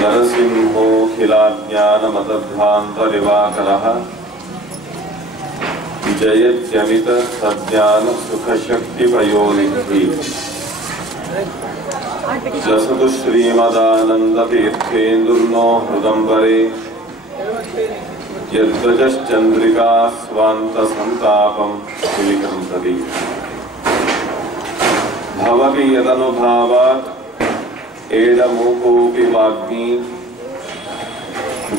नरसिंहोऽखिलाज्ञानमतध्वान्तरिवाकरः जयत्यमित सज्ञान सुखशक्तिपयोनिधिः लसतु श्रीमदानन्दतीर्थेन्दुर्नो हृदम्बरे यद्वचश्चन्द्रिका स्वान्तसन्तापं विलिखन्ति भवति यदनुभावात् एडमूकोऽपि वाग्मी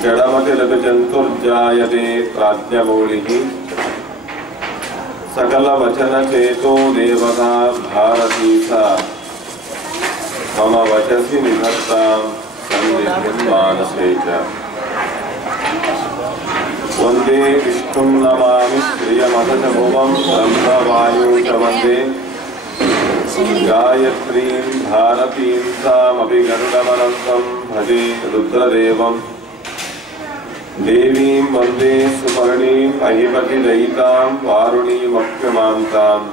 जडमतिरविजन्तुर्जायते प्राज्ञमौलिः सकलवचनचेतो देवता भारती सा मम वचसि निधत्तां सन्निधिं मानसे च वन्दे विष्णुं नमामि श्रियमदशभुवं ब्रह्मवायुं च वन्दे गायत्रीं भारतीं तामपि गरुडमनन्तं भजे रुद्रदेवं देवीं वन्दे सुपर्णीं अहिपतिदयितां वारुणीमप्यमान्ताम्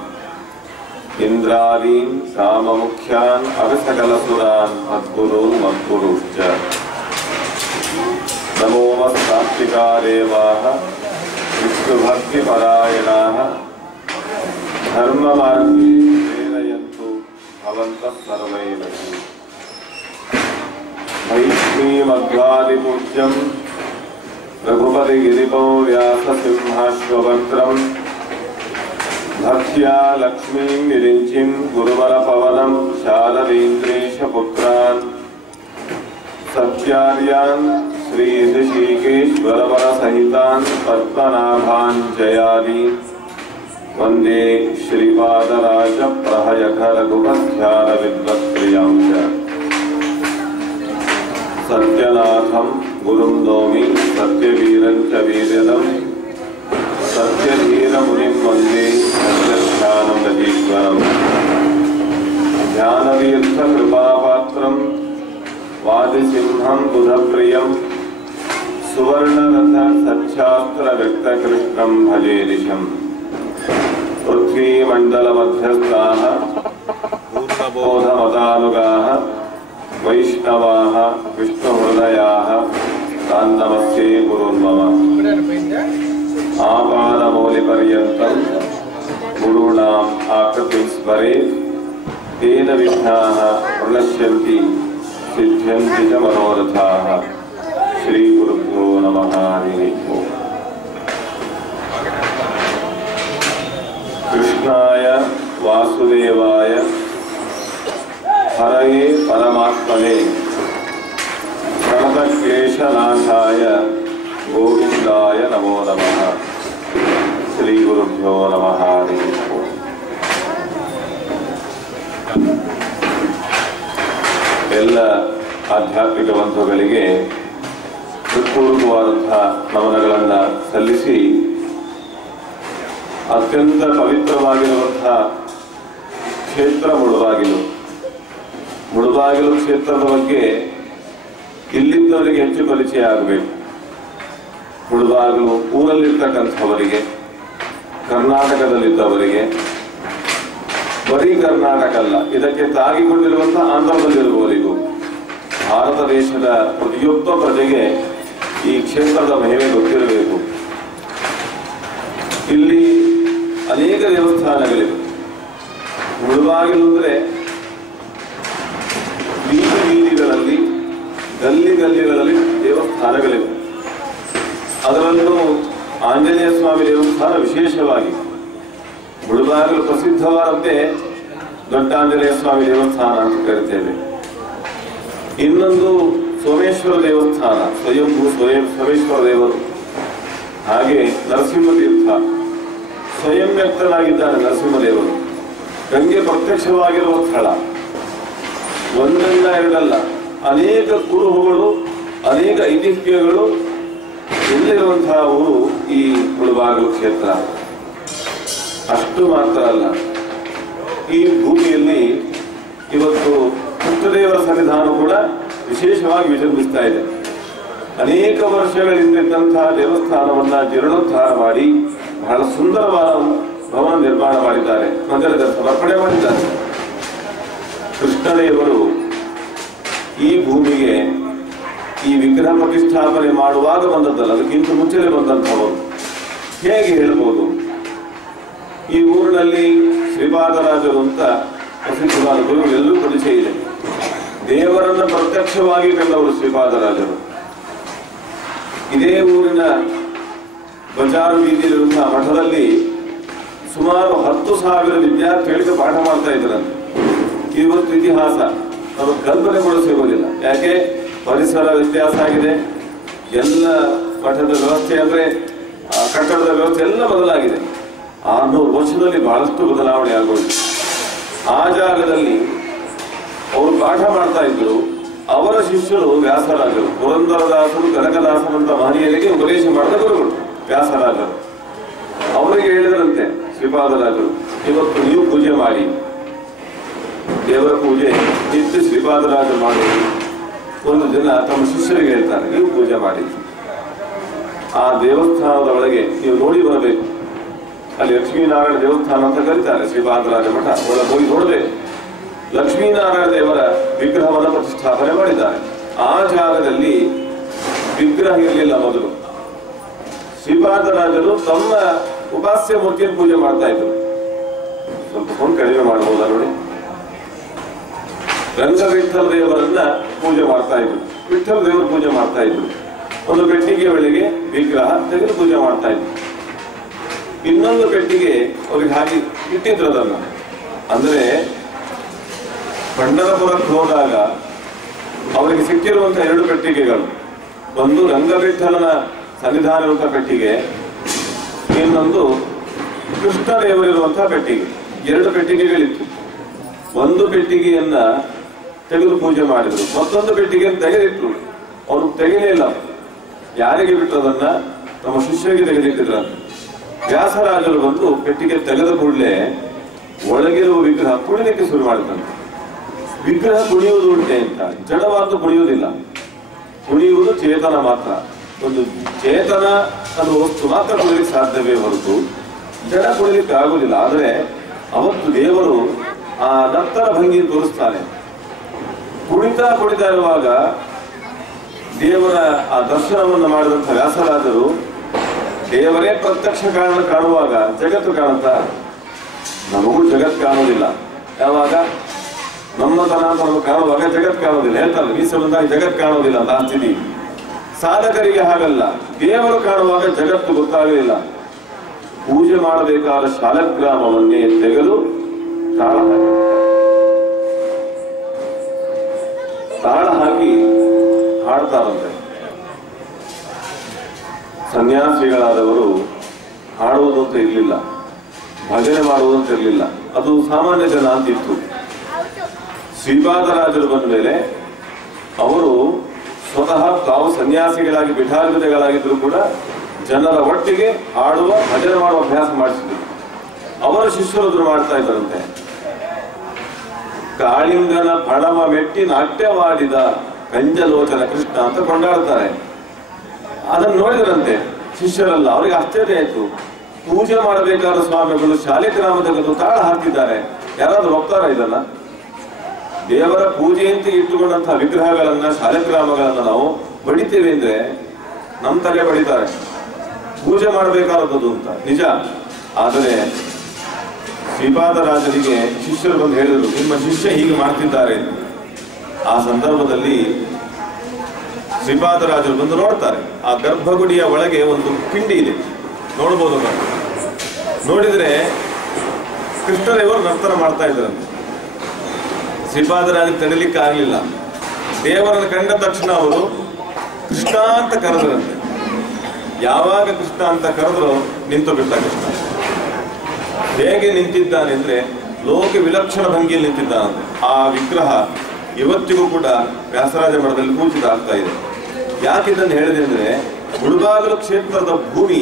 इन्द्रादीन् काममुख्यान् अविसकलसुरान् मद्गुरून् मद्गुरुश्च नमोऽस्तात्विका देवाः विष्णुभक्तिपरायणाः धर्ममार्गे प्रेरयन्तु भवन्तः सर्वैव वैष्णीमध्वादिपूज्यं रघुपतिगिरिपो व्याससिंहाश्ववक्त्रम् भक्त्या लक्ष्मीं विरिञ्चिं गुरुवरपवनं शारदेन्द्रेशपुत्रान् सत्यार्यान् श्रीहृषिकेश्वरवरसहितान् पद्मनाभान् जयादीन् वन्दे श्रीपादराजप्रहयघरघुपध्यानविद्वत्प्रियां च सत्यनाथं गुरुं नौमि सत्यवीरं च वीर्यदम् सत्यधीरमुनिं वन्दे सत्यध्यानमजीश्वरम् ध्यानतीर्थकृपापात्रं वादिसिंहं बुधप्रियं सुवर्णरथसच्छास्त्रव्यक्तकृष्णं भजे दिशम् पृथ्वीमण्डलमध्यस्थाः पूर्णबोधमतानुगाः वैष्णवाः विष्णुहृदयाः तान् नमस्ते गुरून् मम आपादमौलिपर्यन्तं गुरूणाम् आकृतिं स्मरेत् तेन विघ्नाः प्रणश्यन्ति सिद्ध्यन्ति च मनोरथाः। श्रीगुरुभ्यो नमः। हरिः ओम्। कृष्णाय वासुदेवाय हरये परमात्मने प्रणतक्लेशनाशाय गोविंदाय नमो नमः। श्री गुरुभ्यो नमः। हरिः ओम्। ಎಲ್ಲ ಆಧ್ಯಾತ್ಮಿಕ ಬಂಧುಗಳಿಗೆ ಹೃತ್ಪೂರ್ವಕವಾದಂತಹ ನಮನಗಳನ್ನು ಸಲ್ಲಿಸಿ ಅತ್ಯಂತ ಪವಿತ್ರವಾಗಿರುವಂತಹ ಕ್ಷೇತ್ರ ಮುಳುಬಾಗಿಲು ಕ್ಷೇತ್ರದ ಬಗ್ಗೆ ಇಲ್ಲಿದ್ದವರಿಗೆ ಹೆಚ್ಚು ಪರಿಚಯ ಆಗಬೇಕು. ಮುಳುಬಾಗಿಲು ಊರಲ್ಲಿರ್ತಕ್ಕಂಥವರಿಗೆ, ಕರ್ನಾಟಕದಲ್ಲಿದ್ದವರಿಗೆ, ಬರೀ ಕರ್ನಾಟಕ ಅಲ್ಲ, ಇದಕ್ಕೆ ತಾಗಿಕೊಂಡಿರುವಂತಹ ಆಂಧ್ರದಲ್ಲಿರುವವರಿಗೂ, ಭಾರತ ದೇಶದ ಪ್ರತಿಯೊಬ್ಬ ಪ್ರಜೆಗೆ ಈ ಕ್ಷೇತ್ರದ ಮಹಿಮೆ ಗೊತ್ತಿರಬೇಕು. ಇಲ್ಲಿ ಅನೇಕ ದೇವಸ್ಥಾನಗಳಿವೆ. ಮುಳುಬಾಗಿಲು ಅಂದರೆ ಬೀದಿಗಳಲ್ಲಿ, ಗಲ್ಲಿಗಳಲ್ಲಿ ದೇವಸ್ಥಾನಗಳಿವೆ. ಅದರಲ್ಲೂ ಆಂಜನೇಯ ಸ್ವಾಮಿ ದೇವಸ್ಥಾನ ವಿಶೇಷವಾಗಿ. ಮುಳುಬಾಗಿಲು ಪ್ರಸಿದ್ಧವಾದಂತೆ ದೊಡ್ಡ ಆಂಜನೇಯ ಸ್ವಾಮಿ ದೇವಸ್ಥಾನ ಅಂತ ಕರಿತೇವೆ. ಇನ್ನೊಂದು ಸೋಮೇಶ್ವರ ದೇವಸ್ಥಾನ, ಸೋಮೇಶ್ವರ ದೇವರು. ಹಾಗೆ ನರಸಿಂಹ ತೀರ್ಥ, ಸ್ವಯಂ ವ್ಯಕ್ತನಾಗಿದ್ದಾನೆ ನರಸಿಂಹದೇವರು. ಗಂಗೆ ಪ್ರತ್ಯಕ್ಷವಾಗಿರುವ ಸ್ಥಳ. ಒಂದಲ್ಲ ಎರಡಲ್ಲ, ಅನೇಕ ಕುರುಹುಗಳು, ಅನೇಕ ಐತಿಹ್ಯಗಳು ಎಲ್ಲಿರುವಂತಹ ಊರು ಈ ಮುಳುಬಾಗಿಲು ಕ್ಷೇತ್ರ. ಅಷ್ಟು ಮಾತ್ರ ಅಲ್ಲ, ಈ ಭೂಮಿಯಲ್ಲಿ ಇವತ್ತು ಕೃಷ್ಣದೇವರ ಸನ್ನಿಧಾನ ಕೂಡ ವಿಶೇಷವಾಗಿ ವಿಜೃಂಭಿಸ್ತಾ ಇದೆ. ಅನೇಕ ವರ್ಷಗಳಿಂದಂತಹ ದೇವಸ್ಥಾನವನ್ನ ಜೀರ್ಣೋದ್ಧಾರ ಮಾಡಿ ಬಹಳ ಸುಂದರವಾದ ಭವನ ನಿರ್ಮಾಣ ಮಾಡಿದ್ದಾರೆ, ಮಂದಿರದ ಸಮರ್ಪಣೆ ಮಾಡಿದ್ದಾರೆ. ಕೃಷ್ಣದೇವರು ಈ ಭೂಮಿಗೆ ಈ ವಿಗ್ರಹ ಪ್ರತಿಷ್ಠಾಪನೆ ಮಾಡುವಾಗ ಬಂದದ್ದಲ್ಲ, ಅದಕ್ಕಿಂತ ಮುಂಚೆನೆ ಬಂದಂಥವರು. ಹೇಗೆ ಹೇಳ್ಬೋದು? ಈ ಊರಿನಲ್ಲಿ ಶ್ರೀಪಾದರಾಜರು ಅಂತ ಪ್ರಸಿದ್ಧವಾದ ಗುರುಗಳು ಎಲ್ಲರೂ ಪರಿಚಯ ಇದೆ. ದೇವರನ್ನ ಪ್ರತ್ಯಕ್ಷವಾಗಿ ಕಂಡವರು ಶ್ರೀಪಾದರಾಜರು. ಇದೇ ಊರಿನ ಬಜಾರು ಬೀದಿಯಲ್ಲಿರುವಂತಹ ಮಠದಲ್ಲಿ ಸುಮಾರು 10,000 ವಿದ್ಯಾರ್ಥಿಗಳಿಗೆ ಪಾಠ ಮಾಡ್ತಾ ಇದ್ರಂತೆ. ಇವತ್ತು ಇತಿಹಾಸ ನಾವು ಕಲ್ಪನೆ ಕೂಡ ಸಿಗೋದಿಲ್ಲ. ಯಾಕೆ? ಪರಿಸರ ವ್ಯತ್ಯಾಸ ಆಗಿದೆ, ಎಲ್ಲ ಮಠದ ವ್ಯವಸ್ಥೆ ಅಂದ್ರೆ ಕಟ್ಟಡದ ವ್ಯವಸ್ಥೆ ಎಲ್ಲ ಬದಲಾಗಿದೆ. 600 ವರ್ಷದಲ್ಲಿ ಬಹಳಷ್ಟು ಬದಲಾವಣೆ ಆಗೋದು. ಆ ಜಾಗದಲ್ಲಿ ಅವರು ಪಾಠ ಮಾಡ್ತಾ ಇದ್ರು. ಅವರ ಶಿಷ್ಯರು ವ್ಯಾಸರಾಜರು, ಪುರಂದರದಾಸರು, ಕನಕದಾಸರಂತ ಮಹನೀಯರಿಗೆ ಉಪದೇಶ ಮಾಡಿದ ಗುರುಗಳು ವ್ಯಾಸರಾಜರು. ಅವರಿಗೆ ಹೇಳಿದರಂತೆ ಶ್ರೀಪಾದರಾಜರು, ಇವತ್ತು ನೀವು ಪೂಜೆ ಮಾಡಿ, ದೇವರ ಪೂಜೆ ನಿತ್ಯ ಶ್ರೀಪಾದರಾಜರು ಮಾಡುವುದು. ಒಂದು ದಿನ ತಮ್ಮ ಶಿಷ್ಯರಿಗೆ ಹೇಳ್ತಾರೆ, ನೀವು ಪೂಜೆ ಮಾಡಿ, ಆ ದೇವಸ್ಥಾನದ ಒಳಗೆ ನೀವು ನೋಡಿ ಬರಬೇಕು. ಅಲ್ಲಿ ಲಕ್ಷ್ಮೀನಾರಾಯಣ ದೇವಸ್ಥಾನ ಅಂತ ಕರೀತಾರೆ ಶ್ರೀಪಾದರಾಜ ಮಠ. ಒಳಗೆ ಹೋಗಿ ನೋಡಬೇಕು. ಲಕ್ಷ್ಮೀನಾರಾಯಣ ದೇವರ ವಿಗ್ರಹವನ್ನು ಪ್ರತಿಷ್ಠಾಪನೆ ಮಾಡಿದ್ದಾರೆ. ಆ ಜಾಗದಲ್ಲಿ ವಿಗ್ರಹ ಇರಲಿಲ್ಲ ಮೊದಲು. ಶ್ರೀಪಾದರಾಜರು ತಮ್ಮ ಉಪಾಸ್ಯ ಮೂರ್ತಿಯನ್ನು ಪೂಜೆ ಮಾಡ್ತಾ ಇದ್ರು. ಸ್ವಲ್ಪ ಕೊಂಡು ಕಡಿಮೆ ಮಾಡಬಹುದಾ ನೋಡಿ. ರಂಗವಿಠಲ ದೇವರನ್ನ ಪೂಜೆ ಮಾಡ್ತಾ ಇದ್ರು. ವಿಠಲ ದೇವರ ಪೂಜೆ ಮಾಡ್ತಾ ಇದ್ರು. ಒಂದು ಪೆಟ್ಟಿಗೆ ಒಳಗೆ ವಿಗ್ರಹ ತೆಗೆದು ಪೂಜೆ ಮಾಡ್ತಾ ಇದ್ರು. ಇನ್ನೊಂದು ಪೆಟ್ಟಿಗೆ ಅವ್ರಿಗೆ ಹಾಗೆ ಇಟ್ಟಿದ್ರು ಅದನ್ನ. ಅಂದ್ರೆ ಪಂಢರಪುರಕ್ಕೆ ಹೋದಾಗ ಅವರಿಗೆ ಸಿಕ್ಕಿರುವಂತಹ 2 ಪೆಟ್ಟಿಗೆಗಳು, ಒಂದು ರಂಗವಿಠಲನ ಸನ್ನಿಧಾನ ಇರುವಂತಹ ಪೆಟ್ಟಿಗೆ, ಇನ್ನೊಂದು ಕೃಷ್ಣದೇವರಿರುವಂತಹ ಪೆಟ್ಟಿಗೆ. 2 ಪೆಟ್ಟಿಗೆಗಳಿತ್ತು. ಒಂದು ಪೆಟ್ಟಿಗೆಯನ್ನ ತೆಗೆದು ಪೂಜೆ ಮಾಡಿದ್ರು, ಮತ್ತೊಂದು ಪೆಟ್ಟಿಗೆಯನ್ನು ತೆಗೆದಿಟ್ರು. ಅವರು ತೆಗೆಯಲಿಲ್ಲ. ಯಾರಿಗೆ ಬಿಟ್ಟದನ್ನ? ತಮ್ಮ ಶಿಷ್ಯರಿಗೆ ತೆಗೆದಿಟ್ಟಿದ್ರ. ವ್ಯಾಸರಾಜರು ಬಂದು ಪೆಟ್ಟಿಗೆ ತೆಗೆದ ಕೂಡಲೇ ಒಳಗಿರುವ ವಿಗ್ರಹ ಕುಣಿಲಿಕ್ಕೆ ಶುರು ಮಾಡಿದಂತೆ. ವಿಗ್ರಹ ಕುಣಿಯುವುದು ಉಂಟೆ ಅಂತ, ಜಡವಾದ್ದು ಕುಣಿಯುವುದಿಲ್ಲ. ಕುಣಿಯುವುದು ಚೇತನ ಮಾತ್ರ. ಒಂದು ಚೇತನ ಅನ್ನುವ ವಸ್ತು ಮಾತ್ರ ಕುಣಿಲಿಕ್ಕೆ ಸಾಧ್ಯವೇ ಹೊರತು ಜಡ ಕುಣಿಲಿಕ್ಕೆ ಆಗುವುದಿಲ್ಲ. ಆದರೆ ಅವತ್ತು ದೇವರು ಆ ನರ್ತರ ಭಂಗಿ ತೋರಿಸ್ತಾನೆ. ಕುಣಿತಾ ಇರುವಾಗ ದೇವರ ಆ ದರ್ಶನವನ್ನು ಮಾಡಿದಂಥ ವ್ಯಾಸರಾಜರು ದೇವರೇ ಪ್ರತ್ಯಕ್ಷ ಕಾಣುವಾಗ ಜಗತ್ತು ಕಾಣುತ್ತಾ? ನಮಗೂ ಜಗತ್ ಕಾಣುವುದಿಲ್ಲ. ಯಾವಾಗ? ನಮ್ಮತನ ಅಂತ ನಮಗೆ ಕಾಣುವಾಗ ಜಗತ್ ಕಾಣುವುದಿಲ್ಲ. ಹೇಳ್ತಾರೆ ಮೀಸೆ ಬಂದಾಗ ಜಗತ್ ಕಾಣುವುದಿಲ್ಲ ಅಂತ ಆ ಸ್ಥಿತಿ. ಸಾಧಕರಿಗೆ ಹಾಗಲ್ಲ. ದೇವರು ಕಾಣುವಾಗ ಜಗತ್ತು ಗೊತ್ತಾಗಲಿಲ್ಲ. ಪೂಜೆ ಮಾಡಬೇಕಾದ ಶಾಲಗ್ರಾಮವನ್ನೇ ತೆಗೆದು ತಾಳ ಹಾಕಿ ಹಾಡ್ತಾರಂತೆ. ಸನ್ಯಾಸಿಗಳಾದವರು ಹಾಡುವುದು ಅಂತ ಇರಲಿಲ್ಲ, ಭಜನೆ ಮಾಡುವುದು ಅಂತ ಇರಲಿಲ್ಲ. ಅದು ಸಾಮಾನ್ಯ ಜನ ಅಂತಿತ್ತು. ಶ್ರೀಪಾದರಾಜರು ಬಂದ ಮೇಲೆ ಅವರು ಸ್ವತಃ ತಾವು ಸನ್ಯಾಸಿಗಳಾಗಿ ಪೀಠಾಧಿಪತಿಗಳಾಗಿದ್ದರೂ ಕೂಡ ಜನರ ಒಟ್ಟಿಗೆ ಹಾಡುವ ಭಜನೆ ಮಾಡುವ ಅಭ್ಯಾಸ ಮಾಡಿಸಿದ್ರು. ಅವರ ಶಿಷ್ಯರು ಅದನ್ನು ಮಾಡ್ತಾ ಇದ್ದರಂತೆ. ಕಾಳಿಂಗನ ಬಡವ ಮೆಟ್ಟಿ ನಾಟ್ಯವಾಡಿದ ಕಂಜಲೋಚನ ಕೃಷ್ಣ ಅಂತ ಕೊಂಡಾಡ್ತಾರೆ. ಅದನ್ನು ನೋಡಿದ್ರಂತೆ ಶಿಷ್ಯರಲ್ಲ. ಅವರಿಗೆ ಆಶ್ಚರ್ಯ ಆಯ್ತು. ಪೂಜೆ ಮಾಡಬೇಕಾದ ಸ್ವಾಮಿಗಳು ಶಾಲಿಗ್ರಾಮ ತೆಗೆದು ತಾಳ ಹಾಕಿದ್ದಾರೆ. ಯಾರಾದ್ರೂ ಹೋಗ್ತಾರ ಇದನ್ನ? ದೇವರ ಪೂಜೆ ಅಂತ ಇಟ್ಟುಕೊಂಡಂತಹ ವಿಗ್ರಹಗಳನ್ನ, ಶಾಲಿಗ್ರಾಮಗಳನ್ನ ನಾವು ಬಡಿತೇವೆ ಅಂದ್ರೆ ನಮ್ಮ ತಲೆ ಬಡಿತಾರೆ. ಪೂಜೆ ಮಾಡಬೇಕಾದದ್ದು ಅಂತ ನಿಜ. ಆದರೆ ಶ್ರೀಪಾದರಾಜರಿಗೆ ಶಿಷ್ಯರು ಬಂದು ಹೇಳಿದ್ರು, ನಿಮ್ಮ ಶಿಷ್ಯ ಹೀಗೆ ಮಾಡ್ತಿದ್ದಾರೆ. ಆ ಸಂದರ್ಭದಲ್ಲಿ ಶ್ರೀಪಾದರಾಜರು ಬಂದು ನೋಡ್ತಾರೆ. ಆ ಗರ್ಭಗುಡಿಯ ಒಳಗೆ ಒಂದು ಕಿಂಡಿ ಇದೆ, ನೋಡ್ಬೋದು. ನೋಡಿದ್ರೆ ಕೃಷ್ಣದೇವರು ನರ್ತನ ಮಾಡ್ತಾ ಇದ್ರಂತೆ. ಶ್ರೀಪಾದರಾಜರು ತಡಲಿಕ್ಕೆ ಆಗಲಿಲ್ಲ. ದೇವರನ್ನು ಕಂಡ ತಕ್ಷಣ ಅವರು ಕೃಷ್ಣ ಅಂತ ಕರೆದ್ರಂತೆ. ಯಾವಾಗ ಕೃಷ್ಣ ಅಂತ ಕರೆದ್ರು ನಿಂತು ಬಿಟ್ಟ ಕೃಷ್ಣ. ಹೇಗೆ ನಿಂತಿದ್ದಾನೆ ಅಂದ್ರೆ ಲೋಕ ವಿಲಕ್ಷಣ ಭಂಗಿಯಲ್ಲಿ ನಿಂತಿದ್ದಾನಂತೆ. ಆ ವಿಗ್ರಹ ಇವತ್ತಿಗೂ ಕೂಡ ವ್ಯಾಸರಾಜ ಮಠದಲ್ಲಿ ಪೂಜಿತ ಆಗ್ತಾ ಇದೆ. ಯಾಕೆ ಇದನ್ನು ಹೇಳಿದೆ ಅಂದ್ರೆ, ಮುಳುಬಾಗಿಲು ಕ್ಷೇತ್ರದ ಭೂಮಿ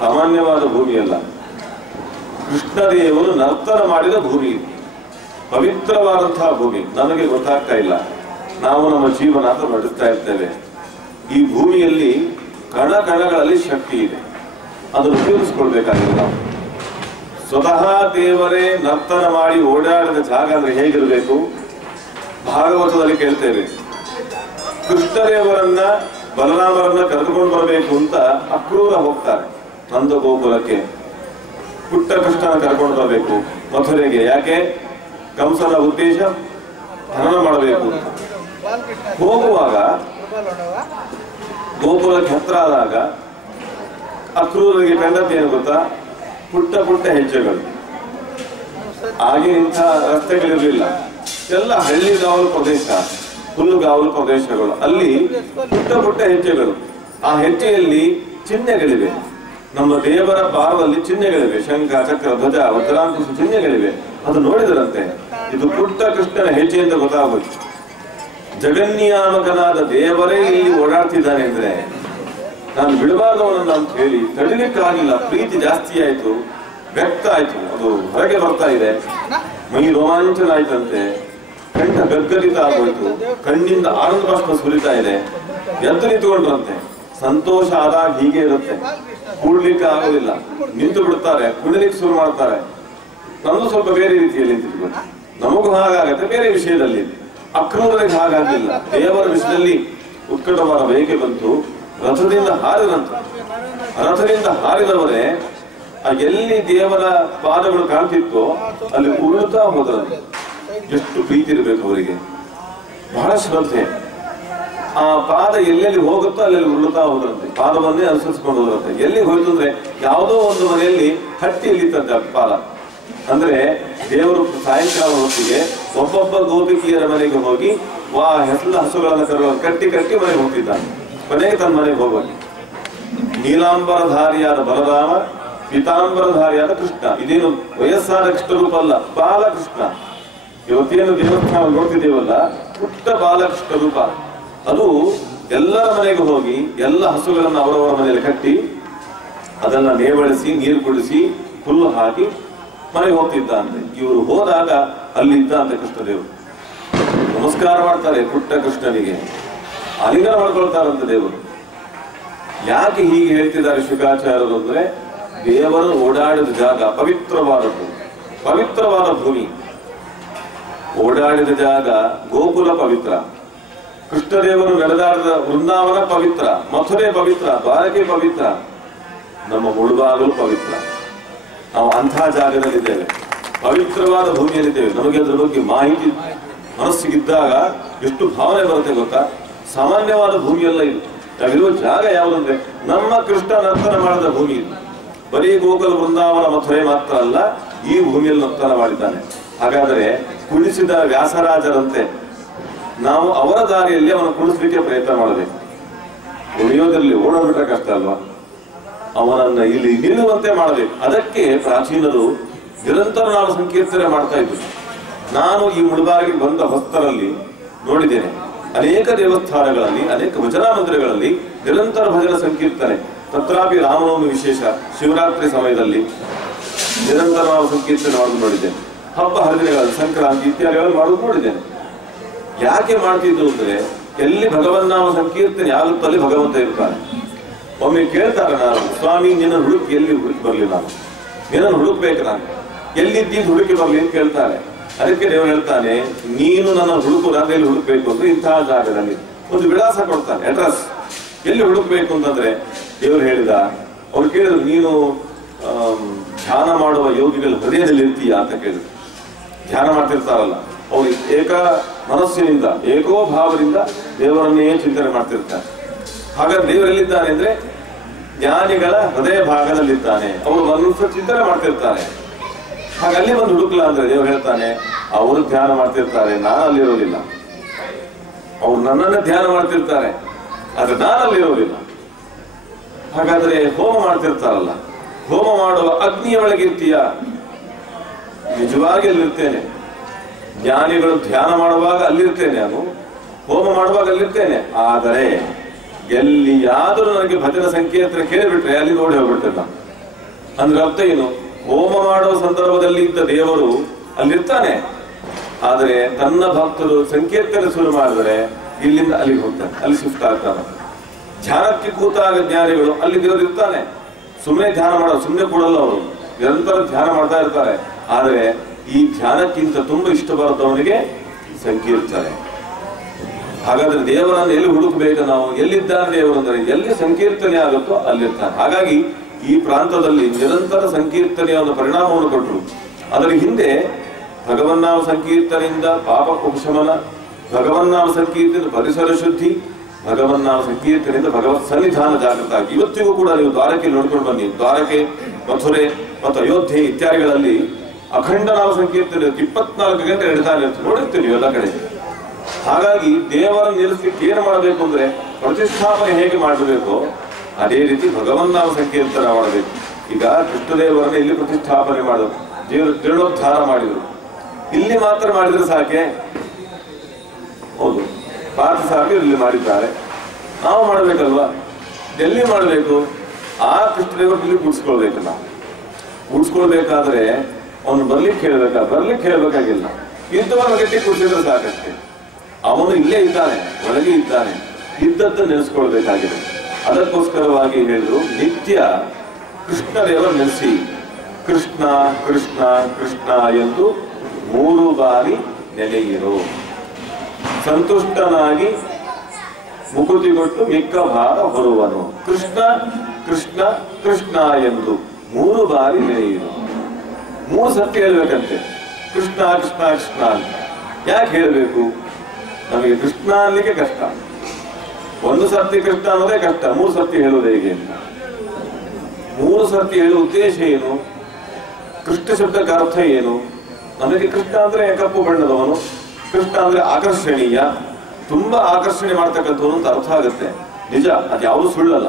ಸಾಮಾನ್ಯವಾದ ಭೂಮಿಯಲ್ಲ. ಕೃಷ್ಣದೇವರು ನರ್ತನ ಮಾಡಿದ ಭೂಮಿ, ಪವಿತ್ರವಾದಂತಹ ಭೂಮಿ. ನಮಗೆ ಗೊತ್ತಾಗ್ತಾ ಇಲ್ಲ. ನಾವು ನಮ್ಮ ಜೀವನ ಅಂತ ನಡೆಸ್ತಾ ಇರ್ತೇವೆ. ಈ ಭೂಮಿಯಲ್ಲಿ ಕಣ ಕಣಗಳಲ್ಲಿ ಶಕ್ತಿ ಇದೆ, ಅದನ್ನು ಉಪಯೋಗಿಸ್ಕೊಳ್ಬೇಕಾಗಿದೆ ನಾವು. ಸ್ವತಃ ದೇವರೇ ನರ್ತನ ಮಾಡಿ ಓಡಾಡಿದ ಜಾಗ ಅಂದ್ರೆ ಹೇಗಿರಬೇಕು? ಭಾಗವತದಲ್ಲಿ ಕೇಳ್ತೇವೆ, ಕೃಷ್ಣದೇವರನ್ನ ಬಲರಾಮರನ್ನ ಕರೆದುಕೊಂಡು ಬರಬೇಕು ಅಂತ ಅಕ್ರೂರ ಹೋಗ್ತಾರೆ ನಂದ ಗೋಕುಲಕ್ಕೆ. ಪುಟ್ಟ ಕೃಷ್ಣನ ಕರ್ಕೊಂಡು ಬರಬೇಕು ಮಥುರೆಗೆ. ಯಾಕೆ? ಕಂಸನ ಉದ್ದೇಶ ಹನನ ಮಾಡಬೇಕು ಅಂತ. ಹೋಗುವಾಗ ಗೋಕುಲಕ್ಕೆ ಹತ್ರ ಆದಾಗ ಅಕ್ರೂರಿಗೆ ಕಂಡದ್ದು ಏನು ಗೊತ್ತಾ? ಪುಟ್ಟ ಪುಟ್ಟ ಹೆಜ್ಜೆಗಳು. ಹಾಗೆ ಇಂಥ ರಸ್ತೆಗಳಿರಲಿಲ್ಲ, ಎಲ್ಲ ಹಳ್ಳಿಗಾವಲು ಪ್ರದೇಶ, ಹುಲ್ಲುಗಾವಲು ಪ್ರದೇಶಗಳು. ಅಲ್ಲಿ ಪುಟ್ಟ ಪುಟ್ಟ ಹೆಜ್ಜೆಗಳು. ಆ ಹೆಜ್ಜೆಯಲ್ಲಿ ಚಿಹ್ನೆಗಳಿವೆ. ನಮ್ಮ ದೇವರ ಪಾದದಲ್ಲಿ ಚಿಹ್ನೆಗಳಿವೆ, ಶಂಖ, ಚಕ್ರ, ಧ್ವಜ, ವಜ್ರಾಂಕುಶ ಚಿಹ್ನೆಗಳಿವೆ. ಅದು ನೋಡಿದರಂತೆ ಇದು ಪುಟ್ಟ ಕೃಷ್ಣನ ಹೆಜ್ಜೆ ಅಂತ ಗೊತ್ತಾಗೋಯ್ತು. ಜಗನ್ನಿಯಾಮಕನಾದ ದೇವರೇ ಇಲ್ಲಿ ಓಡಾಡ್ತಿದ್ದಾನೆ ಅಂದ್ರೆ ನಾನು ಬಿಡಬಾರ್ದವನನ್ನ ಅಂತ ಹೇಳಿ ತಡಿಲಿಕ್ಕಾಗಿಲ್ಲ. ಪ್ರೀತಿ ಜಾಸ್ತಿ ಆಯ್ತು, ವ್ಯಕ್ತ ಆಯ್ತು, ಅದು ಹೊರಗೆ ಬರ್ತಾ ಇದೆ. ಮೈ ರೋಮಾಂಚನ ಆಯ್ತಂತೆ, ಕಂಠ ಗದ್ಗಲಿತ ಆಗೋಯ್ತು, ಕಣ್ಣಿಂದ ಆನಂದ ಬಾಷ್ಪ ಸುರಿತಾ ಇದೆ. ಎದ್ದು ನಿಂತುಕೊಂಡ್ರಂತೆ. ಸಂತೋಷ ಆದಾಗ ಹೀಗೆ ಇರುತ್ತೆ, ಕೂಡ್ಲಿಕ್ಕೆ ಆಗೋದಿಲ್ಲ, ನಿಂತು ಬಿಡ್ತಾರೆ, ಕುಡಿಲಿಕ್ಕೆ ಶುರು ಮಾಡ್ತಾರೆ. ನಮ್ದು ಸ್ವಲ್ಪ ಬೇರೆ ರೀತಿಯಲ್ಲಿ ನಿಂತಿರ್ಬೇಕು, ನಮಗೂ ಹಾಗಾಗತ್ತೆ ಬೇರೆ ವಿಷಯದಲ್ಲಿ. ಅಕ್ರೂರಿಗೆ ಹಾಗಾಗಲಿಲ್ಲ. ದೇವರ ವಿಷಯದಲ್ಲಿ ಉತ್ಕಟವಾದ ಬಯಕೆ ಬಂತು. ರಥದಿಂದ ಹಾರಿದಂತೆ. ರಥದಿಂದ ಹಾರಿದವರೇ ಎಲ್ಲಿ ದೇವರ ಪಾದಗಳು ಕಾಣ್ತಿತ್ತೋ ಅಲ್ಲಿ ಉರುಳುತ್ತಾ ಹೋದ್ರಂತೆ. ಎಷ್ಟು ಪ್ರೀತಿ ಇರಬೇಕು ಅವರಿಗೆ, ಬಹಳ ಶ್ರದ್ಧೆ. ಆ ಪಾದ ಎಲ್ಲೆಲ್ಲಿ ಹೋಗುತ್ತೋ ಅಲ್ಲೆಲ್ಲಿ ಉರುಳುತ್ತಾ ಹೋದ್ರಂತೆ, ಪಾದವನ್ನೇ ಅನುಸರಿಸಿಕೊಂಡು ಹೋದ್ರಂತೆ. ಎಲ್ಲಿ ಹೋಯ್ತು ಅಂದ್ರೆ ಯಾವುದೋ ಒಂದು ಮನೆಯಲ್ಲಿ ಹಟ್ಟಿಯಲ್ಲಿತ್ತಂತೆ ಪಾದ. ಅಂದ್ರೆ ದೇವರು ಸಾಯಂಕಾಲ ಹೊತ್ತಿಗೆ ಒಬ್ಬೊಬ್ಬ ಗೋಪಿಕಿಯರ ಮನೆಗೆ ಹೋಗಿ ಹೆಸಲ ಹಸುಗಳನ್ನು ಕಟ್ಟಿ ಕಟ್ಟಿ ಮನೆಗೆ ಹೋಗ್ತಿದ್ದಾನೆ. ಕೊನೆಗೆ ತನ್ನ ಮನೆಗೆ ಹೋಗೋಗಿ ನೀಲಾಂಬರಧಾರಿಯಾದ ಬಲರಾಮ, ಪೀತಾಂಬರಧಾರಿಯಾದ ಕೃಷ್ಣ. ಇದೇನು ವಯಸ್ಸಾದ ಕೃಷ್ಣ ರೂಪ ಅಲ್ಲ, ಬಾಲಕೃಷ್ಣ. ಇವತ್ತೇನು ದೇವಸ್ಥಾನ ನೋಡ್ತಿದ್ದೇವಲ್ಲ, ಪುಟ್ಟ ಬಾಲಕೃಷ್ಣ ರೂಪ. ಅದು ಎಲ್ಲರ ಮನೆಗೆ ಹೋಗಿ ಎಲ್ಲ ಹಸುಗಳನ್ನು ಅವರವರ ಮನೆಯಲ್ಲಿ ಕಟ್ಟಿ ಅದನ್ನ ನೇವಳಿಸಿ ನೀರು ಕುಡಿಸಿ ಹುಲ್ಲು ಹಾಕಿ ಮನೆಗೆ ಹೋಗ್ತಿದ್ದಂತೆ. ಇವರು ಹೋದಾಗ ಅಲ್ಲಿದ್ದ ಅಂತ ಕೃಷ್ಣದೇವರು ನಮಸ್ಕಾರ ಮಾಡ್ತಾರೆ ಪುಟ್ಟ ಕೃಷ್ಣನಿಗೆ, ಆಲಿಂಗನ ಮಾಡ್ಕೊಳ್ತಾರಂತ ದೇವರು. ಯಾಕೆ ಹೀಗೆ ಹೇಳ್ತಿದ್ದಾರೆ ಶುಕಾಚಾರ್ಯರು ಅಂದ್ರೆ, ದೇವರು ಓಡಾಡಿದ ಜಾಗ ಪವಿತ್ರವಾದದ್ದು, ಪವಿತ್ರವಾದ ಭೂಮಿ. ಓಡಾಡಿದ ಜಾಗ ಗೋಕುಲ ಪವಿತ್ರ, ಕೃಷ್ಣದೇವರು ನಡೆದಾಡಿದ ವೃಂದಾವನ ಪವಿತ್ರ, ಮಥುರೆ ಪವಿತ್ರ, ದ್ವಾರಕೆ ಪವಿತ್ರ, ನಮ್ಮ ಮುಳುಬಾಗಲು ಪವಿತ್ರ. ನಾವು ಅಂಥ ಜಾಗದಲ್ಲಿದ್ದೇವೆ, ಪವಿತ್ರವಾದ ಭೂಮಿಯಲ್ಲಿದ್ದೇವೆ. ನಮಗೆ ಅದರ ಬಗ್ಗೆ ಮಾಹಿತಿ ಮನಸ್ಸಿಗಿದ್ದಾಗ ಎಷ್ಟು ಭಾವನೆ ಬರುತ್ತೆ ಗೊತ್ತಾ? ಸಾಮಾನ್ಯವಾದ ಭೂಮಿಯಲ್ಲ ಇದು. ನಾವಿರುವ ಜಾಗ ಯಾವುದಂದ್ರೆ ನಮ್ಮ ಕೃಷ್ಣ ನರ್ತನ ಮಾಡಿದ ಭೂಮಿ ಇದು. ಬರೀ ಗೋಕುಲ ವೃಂದಾವನ ಮಥುರೆ ಮಾತ್ರ ಅಲ್ಲ, ಈ ಭೂಮಿಯಲ್ಲಿ ನರ್ತನ ಮಾಡಿದ್ದಾನೆ. ಹಾಗಾದರೆ ಕುಣಿಸಿದ ವ್ಯಾಸರಾಜರಂತೆ ನಾವು ಅವರ ದಾರಿಯಲ್ಲಿ ಅವನು ಕುಣಿಸ್ಲಿಕ್ಕೆ ಪ್ರಯತ್ನ ಮಾಡಬೇಕು. ಕುಣಿಯೋದ್ರಲ್ಲಿ ಓಡೋಬಿಟ್ರೆ ಕಷ್ಟ ಅಲ್ವಾ? ಅವನನ್ನ ಇಲ್ಲಿ ನಿಲ್ಲುವಂತೆ ಮಾಡಬೇಕು. ಅದಕ್ಕೆ ಪ್ರಾಚೀನರು ನಿರಂತರ ನಾವು ಸಂಕೀರ್ತನೆ ಮಾಡ್ತಾ ಇದ್ರು. ನಾನು ಈ ಮುಳುಬಾಗಿಲಿಗೆ ಬಂದ ಹೊಸ್ತರಲ್ಲಿ ನೋಡಿದ್ದೇನೆ, ಅನೇಕ ದೇವಸ್ಥಾನಗಳಲ್ಲಿ, ಅನೇಕ ಭಜನಾ ಮಂದಿರಗಳಲ್ಲಿ ನಿರಂತರ ಭಜನ ಸಂಕೀರ್ತನೆ. ತತ್ರಾಪಿ ರಾಮನವಮಿ ವಿಶೇಷ, ಶಿವರಾತ್ರಿ ಸಮಯದಲ್ಲಿ ನಿರಂತರ ನಾವು ಸಂಕೀರ್ತನೆ ಮಾಡೋದು ನೋಡಿದ್ದೇನೆ. ಹಬ್ಬ ಹರಿದಿನಗಳಲ್ಲಿ, ಸಂಕ್ರಾಂತಿ ಇತ್ಯಾದಿಗಳು ಮಾಡೋದು ನೋಡಿದ್ದೇನೆ. ಯಾಕೆ ಮಾಡ್ತಿದ್ರು ಅಂದ್ರೆ, ಎಲ್ಲಿ ಭಗವನ್ನಾಮ ಸಂಕೀರ್ತನೆ ಆಗುತ್ತೋ ಅಲ್ಲಿ ಭಗವಂತ ಇರ್ತಾನೆ. ಒಮ್ಮೆ ಕೇಳ್ತಾರೆ, ನಾನು ಸ್ವಾಮಿ ನಿನ್ನ ಹುಡುಕಿ ಎಲ್ಲಿ ಹುಡುಕಿ ಬರ್ಲಿ, ನಾನು ನಿನ್ನನ್ನು ಹುಡುಕ್ಬೇಕು, ನಾನು ಎಲ್ಲಿದ್ದೀನು ಹುಡುಕಿ ಬರ್ಲಿ ಅಂತ ಕೇಳ್ತಾರೆ. ಅದಕ್ಕೆ ದೇವರು ಹೇಳ್ತಾನೆ, ನೀನು ನನ್ನ ಹುಡುಕು, ನಾನು ಎಲ್ಲಿ ಹುಡುಕ್ಬೇಕು ಅಂದ್ರೆ ಇಂತಹ ಜಾಗದಲ್ಲಿ ಒಂದು ವಿಳಾಸ ಕೊಡ್ತಾನೆ, ಅಡ್ರೆಸ್. ಎಲ್ಲಿ ಹುಡುಕ್ಬೇಕು ಅಂತಂದ್ರೆ ದೇವರು ಹೇಳಿದ, ಅವ್ರು ಕೇಳಿದ್ರು, ನೀನು ಧ್ಯಾನ ಮಾಡುವ ಯೋಗಿಗಳ ಹೃದಯದಲ್ಲಿ ಇರ್ತೀಯಾ ಅಂತ ಕೇಳಿದ್ರು. ಧ್ಯಾನ ಮಾಡ್ತಿರ್ತಾರಲ್ಲ ಅವ್ರು ಏಕ ಮನಸ್ಸಿನಿಂದ, ಏಕೋಭಾವದಿಂದ ದೇವರನ್ನೇ ಚಿಂತನೆ ಮಾಡ್ತಿರ್ತಾರೆ. ಹಾಗಾದ್ರೆ ದೇವರೆಲ್ಲಿದ್ದಾನೆ ಅಂದ್ರೆ ಜ್ಞಾನಿಗಳ ಹೃದಯ ಭಾಗದಲ್ಲಿದ್ದಾನೆ. ಅವರು ಮನಸ್ಸು ಚಿಂತನೆ ಮಾಡ್ತಿರ್ತಾರೆ. ಹಾಗಲ್ಲಿ ಬಂದು ಹುಡುಕ್ಲ ಅಂದ್ರೆ ದೇವರು ಹೇಳ್ತಾನೆ, ಅವರು ಧ್ಯಾನ ಮಾಡ್ತಿರ್ತಾರೆ, ನಾನು ಅಲ್ಲಿರೋದಿಲ್ಲ. ಅವ್ರು ನನ್ನನ್ನೇ ಧ್ಯಾನ ಮಾಡ್ತಿರ್ತಾರೆ, ಆದ್ರೆ ನಾನು ಅಲ್ಲಿರೋದಿಲ್ಲ. ಹಾಗಾದ್ರೆ ಹೋಮ ಮಾಡ್ತಿರ್ತಾರಲ್ಲ, ಹೋಮ ಮಾಡುವ ಅಗ್ನಿಯ ಒಳಗಿರ್ತೀಯ? ನಿಜವಾಗಿ ಅಲ್ಲಿರ್ತೇನೆ. ಜ್ಞಾನಿಗಳು ಧ್ಯಾನ ಮಾಡುವಾಗ ಅಲ್ಲಿರ್ತೇನೆ, ನಾನು ಹೋಮ ಮಾಡುವಾಗ ಅಲ್ಲಿರ್ತೇನೆ. ಆದರೆ ಎಲ್ಲಿಯಾದರೂ ನನಗೆ ಭಜನ ಸಂಕೀರ್ತನೆ ಕೇಳಿಬಿಟ್ರೆ ಅಲ್ಲಿ ನೋಡಿ ಹೋಗ್ಬಿಡ್ತೇನೆ. ಅಂದ್ರೆ ಅರ್ಥ ಏನು? ಹೋಮ ಮಾಡುವ ಸಂದರ್ಭದಲ್ಲಿ ಇದ್ದ ದೇವರು ಅಲ್ಲಿರ್ತಾನೆ, ಆದರೆ ತನ್ನ ಭಕ್ತರು ಸಂಕೀರ್ತನೆ ಶುರು ಮಾಡಿದರೆ ಇಲ್ಲಿಂದ ಅಲ್ಲಿಗೆ ಹೋಗ್ತಾನೆ, ಅಲ್ಲಿ ಶಿಫ್ಟ್ ಆಗ್ತಾನೆ. ಧ್ಯಾನಕ್ಕೆ ಕೂತಾಗ ಜ್ಞಾನಿಗಳು ಅಲ್ಲಿ ದೇವರು ಇರ್ತಾನೆ. ಸುಮ್ಮನೆ ಧ್ಯಾನ ಮಾಡೋ, ಸುಮ್ಮನೆ ಕೊಡಲ್ಲ, ಅವರು ನಿರಂತರ ಧ್ಯಾನ ಮಾಡ್ತಾ ಇರ್ತಾರೆ. ಆದರೆ ಈ ಧ್ಯಾನಕ್ಕಿಂತ ತುಂಬಾ ಇಷ್ಟ ಬರುತ್ತವನಿಗೆ ಸಂಕೀರ್ತನೆ. ಹಾಗಾದ್ರೆ ದೇವರನ್ನು ಎಲ್ಲಿ ಹುಡುಕಬೇಕು ನಾವು? ಎಲ್ಲಿದ್ದಾನೆ ದೇವರು ಅಂದರೆ ಎಲ್ಲಿ ಸಂಕೀರ್ತನೆ ಆಗುತ್ತೋ ಅಲ್ಲಿರ್ತಾನೆ. ಹಾಗಾಗಿ ಈ ಪ್ರಾಂತದಲ್ಲಿ ನಿರಂತರ ಸಂಕೀರ್ತನೆಯ ಒಂದು ಪರಿಣಾಮವನ್ನು ಕೊಟ್ಟರು. ಅದರ ಹಿಂದೆ ಭಗವನ್ನಾಮ ಸಂಕೀರ್ತನೆಯಿಂದ ಪಾಪ ಉಪಶಮನ, ಭಗವನ್ನಾಮ ಸಂಕೀರ್ತನೆಯಿಂದ ಪರಿಸರ ಶುದ್ಧಿ, ಭಗವನ್ನಾಮ ಸಂಕೀರ್ತನೆಯಿಂದ ಭಗವತ್ ಸನ್ನಿಧಾನ ಜಾಗೃತ ಆಗಿ ಇವತ್ತಿಗೂ ಕೂಡ ನೀವು ದ್ವಾರಕೆ ನೋಡ್ಕೊಂಡು ಬನ್ನಿ. ದ್ವಾರಕೆ, ಮಥುರೆ ಮತ್ತು ಅಯೋಧ್ಯೆ ಇತ್ಯಾದಿಗಳಲ್ಲಿ ಅಖಂಡ ನಾಮ ಸಂಕೀರ್ತನೆ 24 ಗಂಟೆ ನಡೀತಾನೆ ಇರ್ತದೆ, ನೋಡಿರ್ತೀವಿ ನೀವು ಎಲ್ಲ ಕಡೆ. ಹಾಗಾಗಿ ದೇವರ ನಿಲ್ಲಿಸಲಿಕ್ಕೆ ಏನು ಮಾಡಬೇಕು ಅಂದ್ರೆ ಪ್ರತಿಷ್ಠಾಪನೆ ಹೇಗೆ ಮಾಡಬೇಕು ಅದೇ ರೀತಿ ಭಗವನ್ನಾಮ ಸಂಕೀರ್ತನ ಮಾಡಬೇಕು. ಈಗ ಕೃಷ್ಣದೇವರನ್ನ ಇಲ್ಲಿ ಪ್ರತಿಷ್ಠಾಪನೆ ಮಾಡಿದ್ರು, ಜೀರ್ಣೋದ್ಧಾರ ಮಾಡಿದರು. ಇಲ್ಲಿ ಮಾತ್ರ ಮಾಡಿದ್ರೆ ಸಾಕೆ? ಹೌದು, ಪಾಠ ಸಾಕು ಇಲ್ಲಿ ಮಾಡಿದ್ದಾರೆ. ನಾವು ಮಾಡಬೇಕಲ್ವಾ? ಎಲ್ಲಿ ಮಾಡಬೇಕು? ಆ ಕೃಷ್ಣದೇವರು ಇಲ್ಲಿ ಕೂಡಿಸ್ಕೊಳ್ಬೇಕು. ನಾವು ಕೂಡಿಸ್ಕೊಳ್ಬೇಕಾದ್ರೆ ಅವನು ಬರ್ಲಿಕ್ಕೆ ಹೇಳ್ಬೇಕಾಗಿಲ್ಲ. ಇದ್ದವನ ಗಟ್ಟಿ ಕೂಡಿಸಿದ್ರೆ ಸಾಕಷ್ಟೇ. ಅವನು ಇಲ್ಲೇ ಇದ್ದಾನೆ, ಒಳಗೆ ಇದ್ದಾನೆ, ಇದ್ದದ್ದು ನೆನೆಸ್ಕೊಳ್ಬೇಕಾಗಿದೆ. ಅದಕ್ಕೋಸ್ಕರವಾಗಿ ಹೇಳಿದ್ರು, ನಿತ್ಯ ಕೃಷ್ಣದೇವರ ನೆನೆಸಿ ಕೃಷ್ಣ ಕೃಷ್ಣ ಕೃಷ್ಣ ಎಂದು 3 ಬಾರಿ ನೆನೆಯಿರು. ಸಂತುಷ್ಟನಾಗಿ ಮುಕುತಿಗೊಟ್ಟು ಮಿಕ್ಕ ಭಾರ ಹೊರುವನು. ಕೃಷ್ಣ ಕೃಷ್ಣ ಕೃಷ್ಣ ಎಂದು 3 ಬಾರಿ ನೆನೆಯಿರು. 3 ಸತಿ ಹೇಳ್ಬೇಕಂತೆ, ಕೃಷ್ಣ ಕೃಷ್ಣ ಕೃಷ್ಣ ಅಂತ. ಯಾಕೆ ಹೇಳಬೇಕು? ನಮಗೆ ಕೃಷ್ಣ ಅನ್ಲಿಕ್ಕೆ ಕಷ್ಟ. 1 ಸರ್ತಿ ಕೃಷ್ಣ ಅನ್ನೋದೇ ಕಷ್ಟ, 3 ಸರ್ತಿ ಹೇಳೋದು ಹೇಗೆ ಅಂತ. 3 ಸರ್ತಿ ಹೇಳುವ ಉದ್ದೇಶ ಏನು? ಕೃಷ್ಣ ಶಬ್ದಕ್ಕೆ ಅರ್ಥ ಏನು? ನಮಗೆ ಕೃಷ್ಣ ಅಂದ್ರೆ ಕಪ್ಪು ಬಣ್ಣದವನು, ಕೃಷ್ಣ ಅಂದ್ರೆ ಆಕರ್ಷಣೀಯ, ತುಂಬಾ ಆಕರ್ಷಣೆ ಮಾಡ್ತಕ್ಕಂಥವನು ಅಂತ ಅರ್ಥ ಆಗುತ್ತೆ. ನಿಜ, ಅದ್ಯಾವುದು ಸುಳ್ಳಲ್ಲ.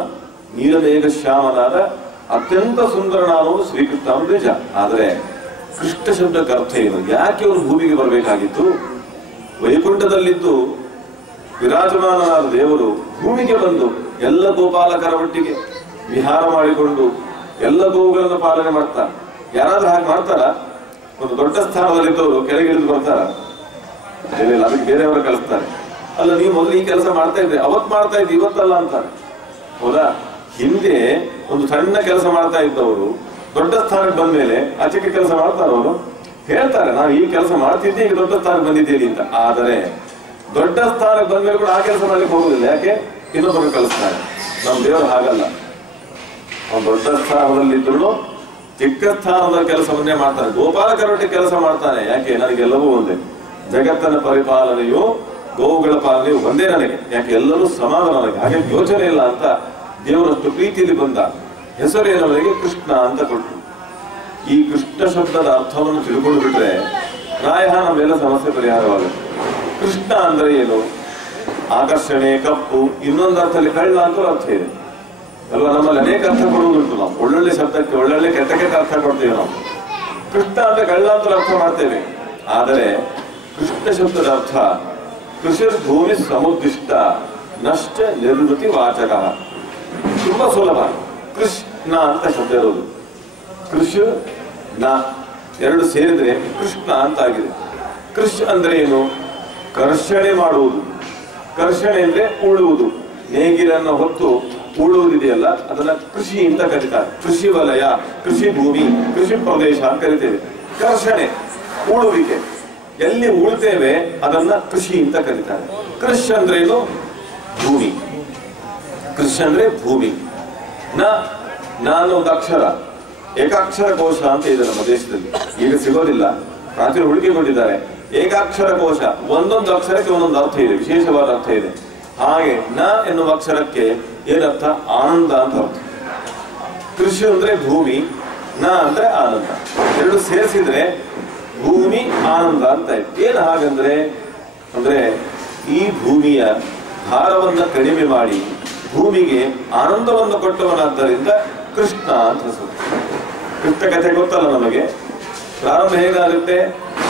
ನೀಲಮೇಘ ಶ್ಯಾಮನಾದ ಅತ್ಯಂತ ಸುಂದರನಾದವನು ಶ್ರೀಕೃಷ್ಣ ಅನ್ನೋದು ನಿಜ. ಆದರೆ ಕೃಷ್ಣ ಶಬ್ದಕ್ಕೆ ಅರ್ಥ ಏನು? ಯಾಕೆ ಅವನು ಭೂಮಿಗೆ ಬರಬೇಕಾಗಿತ್ತು? ವೈಕುಂಠದಲ್ಲಿದ್ದು ವಿರಾಜಮಾನನಾದ ದೇವರು ಭೂಮಿಗೆ ಬಂದು ಎಲ್ಲ ಗೋಪಾಲಕರ ಒಟ್ಟಿಗೆ ವಿಹಾರ ಮಾಡಿಕೊಂಡು ಎಲ್ಲ ಗೋವುಗಳನ್ನು ಪಾಲನೆ ಮಾಡ್ತಾ. ಯಾರಾದ್ರೂ ಹಾಗೆ ಮಾಡ್ತಾರ? ಒಂದು ದೊಡ್ಡ ಸ್ಥಾನದಲ್ಲಿದ್ದವರು ಕೆಳಗೆ ಇಳಿದು ಬರ್ತಾರ? ಇಲ್ಲ, ಅದಕ್ಕೆ ಬೇರೆಯವರು ಕಳಿಸ್ತಾರೆ. ಅಲ್ಲ, ನೀವು ಮೊದಲು ಈ ಕೆಲಸ ಮಾಡ್ತಾ ಇದ್ದೆ, ಅವತ್ತು ಮಾಡ್ತಾ ಇದ್ದೆ, ಇವತ್ತಲ್ಲ ಅಂತಾರೆ. ಹೌದಾ? ಹಿಂದೆ ಒಂದು ಸಣ್ಣ ಕೆಲಸ ಮಾಡ್ತಾ ಇದ್ದವರು ದೊಡ್ಡ ಸ್ಥಾನಕ್ಕೆ ಬಂದ ಮೇಲೆ ಆ ಚಿಕ್ಕ ಕೆಲಸ ಮಾಡ್ತಾರ? ಅವರು ಹೇಳ್ತಾರೆ, ನಾನು ಈ ಕೆಲಸ ಮಾಡ್ತಿದ್ದೆ, ಈಗ ದೊಡ್ಡ ಸ್ಥಾನಕ್ಕೆ ಬಂದಿದ್ದೀನಿ ಅಂತ. ಆದರೆ ದೊಡ್ಡ ಸ್ಥಾನಕ್ಕೆ ಬಂದ ಮೇಲೆ ಕೂಡ ಆ ಕೆಲಸ ಮಾಡ್ಲಿಕ್ಕೆ ಹೋಗುದಿಲ್ಲ. ಯಾಕೆ? ಇನ್ನೊಬ್ಬರು ಕಲಿಸ್ತಾರೆ. ನಮ್ಮ ದೇವರು ಹಾಗಲ್ಲ. ಅವನು ದೊಡ್ಡ ಸ್ಥಾನದಲ್ಲಿದ್ದಳು ಚಿಕ್ಕ ಸ್ಥಾನದ ಕೆಲಸವನ್ನೇ ಮಾಡ್ತಾನೆ. ಗೋಪಾಲಕರೊಟ್ಟಿಗೆ ಕೆಲಸ ಮಾಡ್ತಾನೆ. ಯಾಕೆ? ನನಗೆಲ್ಲವೂ ಒಂದೇ. ಜಗತ್ತನ ಪರಿಪಾಲನೆಯು ಗೋವುಗಳ ಪಾಲನೆಯು ಒಂದೇ ನನಗೆ. ಯಾಕೆ? ಎಲ್ಲರೂ ಸಮಾನ ನನಗೆ. ಹಾಗೆ ಯೋಚನೆ ಇಲ್ಲ ಅಂತ ದೇವರಷ್ಟು ಪ್ರೀತಿಯಲ್ಲಿ ಬಂದ. ಹೆಸರೇನು ಅವನಿಗೆ? ಕೃಷ್ಣ ಅಂತ ಕೊಟ್ಟು. ಈ ಕೃಷ್ಣ ಶಬ್ದದ ಅರ್ಥವನ್ನು ತಿಳ್ಕೊಂಡು ಬಿಟ್ರೆ ಪ್ರಾಯ ನಮ್ಮೆಲ್ಲ ಸಮಸ್ಯೆ ಪರಿಹಾರವಾಗುತ್ತೆ. ಕೃಷ್ಣ ಅಂದ್ರೆ ಏನು? ಆಕರ್ಷಣೆ, ಕಪ್ಪು, ಇನ್ನೊಂದು ಅರ್ಥದಲ್ಲಿ ಕಳ್ಳ ಅಂತ ಅರ್ಥ ಇದೆ ಅಲ್ವಾ? ನಮ್ಮಲ್ಲಿ ಅನೇಕ ಅರ್ಥ ಕೊಡುವುದುಂಟು. ನಾವು ಒಳ್ಳೊಳ್ಳೆ ಶಬ್ದಕ್ಕೆ ಒಳ್ಳೊಳ್ಳೆ ಕೆಟ್ಟ ಕೆಟ್ಟ ಅರ್ಥ ಕೊಡ್ತೇವೆ. ನಾವು ಕೃಷ್ಣ ಅಂದ್ರೆ ಕಳ್ಳ ಅಂತ ಅರ್ಥ ಮಾಡ್ತೇವೆ. ಆದರೆ ಕೃಷ್ಣ ಶಬ್ದದ ಅರ್ಥ ಕೃಷಿರ್ ಭೂಮಿ ಸಮುದ್ದಿಷ್ಟ ನಷ್ಟ ನಿರ್ವೃತಿ ವಾಚಕ. ತುಂಬಾ ಸುಲಭ. ಕೃಷ್ಣ ಅಂತ ಶಬ್ದ ಇರೋದು. ಕೃಷ ನ ಎರಡು ಸೇರಿದ್ರೆ ಕೃಷ್ಣ ಅಂತ ಆಗಿದೆ. ಕೃಷ್ ಅಂದ್ರೆ ಏನು? ಕರ್ಷಣೆ ಮಾಡುವುದು. ಕರ್ಷಣೆ ಅಂದ್ರೆ ಉಳುವುದು. ನೇಗಿಲನ್ನು ಹೊತ್ತು ಉಳುವುದಿದೆಯಲ್ಲ, ಅದನ್ನ ಕೃಷಿ ಅಂತ ಕರೀತಾರೆ. ಕೃಷಿ ವಲಯ, ಕೃಷಿ ಭೂಮಿ, ಕೃಷಿ ಪ್ರದೇಶ ಅಂತ ಕರಿತೇವೆ. ಕರ್ಷಣೆ, ಉಳುವಿಕೆ. ಎಲ್ಲಿ ಉಳ್ತೇವೆ ಅದನ್ನ ಕೃಷಿ ಅಂತ ಕರೀತಾರೆ. ಕೃಷ್ ಅಂದ್ರೆ ಏನು? ಭೂಮಿ. ಕೃಷಿ ಅಂದ್ರೆ ಭೂಮಿ. ನಾನು ಒಂದು ಅಕ್ಷರ, ಏಕಾಕ್ಷರ ಕೋಶ ಅಂತ ಇದೆ ನಮ್ಮ ದೇಶದಲ್ಲಿ. ಈಗ ಸಿಗೋದಿಲ್ಲ, ಪ್ರಾಚೀನ ಉಳಿಕೆಗೊಂಡಿದ್ದಾರೆ. ಏಕಾಕ್ಷರ ಕೋಶ, ಒಂದೊಂದು ಅಕ್ಷರಕ್ಕೆ ಒಂದೊಂದು ಅರ್ಥ ಇದೆ, ವಿಶೇಷವಾದ ಅರ್ಥ ಇದೆ. ಹಾಗೆ ನ ಎನ್ನುವ ಅಕ್ಷರಕ್ಕೆ ಏನರ್ಥ? ಆನಂದ ಅಂತ ಅರ್ಥ. ಕೃಷಿ ಅಂದ್ರೆ ಭೂಮಿ, ನ ಅಂದ್ರೆ ಆನಂದ. ಎರಡು ಸೇರಿಸಿದ್ರೆ ಭೂಮಿ ಆನಂದ ಅಂತ ಇದೆ. ಏನು ಹಾಗಂದ್ರೆ ಅಂದ್ರೆ ಈ ಭೂಮಿಯ ಭಾರವನ್ನ ಕಡಿಮೆ ಮಾಡಿ ಭೂಮಿಗೆ ಆನಂದವನ್ನು ಕೊಟ್ಟವನಾದ್ದರಿಂದ ಕೃಷ್ಣ ಅಂತ ಹೆಸರು. ಕೃಷ್ಣ ಕಥೆ ಗೊತ್ತಲ್ಲ ನಮಗೆ. ಪ್ರಾರಂಭ ಹೇಗಾಗುತ್ತೆ?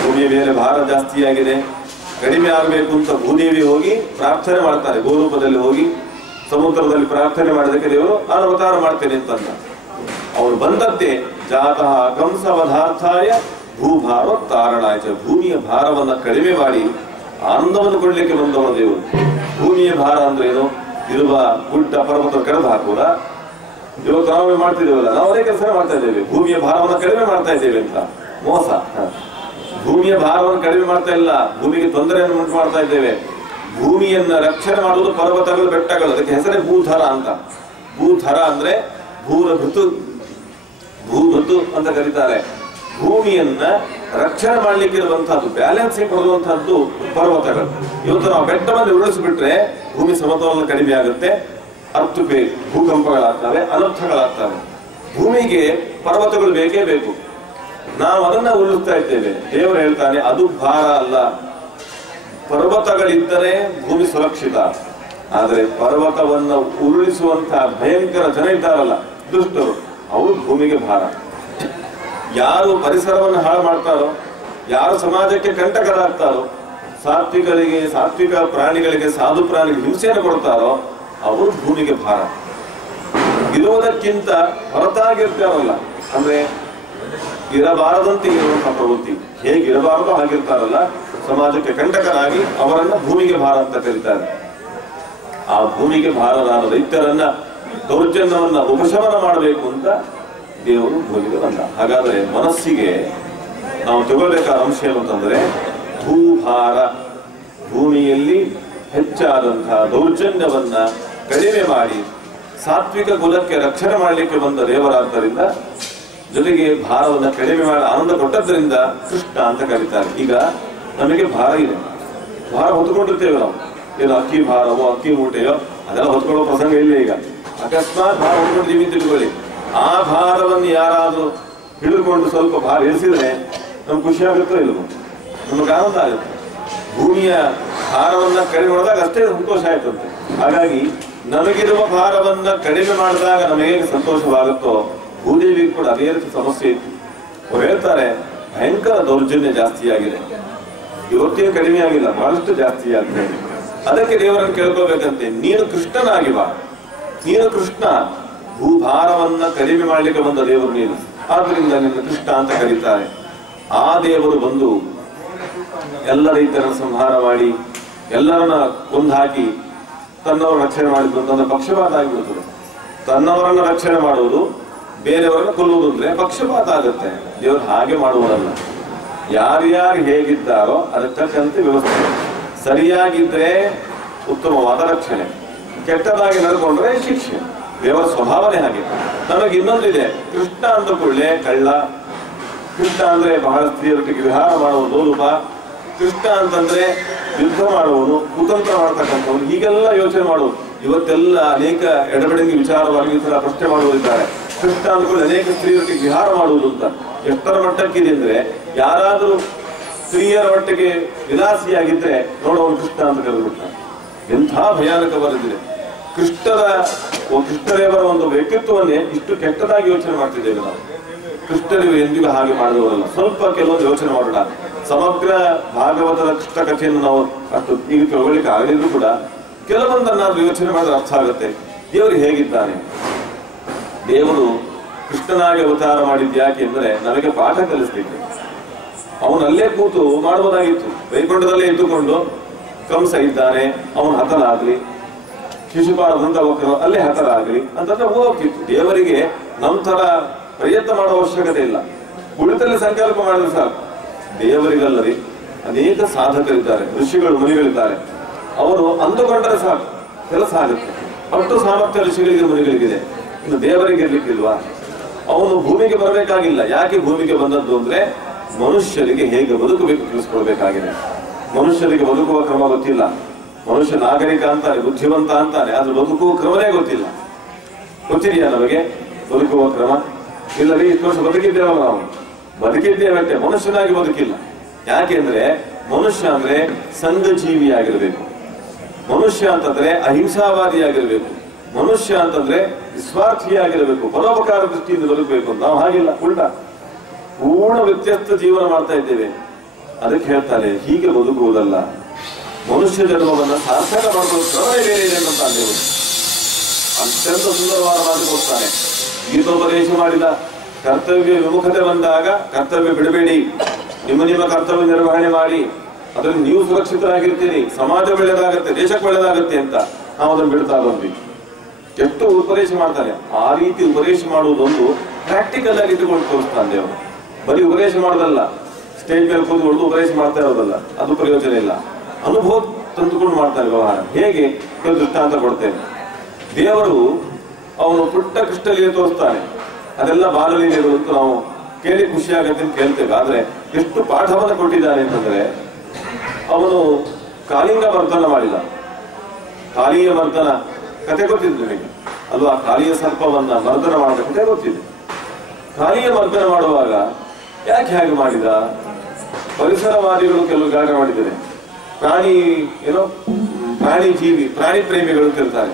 ಭೂಮಿಯ ಮೇಲೆ ಭಾರ ಜಾಸ್ತಿಯಾಗಿದೆ, ಕಡಿಮೆ ಆಗಬೇಕು ಅಂತ ಭೂದೇವಿ ಹೋಗಿ ಪ್ರಾರ್ಥನೆ ಮಾಡ್ತಾರೆ. ಗೋರೂಪದಲ್ಲಿ ಹೋಗಿ ಸಮುದ್ರದಲ್ಲಿ ಪ್ರಾರ್ಥನೆ ಮಾಡಿದಕ್ಕೆ ದೇವರು ನಾನು ಅವತಾರ ಮಾಡ್ತೇನೆ ಅಂತಂದ. ಅವನು ಬಂದದ್ದೇ ಜಾತಃ ಕಂಸವಧಾರ್ಥಾಯ ಭೂಭಾರೋತ್ತಾರಣಾಯ. ಭೂಮಿಯ ಭಾರವನ್ನ ಕಡಿಮೆ ಮಾಡಿ ಆನಂದವನ್ನು ಕೊಡ್ಲಿಕ್ಕೆ ಬಂದವನು ದೇವರು. ಭೂಮಿಯ ಭಾರ ಅಂದ್ರೆ ಏನು? ಇರುವ ಗುಡ್ಡ ಪರ್ವತ ಕಳೆದು ಹಾಕುವುದಾ? ಇವತ್ತು ನಾವು ಮಾಡ್ತಿದ್ದೇವಲ್ಲ, ನಾವು ಅದೇ ಕೆಲಸ ಮಾಡ್ತಾ ಇದ್ದೇವೆ. ಭೂಮಿಯ ಭಾರವನ್ನು ಕಡಿಮೆ ಮಾಡ್ತಾ ಇದ್ದೇವೆ ಅಂತ ಮೋಸ. ಭೂಮಿಯ ಭಾರವನ್ನು ಕಡಿಮೆ ಮಾಡ್ತಾ ಇಲ್ಲ, ಭೂಮಿಗೆ ತೊಂದರೆಯನ್ನು ಉಂಟು ಮಾಡ್ತಾ ಇದ್ದೇವೆ. ಭೂಮಿಯನ್ನ ರಕ್ಷಣೆ ಮಾಡುವುದು ಪರ್ವತಗಳು, ಬೆಟ್ಟಗಳು. ಅದಕ್ಕೆ ಹೆಸರೇ ಭೂಧರ ಅಂತ. ಭೂಧರ ಅಂದ್ರೆ ಭೂಋತು ಅಂತ ಕರೀತಾರೆ. ಭೂಮಿಯನ್ನ ರಕ್ಷಣೆ ಮಾಡ್ಲಿಕ್ಕೆ ಇರುವಂತಹದ್ದು, ಬ್ಯಾಲೆನ್ಸಿಂಗ್ ಕೊಡುವಂತಹದ್ದು ಪರ್ವತಗಳು. ಇವತ್ತು ನಾವು ಬೆಟ್ಟವನ್ನು ಉರುಳಿಸಿಬಿಟ್ರೆ ಭೂಮಿ ಸಮತೋಲನ ಕಡಿಮೆ ಆಗುತ್ತೆ, ಭೂಕಂಪಗಳಾಗ್ತವೆ, ಅನರ್ಥಗಳಾಗ್ತವೆ. ಭೂಮಿಗೆ ಪರ್ವತಗಳು ಬೇಕೇ ಬೇಕು. ನಾವು ಅದನ್ನ ಉರುಳಿಸ್ತಾ ಇದ್ದೇವೆ. ದೇವರು ಹೇಳ್ತಾನೆ ಅದು ಭಾರ ಅಲ್ಲ, ಪರ್ವತಗಳಿದ್ದರೆ ಭೂಮಿ ಸುರಕ್ಷಿತ. ಆದರೆ ಪರ್ವತವನ್ನು ಉರುಳಿಸುವಂತಹ ಭಯಂಕರ ಜನ ಇದ್ದಾರಲ್ಲ, ದುಷ್ಟರು, ಅವರು ಭೂಮಿಗೆ ಭಾರ. ಯಾರು ಪರಿಸರವನ್ನು ಹಾಳು ಮಾಡ್ತಾರೋ, ಯಾರು ಸಮಾಜಕ್ಕೆ ಕಂಟಕರಾಗ್ತಾರೋ, ಸಾತ್ವಿಕ ಪ್ರಾಣಿಗಳಿಗೆ, ಸಾಧು ಪ್ರಾಣಿಗಳಿಗೆ ಹಿಂಸೆಯನ್ನು ಕೊಡ್ತಾರೋ ಅವರು ಭೂಮಿಗೆ ಭಾರ. ಇರುವುದಕ್ಕಿಂತ ಹೊರತಾಗಿರ್ತಾರಲ್ಲ, ಅಂದ್ರೆ ಇರಬಾರದಂತೆ ಇರುವಂತಹ ಪ್ರವೃತ್ತಿ, ಹೇಗಿರಬಾರದು ಹಾಗಿರ್ತಾರಲ್ಲ, ಸಮಾಜಕ್ಕೆ ಕಂಟಕರಾಗಿ ಅವರನ್ನ ಭೂಮಿಗೆ ಭಾರ ಅಂತ ಕರೀತಾರೆ. ಆ ಭೂಮಿಗೆ ಭಾರರಾದ ರೈತರನ್ನ, ದೌರ್ಜನ್ಯವನ್ನ ಉಪಶಮನ ಮಾಡಬೇಕು ಅಂತ ದೇವರು ಭೂಮಿಗೆ ಬಂದ. ಹಾಗಾದ್ರೆ ಮನಸ್ಸಿಗೆ ನಾವು ತಗೊಳ್ಬೇಕಾದ ಅಂಶ ಏನಂತಂದ್ರೆ ಭೂಭಾರ, ಭೂಮಿಯಲ್ಲಿ ಹೆಚ್ಚಾದಂತಹ ದೌರ್ಜನ್ಯವನ್ನ ಕಡಿಮೆ ಮಾಡಿ ಸಾತ್ವಿಕ ಕುಲಕ್ಕೆ ರಕ್ಷಣೆ ಮಾಡಲಿಕ್ಕೆ ಬಂದ ದೇವರಾದ್ದರಿಂದ, ಜೊತೆಗೆ ಭಾರವನ್ನು ಕಡಿಮೆ ಮಾಡಿ ಆನಂದ ಕೊಟ್ಟದ್ರಿಂದ ಕೃಷ್ಣ ಅಂತ ಕರೀತಾರೆ. ಈಗ ನಮಗೆ ಭಾರ ಇದೆ, ಭಾರ ಹೊತ್ಕೊಂಡಿರ್ತೇವೆ ನಾವು. ಏನು ಅಕ್ಕಿ ಭಾರವೋ, ಅಕ್ಕಿ ಮೂಟೆಯೋ, ಅದೆಲ್ಲ ಹೊತ್ಕೊಳ್ಳೋ ಪ್ರಸಂಗ ಇಲ್ಲ. ಈಗ ಅಕಸ್ಮಾತ್ ಭಾರ ಹೊತ್ಕೊಂಡಿದ್ದೀವಿ ಅಂತ ತಿಳ್ಕೊಳ್ಳಿ, ಆ ಭಾರವನ್ನು ಯಾರಾದ್ರೂ ಹಿಡಿದುಕೊಂಡು ಸ್ವಲ್ಪ ಭಾರ ಇಳಿಸಿದ್ರೆ ನಮ್ಗೆ ಖುಷಿ ಆಗುತ್ತೋ ಇಲ್ವೋ, ನಮಗೆ ಆನಂದ ಆಗುತ್ತೆ. ಭೂಮಿಯ ಭಾರವನ್ನ ಕಡಿಮೆ ಮಾಡಿದಾಗ ಅಷ್ಟೇ ಸಂತೋಷ ಆಯ್ತಂತೆ. ಹಾಗಾಗಿ ನಮಗಿರುವ ಭಾರವನ್ನ ಕಡಿಮೆ ಮಾಡಿದಾಗ ನಮಗೆ ಸಂತೋಷವಾಗುತ್ತೋ, ಭೂದೇವಿಗೆ ಕೂಡ ಅದೇ ರೀತಿ ಸಮಸ್ಯೆ ಇತ್ತು. ಅವ್ರು ಹೇಳ್ತಾರೆ ಭಯಂಕರ ದೌರ್ಜನ್ಯ ಜಾಸ್ತಿ ಆಗಿದೆ, ಇವತ್ತೇನು ಕಡಿಮೆ ಆಗಿಲ್ಲ, ಬಹಳಷ್ಟು ಜಾಸ್ತಿ ಆಗಿದೆ. ಅದಕ್ಕೆ ದೇವರನ್ನು ಕೇಳ್ಕೋಬೇಕಂತೆ, ನೀನು ಕೃಷ್ಣನಾಗಿ ಬಾ, ನೀನು ಕೃಷ್ಣ, ಭೂಭಾರವನ್ನ ಕಡಿಮೆ ಮಾಡಲಿಕ್ಕೆ ಬಂದ ದೇವರು ನೀನು, ಆದ್ರಿಂದ ನಿನ್ನ ಕೃಷ್ಣ ಅಂತ ಕರೀತಾರೆ. ಆ ದೇವರು ಬಂದು ಎಲ್ಲ ರೈತರನ್ನು ಸಂಹಾರ ಮಾಡಿ ಎಲ್ಲರನ್ನ ಕೊಂದಾಕಿ ತನ್ನವರ ರಕ್ಷಣೆ ಮಾಡಿದ್ರು ಅಂತಂದ್ರೆ ಪಕ್ಷಪಾತ ಆಗಿಬಿಡುತ್ತದೆ. ತನ್ನವರನ್ನ ರಕ್ಷಣೆ ಮಾಡುವುದು, ಬೇರೆಯವರನ್ನ ಕೊಲ್ಲುವುದು ಅಂದ್ರೆ ಪಕ್ಷಪಾತ ಆಗುತ್ತೆ. ದೇವರು ಹಾಗೆ ಮಾಡುವುದಲ್ಲ. ಯಾರ್ಯಾರು ಹೇಗಿದ್ದಾರೋ ಅದಕ್ಕೆ ತಕ್ಕಂತೆ ವ್ಯವಸ್ಥೆ. ಸರಿಯಾಗಿದ್ರೆ ಉತ್ತಮವಾದ ರಕ್ಷಣೆ, ಕೆಟ್ಟದಾಗಿ ನಡ್ಕೊಂಡ್ರೆ ಶಿಕ್ಷೆ. ದೇವರ ಸ್ವಭಾವನೆ ಹಾಗೆ. ನಮಗೆ ಇನ್ನೊಂದಿದೆ, ಕೃಷ್ಣ ಅಂದ ಕೂಡಲೇ ಕಳ್ಳ, ಕೃಷ್ಣ ಅಂದ್ರೆ ಬಹಳ ಸ್ತ್ರೀಯರೊಟ್ಟಿಗೆ ವಿಹಾರ ಮಾಡುವ ಲೋಲುಪ, ಕೃಷ್ಣ ಅಂತಂದ್ರೆ ಯುದ್ಧ ಮಾಡುವನು, ಕುತಂತ್ರ ಮಾಡ್ತಕ್ಕಂಥವ್ರು, ಹೀಗೆಲ್ಲ ಯೋಚನೆ ಮಾಡುವುದು. ಇವತ್ತೆಲ್ಲ ಅನೇಕ ಎಡಬೆಡಂಗಿ ವಿಚಾರವಾಗಿ ಈ ತರ ಪ್ರಶ್ನೆ ಮಾಡುವುದಿದ್ದಾರೆ. ಕೃಷ್ಣ ಅಂದ್ಕೊಂಡು ಅನೇಕ ಸ್ತ್ರೀಯರೊಟ್ಟಿಗೆ ವಿಹಾರ ಮಾಡುವುದು ಅಂತ ಎಷ್ಟರ ಮಟ್ಟಕ್ಕಿದೆ ಅಂದ್ರೆ, ಯಾರಾದರೂ ಸ್ತ್ರೀಯರ ಮಟ್ಟಿಗೆ ವಿಲಾಸಿಯಾಗಿದ್ರೆ ನೋಡೋನು ಕೃಷ್ಣ ಅಂತ ಕರೆದುಬಿಡ್ತಾನೆ. ಎಂಥ ಭಯಾನಕವಾದಿದೆ. ಕೃಷ್ಣದೇವರ ಒಂದು ವ್ಯಕ್ತಿತ್ವವನ್ನೇ ಇಷ್ಟು ಕೆಟ್ಟದಾಗಿ ಯೋಚನೆ ಮಾಡ್ತಿದ್ದೇವೆ ನಾವು. ಕೃಷ್ಣದೇವರು ಎಂದಿಗೂ ಹಾಗೆ ಮಾಡಿದವರಲ್ಲ. ಸ್ವಲ್ಪ ಕೆಲವೊಂದು ಯೋಚನೆ ಮಾಡೋಣ. ಸಮಗ್ರ ಭಾಗವತದ ಕೃಷ್ಣ ಕಥೆಯನ್ನು ನಾವು ಅಷ್ಟು ಈಗ ತಿಳ್ಕೊಳ್ಳಿಕ್ಕೆ ಆಗಲಿದ್ರು ಕೂಡ ಕೆಲವೊಂದನ್ನಾದ್ರೂ ಯೋಚನೆ ಮಾಡಿದ್ರೆ ಅರ್ಥ ಆಗುತ್ತೆ ದೇವರು ಹೇಗಿದ್ದಾನೆ. ದೇವರು ಕೃಷ್ಣನಾಗಿ ಅವತಾರ ಮಾಡಿದ್ದು ಯಾಕೆ ಅಂದ್ರೆ ನಮಗೆ ಪಾಠ ಕಲಿಸ್ಲಿಕ್ಕೆ. ಅವನಲ್ಲೇ ಕೂತು ಮಾಡಬಹುದಾಗಿತ್ತು. ವೈಕುಂಠದಲ್ಲೇ ಇದ್ದುಕೊಂಡು ಕಂಸ ಇದ್ದಾನೆ, ಅವನು ಹತನಾಗ್ಲಿ, ಶಿಶುಪಾಲದಂತ ಅಲ್ಲೇ ಹತರಾಗ್ಲಿ ಅಂತಂದ್ರೆ ಹೋಗ್ತಿತ್ತು. ದೇವರಿಗೆ ನಮ್ಮ ತರ ಪ್ರಯತ್ನ ಮಾಡುವ ಅವಶ್ಯಕತೆ ಇಲ್ಲ. ಕುಳಿತಲ್ಲಿ ಸಂಕಲ್ಪ ಮಾಡಿದ್ರೆ ಸಾಕು. ದೇವರಿಗಲ್ಲದೆ ಅನೇಕ ಸಾಧಕರಿದ್ದಾರೆ, ಋಷಿಗಳು, ಮುನಿಗಳಿದ್ದಾರೆ. ಅವರು ಅಂದುಕೊಂಡರೆ ಸಾಕು, ಕೆಲಸ ಆಗುತ್ತೆ. ಅಷ್ಟು ಸಾಮರ್ಥ್ಯ ಋಷಿಗಳಿಗೆ, ಮುನಿಗಳಿಗಿದೆ. ಇನ್ನು ದೇವರಿಗೆ ಇರ್ಲಿಕ್ಕಿಲ್ವಾ? ಅವನು ಭೂಮಿಗೆ ಬರಬೇಕಾಗಿಲ್ಲ. ಯಾಕೆ ಭೂಮಿಗೆ ಬಂದದ್ದು ಅಂದ್ರೆ ಮನುಷ್ಯರಿಗೆ ಹೇಗೆ ಬದುಕಬೇಕು ತಿಳಿಸ್ಕೊಳ್ಬೇಕಾಗಿದೆ. ಮನುಷ್ಯರಿಗೆ ಬದುಕುವ ಕ್ರಮ ಗೊತ್ತಿಲ್ಲ. ಮನುಷ್ಯ ನಾಗರಿಕ ಅಂತಾನೆ, ಬುದ್ಧಿವಂತ ಅಂತಾನೆ, ಆದ್ರೆ ಬದುಕುವ ಕ್ರಮನೇ ಗೊತ್ತಿಲ್ಲ. ಗೊತ್ತಿದೆಯಾ ನಮಗೆ ಬದುಕುವ ಕ್ರಮ? ಇಲ್ಲದೆ ಇಷ್ಟು ವರ್ಷ ಬದುಕಿದ್ದೇವಲ್ಲ ನಾವು. ಬದುಕಿದ್ದೇವೆ, ಮನುಷ್ಯನಾಗಿ ಬದುಕಿಲ್ಲ. ಯಾಕೆಂದ್ರೆ ಮನುಷ್ಯ ಅಂದ್ರೆ ಸಂಘಜೀವಿಯಾಗಿರ್ಬೇಕು. ಮನುಷ್ಯ ಅಂತಂದ್ರೆ ಅಹಿಂಸಾವಾದಿಯಾಗಿರ್ಬೇಕು. ಮನುಷ್ಯ ಅಂತಂದ್ರೆ ನಿಸ್ವಾರ್ಥಿಯಾಗಿರಬೇಕು, ಪರೋಪಕಾರ ದೃಷ್ಟಿಯಿಂದ ಬದುಕಬೇಕು ಅಂತ. ನಾವು ಹಾಗಿಲ್ಲ, ಉಲ್ಟಾ ಪೂರ್ಣ ವ್ಯತ್ಯಸ್ತ ಜೀವನ ಮಾಡ್ತಾ ಇದ್ದೇವೆ. ಅದಕ್ಕೆ ಹೇಳ್ತಾರೆ ಹೀಗೆ ಬದುಕುವುದಲ್ಲ, ಮನುಷ್ಯ ಜನ್ಮವನ್ನ ಸಾರ್ಥಕ ಮಾಡುವ ಕ್ರಮವೇ ಬೇರೆ ಇದೆ ಅಂತ ದೇವರು ಅತ್ಯಂತ ಸುಂದರವಾದ ಮಾತು ಕೊಡ್ತಾನೆ. ಗೀತೋಪದೇಶ ಮಾಡಿದ ಕರ್ತವ್ಯ ವಿಮುಖತೆ ಬಂದಾಗ ಕರ್ತವ್ಯ ಬಿಡಬೇಡಿ, ನಿಮ್ಮ ಕರ್ತವ್ಯ ನಿರ್ವಹಣೆ ಮಾಡಿ, ಅದರಲ್ಲಿ ನೀವು ಸುರಕ್ಷಿತರಾಗಿರ್ತೀರಿ, ಸಮಾಜ ಒಳ್ಳೆದಾಗತ್ತೆ, ದೇಶಕ್ಕೆ ಒಳ್ಳೆದಾಗತ್ತೆ ಅಂತ ನಾವು ಅದನ್ನು ಬಿಡ್ತಾ ಬಂದ್ವಿ. ಎಷ್ಟು ಉಪದೇಶ ಮಾಡ್ತಾನೆ. ಆ ರೀತಿ ಉಪದೇಶ ಮಾಡುವುದೊಂದು ಪ್ರಾಕ್ಟಿಕಲ್ ಆಗಿ ಇಟ್ಟುಕೊಂಡು ತೋರಿಸ್ತಾನೆ ದೇವರು. ಬರೀ ಉಪದೇಶ ಮಾಡೋದಲ್ಲ, ಸ್ಟೇಜ್ ಮೇಲೆ ಕೂತ್ಕೊಂಡು ಉಪದೇಶ ಮಾಡ್ತಾ ಇರೋದಲ್ಲ, ಅದು ಪ್ರಯೋಜನ ಇಲ್ಲ. ತಂದುಕೊಂಡು ಮಾಡ್ತಾನೆ ವ್ಯವಹಾರ. ಹೇಗೆ ದೃಷ್ಟಾಂತ ಕೊಡ್ತೇನೆ. ದೇವರು ಅವನು ಪುಟ್ಟ ಕೃಷ್ಣಲೀಲೆ ತೋರಿಸ್ತಾನೆ, ಅದೆಲ್ಲ ಬಾಲಲೀಲೆಗಳು ಅಂತ ನಾವು ಕೇಳಿ ಖುಷಿ ಆಗತ್ತೆ ಅಂತ ಕೇಳ್ತೇವೆ. ಆದ್ರೆ ಎಷ್ಟು ಪಾಠವನ್ನು ಕೊಟ್ಟಿದ್ದಾನೆ ಅಂತಂದ್ರೆ, ಅವನು ಕಾಳಿಂಗ ಮರ್ದನ ಮಾಡಿದ. ಕಾಳಿಯ ಮರ್ದನ ಕತೆ ಗೊತ್ತಿದೆ ನಿಮಗೆ ಅಲ್ವಾ? ಕಾಳಿಯ ಸರ್ಪವನ್ನ ಮರ್ದನ ಮಾಡಿದ ಕತೆ ಗೊತ್ತಿದೆ. ಕಾಳಿಯ ಮರ್ದನ ಮಾಡುವಾಗ ಯಾಕೆ ಹಾಗೆ ಮಾಡಿದ? ಪರಿಸರವಾದಿಗಳು ಕೆಲವು ಗಾನ ಮಾಡಿದ್ದಾರೆ. ಪ್ರಾಣಿ ಪ್ರೇಮಿಗಳು ಅಂತಿರ್ತಾರೆ,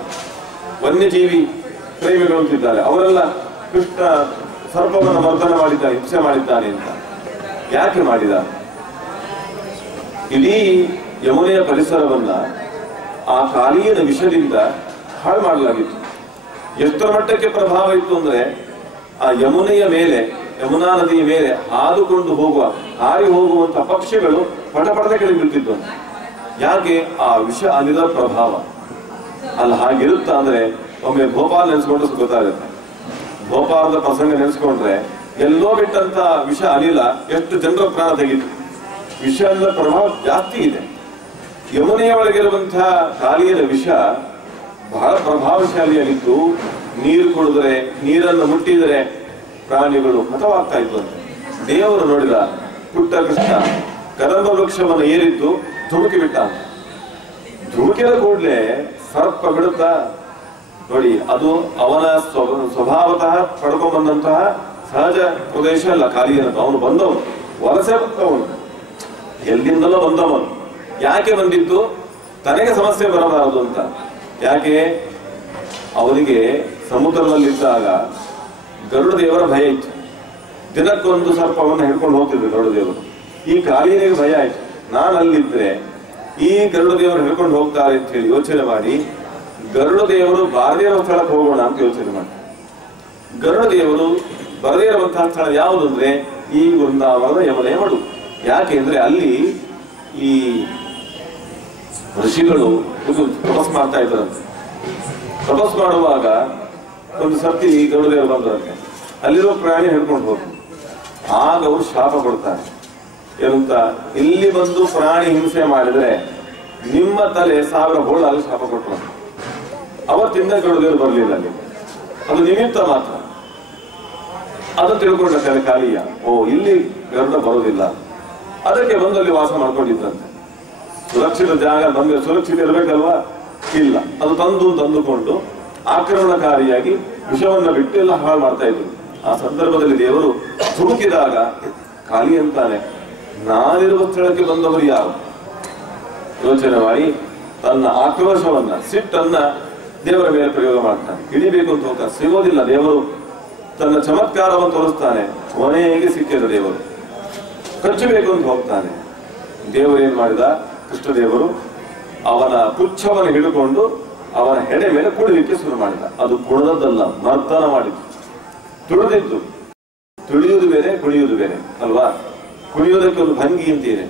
ವನ್ಯಜೀವಿ ಪ್ರೇಮಿಗಳು ಅಂತಿದ್ದಾರೆ. ಅವರೆಲ್ಲ ಕೃಷ್ಣ ಸರ್ಪವನ್ನು ಮರ್ದನ ಮಾಡಿದ್ದಾನೆ, ಹಿಂಸೆ ಮಾಡಿದ್ದಾನೆ ಅಂತ. ಯಾಕೆ ಮಾಡಿದ? ಇಡೀ ಯಮುನೆಯ ಪರಿಸರವನ್ನ ಆ ಕಾಳಿಯನ ವಿಷದಿಂದ ಹಾಳು ಮಾಡಲಾಗಿತ್ತು. ಎಷ್ಟರ ಮಟ್ಟಕ್ಕೆ ಪ್ರಭಾವ ಇತ್ತು ಅಂದ್ರೆ, ಆ ಯಮುನೆಯ ಮೇಲೆ, ಯಮುನಾ ನದಿಯ ಮೇಲೆ ಹಾದುಕೊಂಡು ಹೋಗುವ, ಹಾರಿ ಹೋಗುವಂತಹ ಪಕ್ಷಿಗಳು ಪಟಪಟದ ಕೆಳಗೆ ಬೀಳ್ತಿದ್ವು. ಯಾಕೆ? ಆ ವಿಷ ಅನಿಲ ಪ್ರಭಾವ ಅಲ್ಲಿ ಹಾಗಿರುತ್ತಾ ಅಂದ್ರೆ, ಒಮ್ಮೆ ಭೋಪಾಲ್ ನೆನೆಸ್ಕೊಂಡ್ರೆ ಗೊತ್ತಾಗುತ್ತೆ. ಭೋಪಾಲದ ಪ್ರಸಂಗ ನೆನೆಸ್ಕೊಂಡ್ರೆ ಎಲ್ಲೋ ಬಿಟ್ಟಂತ ವಿಷ ಅನಿಲ ಎಷ್ಟು ಜನರ ಪ್ರಾಣ ತೆಗೀತು. ವಿಷ ಅನಿಲ ಪ್ರಭಾವ ಜಾಸ್ತಿ ಇದೆ. ಯಮುನೆಯ ಒಳಗಿರುವಂತಹ ಕಾಳಿಯನ ವಿಷ ಬಹಳ ಪ್ರಭಾವಶಾಲಿಯಾಗಿತ್ತು. ನೀರು ಕುಡಿದ್ರೆ, ನೀರನ್ನು ಮುಟ್ಟಿದರೆ ಪ್ರಾಣಿಗಳು ಹತವಾಗ್ತಾ ಇದ್ವಂತೆ. ದೇವರು ನೋಡಿದ, ಪುಟ್ಟ ಕೃಷ್ಣ ಕದಂಬ ವೃಕ್ಷವನ್ನು ಏರಿದ್ದು ಧುಮುಕಿ ಬಿಟ್ಟ. ಧುಮುಕಿದ ಕೂಡಲೇ ಸರ್ಪ ಬಿಡುತ್ತಾ ನೋಡಿ, ಅದು ಅವನ ಸ್ವಭಾವತಃ ಪಡ್ಕೊಂಡ್ಬಂದಂತಹ ಸಹಜ ಪ್ರದೇಶ ಅಲ್ಲ ಕಾಳಿಯನದು. ಅವನು ಬಂದವನು, ವಲಸೆ ಬಂದವನು, ಎಲ್ಲಿಂದಲೋ ಬಂದವನು. ಯಾಕೆ ಬಂದಿದ್ದು? ತನಗೆ ಸಮಸ್ಯೆ ಬರಬಾರದು ಅಂತ. ಯಾಕೆ? ಅವನಿಗೆ ಸಮುದ್ರದಲ್ಲಿದ್ದಾಗ ಗರುಡ ದೇವರ ಭಯ ಇತ್ತು. ದಿನಕ್ಕೊಂದು ಸರ್ಪವನ್ನು ಹಿಡ್ಕೊಂಡು ಹೋಗ್ತಿದ್ರು ಗರುಡ ದೇವರು. ಈ ಕಾಳಿಯನಿಗೆ ಭಯ ಆಯ್ತು, ನಾನು ಅಲ್ಲಿದ್ರೆ ಈ ಗರುಡ ದೇವರು ಹಿಡ್ಕೊಂಡು ಹೋಗ್ತಾರೆ ಅಂತ ಹೇಳಿ ಯೋಚನೆ ಮಾಡಿ, ಗರುಡ ದೇವರು ಬಾರದೇ ಇರುವ ಸ್ಥಳಕ್ಕೆ ಹೋಗೋಣ ಅಂತ ಯೋಚನೆ ಮಾಡಿ. ಗರುಡ ದೇವರು ಬರದೇ ಇರುವಂತಹ ಸ್ಥಳ ಯಾವುದು ಅಂದ್ರೆ ಈ ವೃಂದಾವನದ ಯಮುನೆಯ ಮಡು. ಯಾಕೆ ಅಂದ್ರೆ ಅಲ್ಲಿ ಈ ಋಷಿಗಳು ತಪಸ್ ಮಾಡ್ತಾ ಇದ್ರಂತೆ. ತಪಸ್ ಮಾಡುವಾಗ ಒಂದು ಸರ್ತಿ ಗರುಡ ದೇವರು ಬಂದ್ರಂತೆ, ಅಲ್ಲಿರೋ ಪ್ರಾಣಿ ಹಿಡ್ಕೊಂಡು ಹೋದ್ರು. ಆಗ ಅವರು ಶಾಪ ಕೊಡ್ತಾರೆ, ಏನಂತ? ಇಲ್ಲಿ ಬಂದು ಪ್ರಾಣಿ ಹಿಂಸೆ ಮಾಡಿದ್ರೆ ನಿಮ್ಮ ತಲೆ 1000 ಹೋಳಾಗಿ ಶಾಪ ಕೊಟ್ಟರು. ಅವತ್ತಿಂದ ಗರುಡ ದೇವರು ಬರಲಿಲ್ಲ ಅಲ್ಲಿ. ಅದು ನಿಮಿತ್ತ ಮಾತ್ರ. ಅದು ತಿಳ್ಕೊಂಡ ಕಾಳಿಯ, ಓ ಇಲ್ಲಿ ಗರುಡ ಬರೋದಿಲ್ಲ. ಅದಕ್ಕೆ ಬಂದಲ್ಲಿ ವಾಸ ಮಾಡ್ಕೊಂಡಿದ್ದಂತೆ. ಸುರಕ್ಷಿತ ಜಾಗ ನಮಗೆ ಸುರಕ್ಷಿತ ಇರಬೇಕಲ್ವಾ? ಇಲ್ಲ, ಅದು ತಂದುಕೊಂಡು ಆಕ್ರಮಣಕಾರಿಯಾಗಿ ವಿಷವನ್ನ ಬಿಟ್ಟು ಎಲ್ಲ ಹಾಳು ಮಾಡ್ತಾ ಇದ್ರು. ಆ ಸಂದರ್ಭದಲ್ಲಿ ದೇವರು ಧುಮುಕಿದಾಗ ಕಾಳಿ ಅಂತಾನೆ, ನಾನಿರುವ ಸ್ಥಳಕ್ಕೆ ಬಂದವರು ಯಾರು? ಯೋಚನೆ ಮಾಡಿ ತನ್ನ ಆಕ್ರೋಶವನ್ನ, ಸಿಟ್ಟನ್ನ ದೇವರ ಮೇಲೆ ಪ್ರಯೋಗ ಮಾಡ್ತಾನೆ. ಹಿಡಿಬೇಕು ಅಂತ ಹೋಗ್ತಾನೆ, ಸಿಗೋದಿಲ್ಲ. ದೇವರು ತನ್ನ ಚಮತ್ಕಾರವನ್ನು ತೋರಿಸ್ತಾನೆ, ಕೊನೆಗೆ ಸಿಕ್ಕಿದ ದೇವರು. ಕಚ್ಚಬೇಕು ಅಂತ ಹೋಗ್ತಾನೆ. ದೇವರು ಏನ್ ಮಾಡಿದ? ಕೃಷ್ಣದೇವರು ಅವನ ಪುಚ್ಛವನ್ನು ಹಿಡಿದುಕೊಂಡು ಅವನ ಹೆಡೆ ಮೇಲೆ ಕುಡಿಲಿಕ್ಕೆ ಶುರು ಮಾಡಿದ. ಅದು ಕುಡಿದದ್ದಲ್ಲ, ನರ್ತನ ಮಾಡಿದ್ದು, ತುಳಿದಿದ್ದು. ತುಳಿಯುವುದು ಬೇರೆ, ಕುಣಿಯುವುದು ಬೇರೆ ಅಲ್ವಾ? ಕುಣಿಯೋದಕ್ಕೆ ಒಂದು ಭಂಗಿ ಅಂತಿದೆ,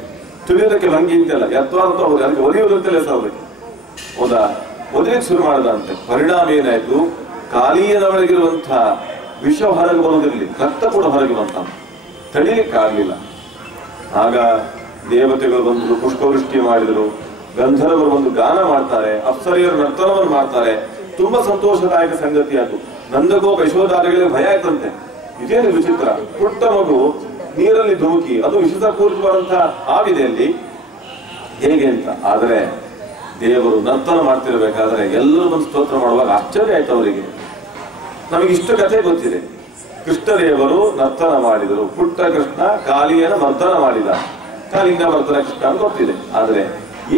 ತುಳಿಯೋದಕ್ಕೆ ಭಂಗಿ ಅಂತೆಲ್ಲ. ಯತ್ವಾರ್ಥ ಹೋಗಿ ಅದಕ್ಕೆ ಒಲಿಯುವುದಂತೆಲ್ಲ ಹೆಸರಬೇಕು. ಹೌದಾ? ಒದಲಿಕ್ಕೆ ಶುರು ಮಾಡದಂತೆ. ಪರಿಣಾಮ ಏನಾಯ್ತು? ಕಾಳಿಯನ ಒಳಗಿರುವಂತಹ ವಿಷ ಹೊರಗೆ ಬರುವುದಿರಲಿ, ರಕ್ತ ಕೂಡ ಹೊರಗೆ ಬಂತ, ತಡಿಲಿಕ್ಕೆ ಆಗ್ಲಿಲ್ಲ. ಆಗ ದೇವತೆಗಳು ಬಂದರು, ಪುಷ್ಪವೃಷ್ಟಿ ಮಾಡಿದರು, ಗಂಧರ್ವರು ಒಂದು ಗಾನ ಮಾಡ್ತಾರೆ, ಅಪ್ಸರೆಯರು ನರ್ತನವನ್ನು ಮಾಡ್ತಾರೆ. ತುಂಬಾ ಸಂತೋಷದಾಯಕ ಸಂಗತಿ ಅದು. ನಂದಗೋಪ ಯಶೋಧಾರೆಗಳಿಗೆ ಭಯ ಆಯ್ತಂತೆ, ಇದೇನು ವಿಚಿತ್ರ, ಪುಟ್ಟ ಮಗು ನೀರಲ್ಲಿ ಧುಮುಕಿ, ಅದು ವಿಷಪೂರಿತವಾದಂತಹ ಆವಿದೆಯಲ್ಲಿ ಹೇಗೆ ಅಂತ. ಆದರೆ ದೇವರು ನರ್ತನ ಮಾಡ್ತಿರ್ಬೇಕಾದ್ರೆ ಎಲ್ಲರೂ ಬಂದು ಸ್ತೋತ್ರ ಮಾಡುವಾಗ ಆಶ್ಚರ್ಯ ಆಯ್ತು ಅವರಿಗೆ. ನಮಗಿಷ್ಟು ಕಥೆ ಗೊತ್ತಿದೆ. ಕೃಷ್ಣದೇವರು ನರ್ತನ ಮಾಡಿದರು, ಪುಟ್ಟ ಕೃಷ್ಣ ಕಾಳಿಯನ ಮರ್ದನ ಮಾಡಿದ. ಕಾಳಿಂಗ ಮರ್ದನ ಕೃಷ್ಣ ಅಂತ ಗೊತ್ತಿದೆ. ಆದ್ರೆ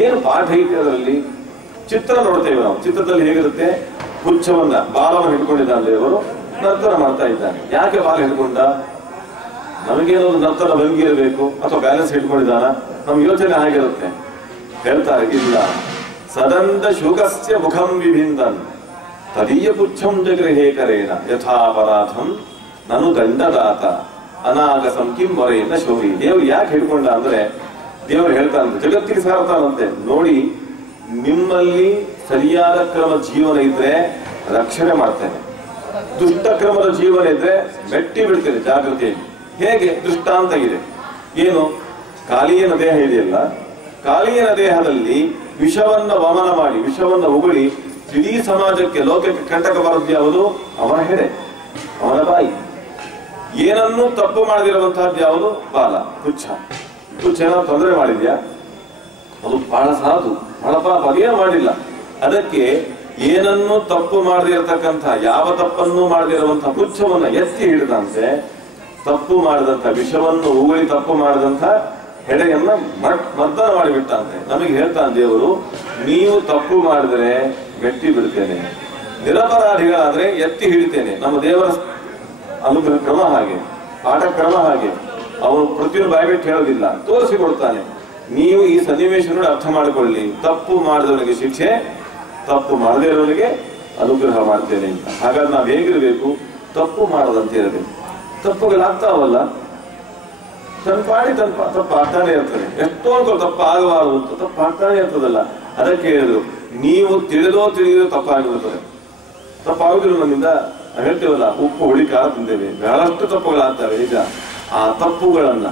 ಏನು ಪಾಠ ಇದೆ ಅದರಲ್ಲಿ? ಚಿತ್ರ ನೋಡ್ತೇವೆ ನಾವು. ಚಿತ್ರದಲ್ಲಿ ಹೇಗಿರುತ್ತೆ? ಪುಚ್ಛವನ್ನ, ಬಾಲವನ್ನು ಹಿಡ್ಕೊಂಡಿದ್ದಾನೆ ದೇವರು, ನರ್ತನ ಮಾಡ್ತಾ ಇದ್ದಾನೆ. ಯಾಕೆ ಬಾಲ ಹಿಡ್ಕೊಂಡ? ನಮಗೇನೋ ನರ್ತನ ಭಂಗಿ ಇರಬೇಕು ಅಥವಾ ಬ್ಯಾಲೆನ್ಸ್ ಹಿಡ್ಕೊಂಡಿದ್ದಾನ? ನಮ್ ಯೋಚನೆ ಹಾಗಿರುತ್ತೆ. ಹೇಳ್ತಾರೆ, ಇಲ್ಲ. ಸದಂತ ಶುಕಸ್ಯ ಮುಖಂ ವಿಭಿಂದನ್ ತದೀಯ ಪುಚ್ಛಂ ಜಗೃಹೇ ಕರೇನ ಯಥಾಪರಾಧಂ ನನು ದಂಡದಾತ ಅನಾಗಸಂ ಕಿಂ ವರೇನ ಶೋರಿ. ದೇವರು ಯಾಕೆ ಹಿಡ್ಕೊಂಡ ಅಂದ್ರೆ, ದೇವರು ಹೇಳ್ತಾನಂತೆ, ಜಗತ್ತಿಗೆ ಸಾರ್ತಾನಂತೆ, ನೋಡಿ ನಿಮ್ಮಲ್ಲಿ ಸರಿಯಾದ ಕ್ರಮ ಜೀವನ ಇದ್ರೆ ರಕ್ಷಣೆ ಮಾಡ್ತೇನೆ, ದುಷ್ಟ ಕ್ರಮದ ಜೀವನ ಇದ್ರೆ ಮೆಟ್ಟಿ ಬಿಡ್ತೇನೆ ಜಾಗೃತಿಯಲ್ಲಿ. ಹೇಗೆ? ದೃಷ್ಟಾಂತ ಇದೆ. ಏನು? ಕಾಳಿಯನ ದೇಹ ಇದೆಯಲ್ಲ, ಕಾಳಿಯನ ದೇಹದಲ್ಲಿ ವಿಷವನ್ನ ವಮನ ಮಾಡಿ ವಿಷವನ್ನ ಉಗುಳಿ ಇಡೀ ಸಮಾಜಕ್ಕೆ ಲೋಕಕ್ಕೆ ಕಂಟಕ ಬರದ್ದು ಯಾವುದು? ಅವನ ಹೆಡೆ, ಅವನ ಬಾಯಿ. ಏನನ್ನೂ ತಪ್ಪು ಮಾಡದಿರುವಂತಹದ್ದು ಯಾವುದು? ಬಾಲ, ಪುಚ್ಛ. ಪುಚ್ಛ ಏನಾದ್ರು ತೊಂದರೆ ಮಾಡಿದ್ಯಾ? ಅದು ಬಹಳ ಸಾಧು, ಬಹಳ ಪಾಪ, ಅದೇನು ಮಾಡಿಲ್ಲ. ಅದಕ್ಕೆ ಏನನ್ನೂ ತಪ್ಪು ಮಾಡದಿರತಕ್ಕಂಥ, ಯಾವ ತಪ್ಪನ್ನು ಮಾಡದಿರುವಂತಹ ಪುಚ್ಛವನ್ನ ಎತ್ತಿ ಹಿಡಿದಂತೆ ತಪ್ಪು ಮಾಡಿದಂಥ ವಿಷವನ್ನು ಉಗುಳಿ ತಪ್ಪು ಮಾಡಿದಂಥ ಹೆಡೆಯನ್ನ ಮರ್ದನ ಮಾಡಿಬಿಟ್ಟಂತೆ. ನಮಗೆ ಹೇಳ್ತಾನೆ ದೇವರು, ನೀವು ತಪ್ಪು ಮಾಡಿದ್ರೆ ಮೆಟ್ಟಿ ಬಿಡ್ತೇನೆ, ನಿರಪರಾಧಿಗಳಾದ್ರೆ ಎತ್ತಿ ಹಿಡಿತೇನೆ. ನಮ್ಮ ದೇವರ ಅನುಗ್ರಹ ಕ್ರಮ ಹಾಗೆ, ಪಾಠ ಕ್ರಮ ಹಾಗೆ. ಅವನು ಪ್ರತಿಯೊಂದು ಬಾಯ್ಬಿಟ್ಟು ಹೇಳೋದಿಲ್ಲ, ತೋರಿಸಿಕೊಡ್ತಾನೆ. ನೀವು ಈ ಸನ್ನಿವೇಶ ನೋಡಿ ಅರ್ಥ ಮಾಡಿಕೊಳ್ಳಿ. ತಪ್ಪು ಮಾಡಿದವನಿಗೆ ಶಿಕ್ಷೆ, ತಪ್ಪು ಮಾಡದೇ ಇರೋನಿಗೆ ಅನುಗ್ರಹ ಮಾಡ್ತೇನೆ ಅಂತ. ಹಾಗಾದ್ರೆ ನಾವು ಹೇಗಿರ್ಬೇಕು? ತಪ್ಪು ಮಾಡದಂತೆ ಇರಬೇಕು. ತಪ್ಪುಗಳಾಗ್ತಾವಲ್ಲ, ತಪ್ಪು ಆಗ್ತಾನೆ ಇರ್ತದೆ. ಎಷ್ಟೋ ತಪ್ಪು ಆಗಬಾರದು ಅಂತ ತಪ್ಪು ಆಗ್ತಾನೆ ಇರ್ತದಲ್ಲ. ಅದಕ್ಕೆ ಹೇಳಿದ್ರು, ನೀವು ತಿಳಿದೋ ತಪ್ಪಾಗಿರುತ್ತದೆ. ತಪ್ಪಾಗುದಿಲ್ಲ ನಮ್ಮಿಂದ. ನಾವು ಹೇಳ್ತೇವಲ್ಲ, ಉಪ್ಪು ಹುಳಿ ಖಾರ ತಿಂತೇವೆ, ಬಹಳಷ್ಟು ತಪ್ಪುಗಳಾಗ್ತವೆ. ಈಗ ಆ ತಪ್ಪುಗಳನ್ನ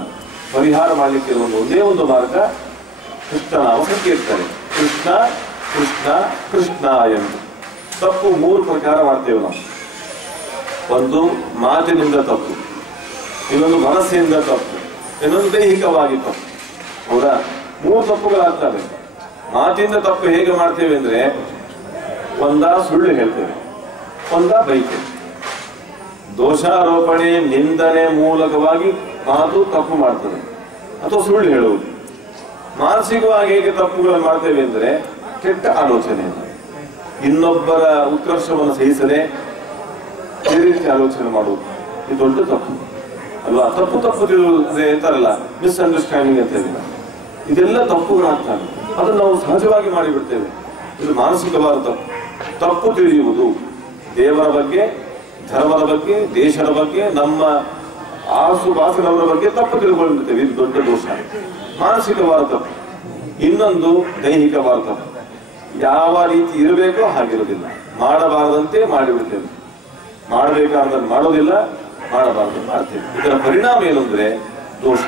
ಪರಿಹಾರ ಮಾಡಲಿಕ್ಕೆ ಒಂದೇ ಒಂದು ಮಾರ್ಗ, ಕೃಷ್ಣನಾಮ ಸಂಕೀರ್ತನೆ. ಕೃಷ್ಣ ಕೃಷ್ಣ ಕೃಷ್ಣ ಎಂದು. ತಪ್ಪು 3 ಪ್ರಕಾರ ಮಾಡ್ತೇವೆ ನಾವು. ಒಂದು ಮಾತಿನಿಂದ ತಪ್ಪು, ಇನ್ನೊಂದು ಮನಸ್ಸಿನಿಂದ ತಪ್ಪು, ಇನ್ನೊಂದು ದೈಹಿಕವಾಗಿ ತಪ್ಪು. ಹೌದಾ? 3 ತಪ್ಪುಗಳಾಗ್ತವೆ. ಮಾತಿನಿಂದ ತಪ್ಪು ಹೇಗೆ ಮಾಡ್ತೇವೆ ಅಂದ್ರೆ, ಒಂದ ಸುಳ್ಳು ಹೇಳ್ತೇವೆ, ಒಂದ ಬೈತೇವೆ. ದೋಷಾರೋಪಣೆ, ನಿಂದನೆ ಮೂಲಕವಾಗಿ ಮಾತು ತಪ್ಪು ಮಾಡ್ತದೆ, ಅಥವಾ ಸುಳ್ಳು ಹೇಳುವುದು. ಮಾನಸಿಕವಾಗಿ ಹೇಗೆ ತಪ್ಪುಗಳನ್ನು ಮಾಡ್ತೇವೆ ಅಂದ್ರೆ, ಕೆಟ್ಟ ಆಲೋಚನೆ, ಇನ್ನೊಬ್ಬರ ಉತ್ಕರ್ಷವನ್ನು ಸಹಿಸದೆ ಈ ರೀತಿ ಆಲೋಚನೆ ಮಾಡುವುದು, ಇದು ದೊಡ್ಡ ತಪ್ಪು ಅಲ್ವಾ? ತಪ್ಪು ತಿಳಿಯುವುದೇ ಅಂತಾರಲ್ಲ, ಮಿಸ್ಅಂಡರ್ಸ್ಟ್ಯಾಂಡಿಂಗ್ ಅಂತ ಹೇಳಿ, ಇದೆಲ್ಲ ತಪ್ಪುಗಳಾಗ್ತವೆ. ಅದನ್ನು ನಾವು ಸಹಜವಾಗಿ ಮಾಡಿಬಿಡ್ತೇವೆ. ಇದು ಮಾನಸಿಕವಾದ ತಪ್ಪು. ತಪ್ಪು ತಿಳಿಯುವುದು ದೇವರ ಬಗ್ಗೆ, ಧರ್ಮದ ಬಗ್ಗೆ, ದೇಶದ ಬಗ್ಗೆ, ನಮ್ಮ ಆಸುಪಾಸಿನವರ ಬಗ್ಗೆ ತಪ್ಪು ತಿಳ್ಕೊಂಡಿರ್ತೇವೆ. ಇದು ದೊಡ್ಡ ದೋಷ, ಮಾನಸಿಕವಾದ ತಪ್ಪು. ಇನ್ನೊಂದು ದೈಹಿಕವಾದ ತಪ್ಪು. ಯಾವ ರೀತಿ ಇರಬೇಕೋ ಹಾಗಿರೋದಿಲ್ಲ, ಮಾಡಬಾರದಂತೆ ಮಾಡಿಬಿಡ್ತೇವೆ. ಮಾಡಬೇಕಾದ್ರೆ ಮಾಡೋದಿಲ್ಲ, ಮಾಡಬಾರದು ಮಾಡ್ತೇವೆ. ಇದರ ಪರಿಣಾಮ ಏನಂದ್ರೆ ದೋಷ.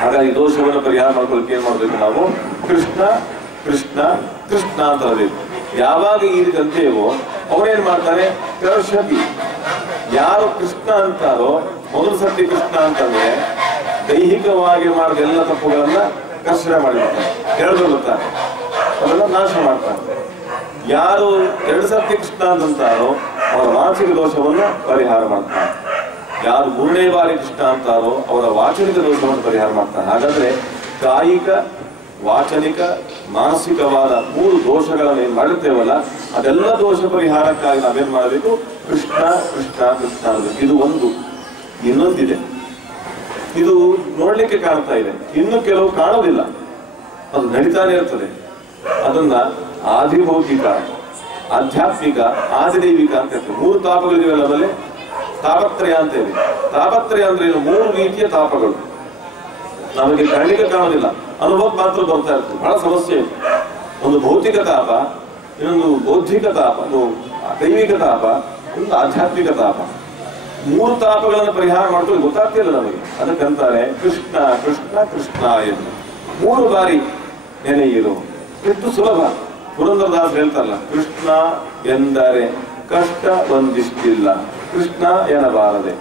ಹಾಗಾಗಿ ದೋಷವನ್ನು ಪರಿಹಾರ ಮಾಡ್ಕೊಳ್ಳಿಕ್ಕೆ ಏನ್ ಮಾಡ್ಬೇಕು ನಾವು? ಕೃಷ್ಣ ಕೃಷ್ಣ ಕೃಷ್ಣ ಅಂತ ಹೇಳಬೇಕು. ಯಾವಾಗ ಈ ರೀತಿ ಅಂತೇವೋ ಅವನೇನ್ ಮಾಡ್ತಾನೆ? ಕರ್ಷತಿ. ಯಾರು ಕೃಷ್ಣ ಅಂತಾರೋ, ಮೊದಲು ಸರ್ತಿ ಕೃಷ್ಣ ಅಂತಂದ್ರೆ ದೈಹಿಕವಾಗಿ ಮಾಡಿದ ಎಲ್ಲ ತಪ್ಪುಗಳನ್ನ ಕರ್ಷಣೆ ಮಾಡಿಬಿಡ್ತಾನೆ, ಎಳೆದೊಳ್ಳುತ್ತಾನೆ, ಅದನ್ನ ನಾಶ ಮಾಡ್ತಾನೆ. ಯಾರು 2 ಸರ್ತಿ ಕೃಷ್ಣ ಅಂತಾರೋ ಅವರ ಮಾನಸಿಕ ದೋಷವನ್ನು ಪರಿಹಾರ ಮಾಡ್ತಾನೆ. ಯಾರು 3ನೇ ಬಾರಿ ಕೃಷ್ಣ ಅಂತಾರೋ ಅವರ ವಾಚನಿಕ ದೋಷವನ್ನು ಪರಿಹಾರ ಮಾಡ್ತಾನೆ. ಹಾಗಾದ್ರೆ ಕಾಯಿಕ, ವಾಚನಿಕ, ಮಾನಸಿಕವಾದ 3 ದೋಷಗಳನ್ನು ಏನ್ ಮಾಡಿರ್ತೇವಲ್ಲ, ಅದೆಲ್ಲ ದೋಷ ಪರಿಹಾರಕ್ಕಾಗಿ ನಾವೇನ್ ಮಾಡಬೇಕು? ಕೃಷ್ಣ ಕೃಷ್ಣ ಕೃಷ್ಣ ಅನ್ನಬೇಕು. ಇದು ಒಂದು. ಇನ್ನೊಂದಿದೆ, ಇದು ನೋಡ್ಲಿಕ್ಕೆ ಕಾಣ್ತಾ ಇದೆ, ಇನ್ನು ಕೆಲವು ಕಾಣೋದಿಲ್ಲ, ಅದು ನಡೀತಾನೆ ಇರ್ತದೆ. ಅದನ್ನ ಆದಿಭೌತಿಕ, ಆಧ್ಯಾತ್ಮಿಕ, ಆದಿದೈವಿಕ ಅಂತ ಹೇಳ್ತೇವೆ. 3 ತಾಪಗಳಿದೆಯಲ್ಲ, ಅದರಲ್ಲಿ ತಾಪತ್ರಯ ಅಂತ ಇದೆ. ತಾಪತ್ರಯ ಅಂದ್ರೆ ಏನು? 3 ರೀತಿಯ ತಾಪಗಳು ನಮಗೆ ಕಣ್ಣಿಗೆ ಕಾಣೋದಿಲ್ಲ, ಅನುಭವಕ್ಕೆ ಮಾತ್ರ ಬರ್ತಾ ಇರ್ತದೆ. ಬಹಳ ಸಮಸ್ಯೆ ಇದೆ. ಒಂದು ಭೌತಿಕ ತಾಪ, ಇನ್ನೊಂದು ಬೌದ್ಧಿಕ ತಾಪ, ಒಂದು ದೈವಿಕ ತಾಪ, ಒಂದು ಆಧ್ಯಾತ್ಮಿಕ ತಾಪ. 3 ತಾಪಗಳನ್ನು ಪರಿಹಾರ ಮಾಡ್ಕೊಂಡು ಗೊತ್ತಾಗ್ತಿಲ್ಲ ನಮಗೆ. ಅದಕ್ಕಂತಾರೆ ಕೃಷ್ಣ ಕೃಷ್ಣ ಕೃಷ್ಣ ಎಂದು. 3 ಬಾರಿ ನೆನೆಯಿರು. ಎಷ್ಟು ಸುಲಭ. ಪುರಂದರದಾಸ್ ಹೇಳ್ತಾರಲ್ಲ, ಕೃಷ್ಣ ಎಂದರೆ ಕಷ್ಟ ಒಂದಿಷ್ಟಿಲ್ಲ, ಕೃಷ್ಣ ಎನ್ನಬಾರದೆ.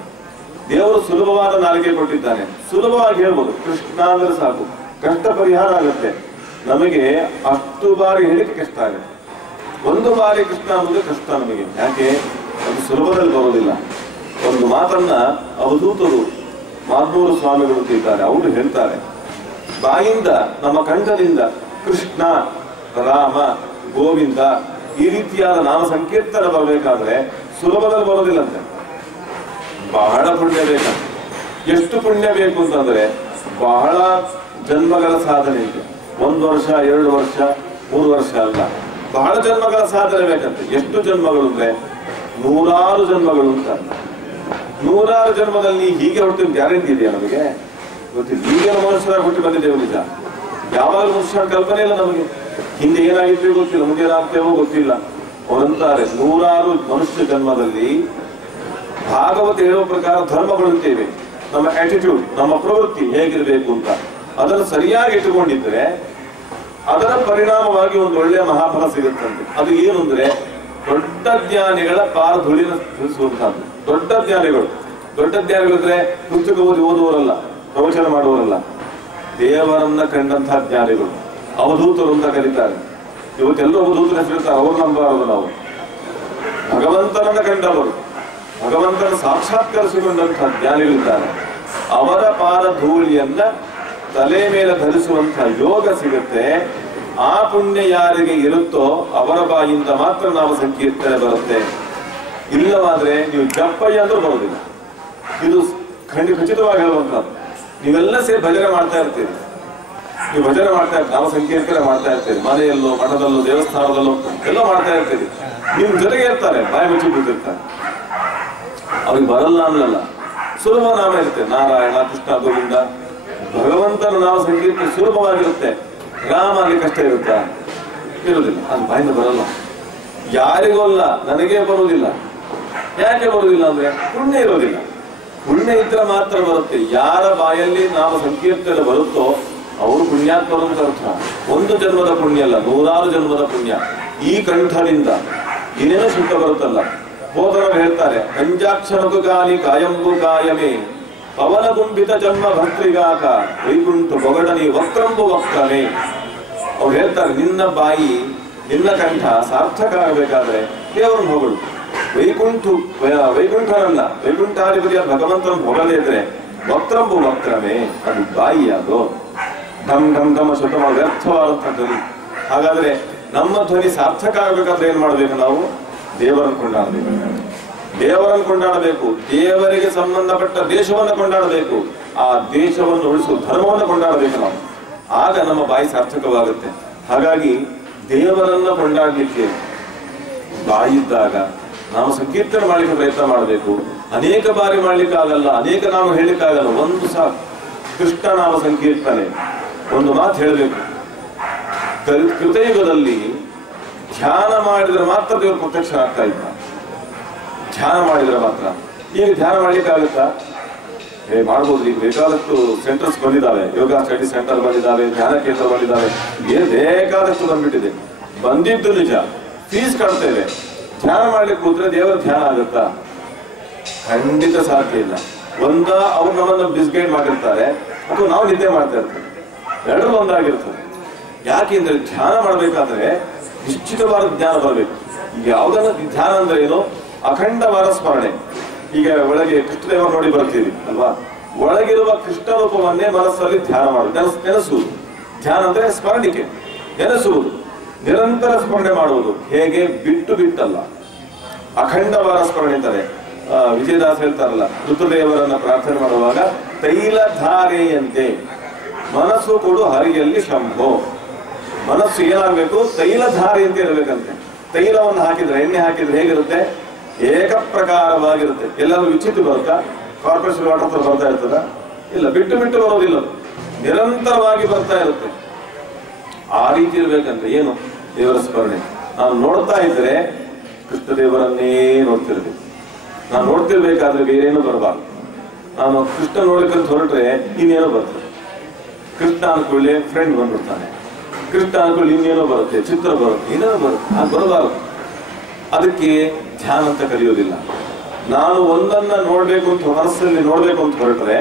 ದೇವರು ಸುಲಭವಾದ ನಾಲಿಗೆ ಕೊಟ್ಟಿದ್ದಾನೆ, ಸುಲಭವಾಗಿ ಹೇಳ್ಬೋದು. ಕೃಷ್ಣ ಅಂದ್ರೆ ಸಾಕು, ಕಷ್ಟ ಪರಿಹಾರ ಆಗುತ್ತೆ. ನಮಗೆ ಅಷ್ಟು ಬಾರಿ ಹೇಳಿಕೆ ಕಷ್ಟ ಆಗುತ್ತೆ. 1 ಬಾರಿ ಕೃಷ್ಣ ಅನ್ನೋದೇ ಕಷ್ಟ ನಮಗೆ. ಯಾಕೆ? ಅದು ಸುಲಭದಲ್ಲಿ ಬರೋದಿಲ್ಲ. ಒಂದು ಮಾತನ್ನ ಅವಧೂತರು ಮಾದ್ನೂರು ಸ್ವಾಮಿಗಳು ಇದ್ದಾರೆ, ಅವರು ಹೇಳ್ತಾರೆ, ಬಾಯಿಂದ ನಮ್ಮ ಕಂಠದಿಂದ ಕೃಷ್ಣ, ರಾಮ, ಗೋವಿಂದ ಈ ರೀತಿಯಾದ ನಾಮ ಸಂಕೀರ್ತನ ಬರಬೇಕಾದ್ರೆ ಸುಲಭದಲ್ಲಿ ಬರೋದಿಲ್ಲಂತೆ. ಬಹಳ ಪುಣ್ಯ ಬೇಕಂತ. ಎಷ್ಟು ಪುಣ್ಯ ಬೇಕು ಅಂತಂದ್ರೆ ಬಹಳ ಜನ್ಮಗಳ ಸಾಧನೆ ಇದೆ. 1 ವರ್ಷ, 2 ವರ್ಷ, 3 ವರ್ಷ ಅಲ್ಲ, ಬಹಳ ಜನ್ಮಗಳ ಸಾಧನೆ ಬೇಕಂತೆ. ಎಷ್ಟು ಜನ್ಮಗಳು ಅಂದ್ರೆ 100 ಜನ್ಮಗಳು ಅಂತ. 100 ಜನ್ಮದಲ್ಲಿ ಹೀಗೆ ಹುಟ್ಟಿದ ಗ್ಯಾರಂಟಿ ಇದೆಯಾ ನಮಗೆ? ಗೊತ್ತಿಲ್ಲ. ಈಗಿನ ಮನುಷ್ಯರಾಗಿ ಹುಟ್ಟಿ ಬಂದಿದ್ದೇವೆ ನಿಜ. ಯಾವಾಗ ಮನುಷ್ಯನ ಕಲ್ಪನೆ ಇಲ್ಲ ನಮಗೆ. ಹಿಂದೆ ಏನಾಗಿದ್ದೇವೆ ಗೊತ್ತಿಲ್ಲ, ಮುಂದೆ ಏನಾಗ್ತೇವೋ ಗೊತ್ತಿಲ್ಲ. ಅವರಂತಾರೆ 100 ಮನುಷ್ಯ ಜನ್ಮದಲ್ಲಿ ಭಾಗವತ ಹೇಳುವ ಪ್ರಕಾರ ಧರ್ಮಗಳಿರ್ತೇವೆ. ನಮ್ಮ ಆಟಿಟ್ಯೂಡ್, ನಮ್ಮ ಪ್ರವೃತ್ತಿ ಹೇಗಿರಬೇಕು ಅಂತ ಅದನ್ನು ಸರಿಯಾಗಿ ಇಟ್ಟುಕೊಂಡಿದ್ರೆ ಅದರ ಪರಿಣಾಮವಾಗಿ ಒಂದು ಒಳ್ಳೆಯ ಮಹಾಫಲ ಸಿಗುತ್ತಂತೆ. ಅದು ಏನು ಅಂದ್ರೆ ದೊಡ್ಡ ಜ್ಞಾನಿಗಳ ಪಾರಧೂಳಿನ ತಿಳಿಸುವಂತಹದ್ದು. ದೊಡ್ಡ ಜ್ಞಾನಿಗಳಿದ್ರೆ ಪುಸ್ತಕ ಓದುವವರಲ್ಲ, ಪ್ರವಚನ ಮಾಡುವವರಲ್ಲ, ದೇವರನ್ನ ಕಂಡಂತಹ ಜ್ಞಾನಿಗಳು, ಅವಧೂತರು ಅಂತ ಕರೀತಾರೆ. ಇವತ್ತೆಲ್ಲರೂ ಅವಧೂತರು ಹೆಸರಿರ್ತಾರೆ, ಅವರು ನಂಬಾರದು. ನಾವು ಭಗವಂತನನ್ನ ಕಂಡವರು, ಭಗವಂತನ ಸಾಕ್ಷಾತ್ಕರಿಸಿಕೊಂಡಂತಹ ಜ್ಞಾನಿಗಳಿದ್ದಾರೆ. ಅವರ ಪಾರಧೂಳಿಯನ್ನ ತಲೆ ಮೇಲೆ ಧರಿಸುವಂತಹ ಯೋಗ ಸಿಗುತ್ತೆ. ಆ ಪುಣ್ಯ ಯಾರಿಗೆ ಇರುತ್ತೋ ಅವರ ಬಾಯಿಂದ ಮಾತ್ರ ನಾವು ಸಂಕೀರ್ತನೆ ಬರುತ್ತೆ. ಇಲ್ಲವಾದ್ರೆ ನೀವು ಜಪ್ಪಯ್ಯ ಅಂದ್ರೂ ಬರೋದಿಲ್ಲ. ಇದು ಖಚಿತವಾಗಿ ಹೇಳುವಂತಹದ್ದು. ನೀವೆಲ್ಲ ಸೇರಿ ಭಜನೆ ಮಾಡ್ತಾ ಇರ್ತೀರಿ, ನೀವು ಭಜನೆ ಮಾಡ್ತಾ ಇರ್ತೀರಿ, ನಾವು ಸಂಕೀರ್ತನೆ ಮಾಡ್ತಾ ಇರ್ತೀರಿ, ಮನೆಯಲ್ಲೋ ಮಠದಲ್ಲೋ ದೇವಸ್ಥಾನದಲ್ಲೋ ಎಲ್ಲ ಮಾಡ್ತಾ ಇರ್ತೀರಿ. ನಿಮ್ ಜೊತೆಗೆ ಇರ್ತಾರೆ, ಬಾಯಿ ಮುಚ್ಚಿ ಕೂತಿರ್ತಾರೆ. ಅವ್ರಿಗೆ ಬರಲ್ಲ ಅನ್ನಲ್ಲ, ಸುಲಭ ನಾಮ ಇರುತ್ತೆ. ನಾರಾಯಣ, ಕೃಷ್ಣ, ಗೋವಿಂದ, ಭಗವಂತನ ನಾವು ಸಂಕೀರ್ತನೆ ಸುಲಭವಾಗಿರುತ್ತೆ. ರಾಮ ಅಲ್ಲಿ ಕಷ್ಟ ಇರುತ್ತಾ? ಇರುವುದಿಲ್ಲ. ಅದು ಬಾಯಿಂದ ಬರಲ್ಲ. ಯಾರಿಗೂ ಅಲ್ಲ, ನನಗೆ ಬರುವುದಿಲ್ಲ. ಯಾಕೆ ಬರುವುದಿಲ್ಲ ಅಂದ್ರೆ ಪುಣ್ಯ ಇರೋದಿಲ್ಲ. ಪುಣ್ಯ ಇದ್ರೆ ಮಾತ್ರ ಬರುತ್ತೆ. ಯಾರ ಬಾಯಲ್ಲಿ ನಾವು ಸಂಕೀರ್ತನೆ ಬರುತ್ತೋ ಅವರು ಪುಣ್ಯಾತ್ಮರು ಅಂತ ಅರ್ಥ. ಒಂದು ಜನ್ಮದ ಪುಣ್ಯ ಅಲ್ಲ, 100 ಜನ್ಮದ ಪುಣ್ಯ. ಈ ಕಂಠದಿಂದ ಏನೇನೋ ಶುದ್ಧ ಬರುತ್ತಲ್ಲ. ಬೋಧನರು ಹೇಳ್ತಾರೆ, ಪಂಚಾಕ್ಷರಕು ಕಾಲಿ ಕಾಯಂಬು ಕಾಯಮೇ ಪವನ ಗುಂಬಿತ ಜನ್ಮ ಭಕ್ತಿಗಾಕ ವೈಕುಂಠ ಬೊಗಡನಿ ವಕ್ರಂಬು ವಕ್ರಮೇ. ಅವ್ರು ಹೇಳ್ತಾರೆ, ನಿನ್ನ ಬಾಯಿ, ನಿನ್ನ ಕಂಠ ಸಾರ್ಥಕ ಆಗಬೇಕಾದ್ರೆ ದೇವರನ್ನು ಹೊಗಳು. ವೈಕುಂಠನಲ್ಲ, ವೈಕುಂಠಾಧಿಪತಿಯ ಭಗವಂತನ ಹೊಗಳದೇ ಇದ್ರೆ ವಕ್ರಂಬು ವಕ್ರಮೇ, ಅದು ಬಾಯಿ. ಅದು ಢಮ್ ಢಮ್ ಢಮ್ ಶಬ್ದ ಮಾಡಿ ವ್ಯರ್ಥವಾದಂತಹ ಧ್ವನಿ. ಹಾಗಾದ್ರೆ ನಮ್ಮ ಧ್ವನಿ ಸಾರ್ಥಕ ಆಗಬೇಕಾದ್ರೆ ಏನ್ ಮಾಡ್ಬೇಕು? ನಾವು ದೇವರನ್ನು ಕೊಂಡಾಡಬೇಕು. ದೇವರನ್ನು ಕೊಂಡಾಡಬೇಕು. ದೇವರಿಗೆ ಸಂಬಂಧಪಟ್ಟ ದೇಶವನ್ನು ಕೊಂಡಾಡಬೇಕು. ಆ ದೇಶವನ್ನು ಉಳಿಸುವ ಧರ್ಮವನ್ನು ಕೊಂಡಾಡಬೇಕು ನಾವು. ಆಗ ನಮ್ಮ ಬಾಯಿ ಸಾರ್ಥಕವಾಗುತ್ತೆ. ಹಾಗಾಗಿ ದೇವರನ್ನ ಕೊಂಡಾಡಲಿಕ್ಕೆ ಬಾಯಿದ್ದಾಗ ನಾವು ಸಂಕೀರ್ತನೆ ಮಾಡಲಿಕ್ಕೆ ಪ್ರಯತ್ನ ಮಾಡಬೇಕು. ಅನೇಕ ಬಾರಿ ಮಾಡ್ಲಿಕ್ಕಾಗಲ್ಲ, ಅನೇಕ ನಾವು ಹೇಳಲಿಕ್ಕಾಗಲ್ಲ. ಒಂದು ಸಾಕು, ಕೃಷ್ಣ ನಾಮ ಸಂಕೀರ್ತನೆ. ಒಂದು ಮಾತು ಹೇಳಬೇಕು, ಕೃತಯುಗದಲ್ಲಿ ಧ್ಯಾನ ಮಾಡಿದ್ರೆ ಮಾತ್ರ ದೇವರು ಪ್ರತ್ಯಕ್ಷ ಆಗ್ತಾ ಇದ್ದ. ಧ್ಯಾನ ಮಾಡಿದ್ರೆ ಮಾತ್ರ. ಈಗ ಧ್ಯಾನ ಮಾಡ್ಲಿಕ್ಕಾಗುತ್ತಾ? ಮಾಡ್ಬೋದು. ಈಗ ಬೇಕಾದಷ್ಟು ಸೆಂಟರ್ಸ್ ಬಂದಿದ್ದಾವೆ, ಯೋಗ ಸ್ಟಡಿ ಸೆಂಟರ್ ಬಂದಿದ್ದಾವೆ, ಧ್ಯಾನ ಕೇಂದ್ರ ಬಂದಿದ್ದಾವೆ, ಏನ್ ಬೇಕಾದಷ್ಟು ಬಂದ್ಬಿಟ್ಟಿದೆ. ಬಂದಿದ್ದು ನಿಜ, ಫೀಸ್ ಕಟ್ತೇವೆ. ಧ್ಯಾನ ಮಾಡ್ಲಿಕ್ಕೆ ಕೂತ್ರೆ ದೇವರ ಧ್ಯಾನ ಆಗುತ್ತಾ? ಖಂಡಿತ ಸಾಧ್ಯ ಇಲ್ಲ. ಅವ್ರು ನಮ್ಮನ್ನು ಮಿಸ್ಗೈಡ್ ಮಾಡಿರ್ತಾರೆ, ಅಥವಾ ನಾವು ನಿದ್ದೆ ಮಾಡ್ತಾ ಇರ್ತೀವಿ. ಎರಡರೂ ಒಂದಾಗಿರ್ತದೆ. ಯಾಕೆಂದ್ರೆ ಧ್ಯಾನ ಮಾಡಬೇಕಾದ್ರೆ ನಿಶ್ಚಿತವಾದ ಜ್ಞಾನ ಬರಬೇಕು. ಈಗ ಯಾವುದನ್ನ ಧ್ಯಾನ ಅಂದ್ರೆ ಏನು? ಅಖಂಡವಾದ ಸ್ಮರಣೆ. ಈಗ ಒಳಗೆ ಕೃಷ್ಣದೇವರು ನೋಡಿ ಬರ್ತೀವಿ ಅಲ್ವಾ? ಒಳಗಿರುವ ಕೃಷ್ಣ ರೂಪವನ್ನೇ ಮನಸ್ಸಲ್ಲಿ ಧ್ಯಾನ ಮಾಡುವುದು, ನೆನೆಸುವುದು. ಧ್ಯಾನ ಅಂದ್ರೆ ಸ್ಮರಣಿಕೆ, ನೆನೆಸುವುದು, ನಿರಂತರ ಸ್ಮರಣೆ ಮಾಡುವುದು. ಹೇಗೆ? ಬಿಟ್ಟು ಬಿಟ್ಟಲ್ಲ, ಅಖಂಡವಾದ ಸ್ಮರಣೆ ಅಂತಾರೆ. ವಿಜಯದಾಸ್ ಹೇಳ್ತಾರಲ್ಲ, ರುದ್ರದೇವರನ್ನ ಪ್ರಾರ್ಥನೆ ಮಾಡುವಾಗ ತೈಲಧಾರೆಯಂತೆ ಮನಸ್ಸು ಕೊಡು ಹರಿಯಲ್ಲಿ ಶಂಭೋ. ಮನಸ್ಸು ಏನಾಗಬೇಕು? ತೈಲಧಾರೆಯಂತೆ ಇರಬೇಕಂತೆ. ತೈಲವನ್ನು ಹಾಕಿದ್ರೆ, ಎಣ್ಣೆ ಹಾಕಿದ್ರೆ ಹೇಗಿರುತ್ತೆ? ಏಕಪ್ರಕಾರವಾಗಿರುತ್ತೆ. ಎಲ್ಲರೂ ವಿಚಿತ್ರ ಬರುತ್ತಾ? ಕಾರ್ಪೊರೇಷನ್ ವಾಟರ್ ಹತ್ರ ಬರ್ತಾ ಇರ್ತದ? ಇಲ್ಲ, ಬಿಟ್ಟು ಬಿಟ್ಟು ಬರೋದಿಲ್ಲ, ನಿರಂತರವಾಗಿ ಬರ್ತಾ ಇರುತ್ತೆ. ಆ ರೀತಿ ಇರ್ಬೇಕಂದ್ರೆ ಏನು? ದೇವರ ಸ್ಮರಣೆ. ನಾನು ನೋಡ್ತಾ ಇದ್ರೆ ಕೃಷ್ಣದೇವರನ್ನೇ ನೋಡ್ತಿರ್ಬೇಕು. ನಾನು ನೋಡ್ತಿರ್ಬೇಕಾದ್ರೆ ಬೇರೇನೂ ಬರಬಾರ್ದು. ನಾನು ಕೃಷ್ಣ ನೋಡ್ಲಿಕ್ಕಂತ ಹೊರಟ್ರೆ ಇನ್ನೇನೋ ಬರ್ತದೆ. ಕೃಷ್ಣ ಅನ್ಕೊಳ್ಳಿ ಫ್ರೆಂಡ್ ಬಂದ್ಬಿಡ್ತಾನೆ, ಕೃಷ್ಣ ಅನ್ಕೊಳ್ಳಿ ಇನ್ನೇನೋ ಬರುತ್ತೆ, ಚಿತ್ರ ಬರುತ್ತೆ, ಏನೇನೋ ಬರುತ್ತೆ. ಅದು ಬರಬಾರದು. ಅದಕ್ಕೆ ಧ್ಯಾನ ಅಂತ ಕರೆಯೋದಿಲ್ಲ. ನಾನು ಒಂದನ್ನ ನೋಡ್ಬೇಕು ಅಂತ ಮನಸ್ಸಲ್ಲಿ ನೋಡ್ಬೇಕು ಅಂತ ಹೊರಟ್ರೆ,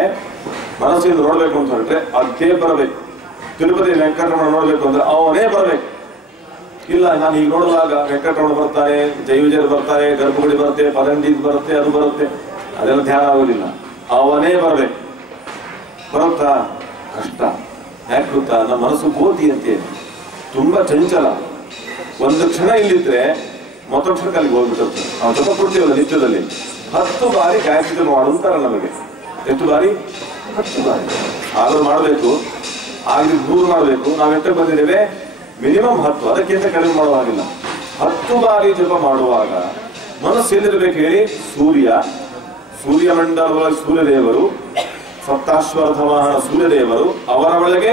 ಮನಸ್ಸಿಂದ ನೋಡ್ಬೇಕು ಅಂತ ಹೊರಟ್ರೆ ಅದೇ ಬರಬೇಕು. ತಿರುಪತಿ ವೆಂಕಟರಮಣ ನೋಡ್ಬೇಕು ಅಂದ್ರೆ ಅವನೇ ಬರಬೇಕು. ಇಲ್ಲ, ನಾನು ಈಗ ನೋಡುವಾಗ ವೆಂಕಟರಮಣ ಬರ್ತಾರೆ, ಜೈವಿಜಯರು ಬರ್ತಾರೆ, ಗರ್ಭಗುಡಿ ಬರುತ್ತೆ, ಪದಂಡಿ ಬರುತ್ತೆ, ಅದು ಬರುತ್ತೆ, ಅದೆಲ್ಲ ಧ್ಯಾನ ಆಗೋದಿಲ್ಲ. ಅವನೇ ಬರಬೇಕು. ಬರುತ್ತಾ? ಕಷ್ಟ. ಯಾಕೆ ಗೊತ್ತಾ? ನಮ್ಮ ಮನಸ್ಸು ಗೋತಿ ಅಂತೆ, ತುಂಬಾ ಚಂಚಲ. ಒಂದು ಕ್ಷಣ ಇಲ್ಲಿದ್ರೆ ಮತ್ತೊಂದು ಕ್ಷಣಕ್ಕೆ ಅಲ್ಲಿಗೆ ಹೋಗ್ಬಿಟ್ಟಿರ್ತದೆ. ನಾವು ಜಪ ಕೊಡ್ತೀವಲ್ಲ ನಿತ್ಯದಲ್ಲಿ, 10 ಬಾರಿ ಗಾಯತ್ರಿ ಮಾಡುತ್ತಾರೆ ನಮಗೆ. ಎಷ್ಟು ಬಾರಿ? 10 ಬಾರಿ. ಆದ್ರೂ ಮಾಡಬೇಕು. ಆಗ್ಲಿ 100 ಮಾಡಬೇಕು. ನಾವು ಎಷ್ಟಕ್ಕೆ ಬಂದಿದ್ದೇವೆ? ಮಿನಿಮಮ್ 10, ಅದಕ್ಕಿಂತ ಕಡಿಮೆ ಮಾಡುವ ಹಾಗಿಲ್ಲ. 10 ಬಾರಿ ಜಪ ಮಾಡುವಾಗ ಮನಸ್ಸು ಎಲ್ಲಿರ್ಬೇಕು ಹೇಳಿ? ಸೂರ್ಯಮಂಡಲದ ಸೂರ್ಯದೇವರು, ಸಪ್ತಾಶ್ವರಥ ವಾಹನ ಸೂರ್ಯದೇವರು, ಅವರ ಒಳಗೆ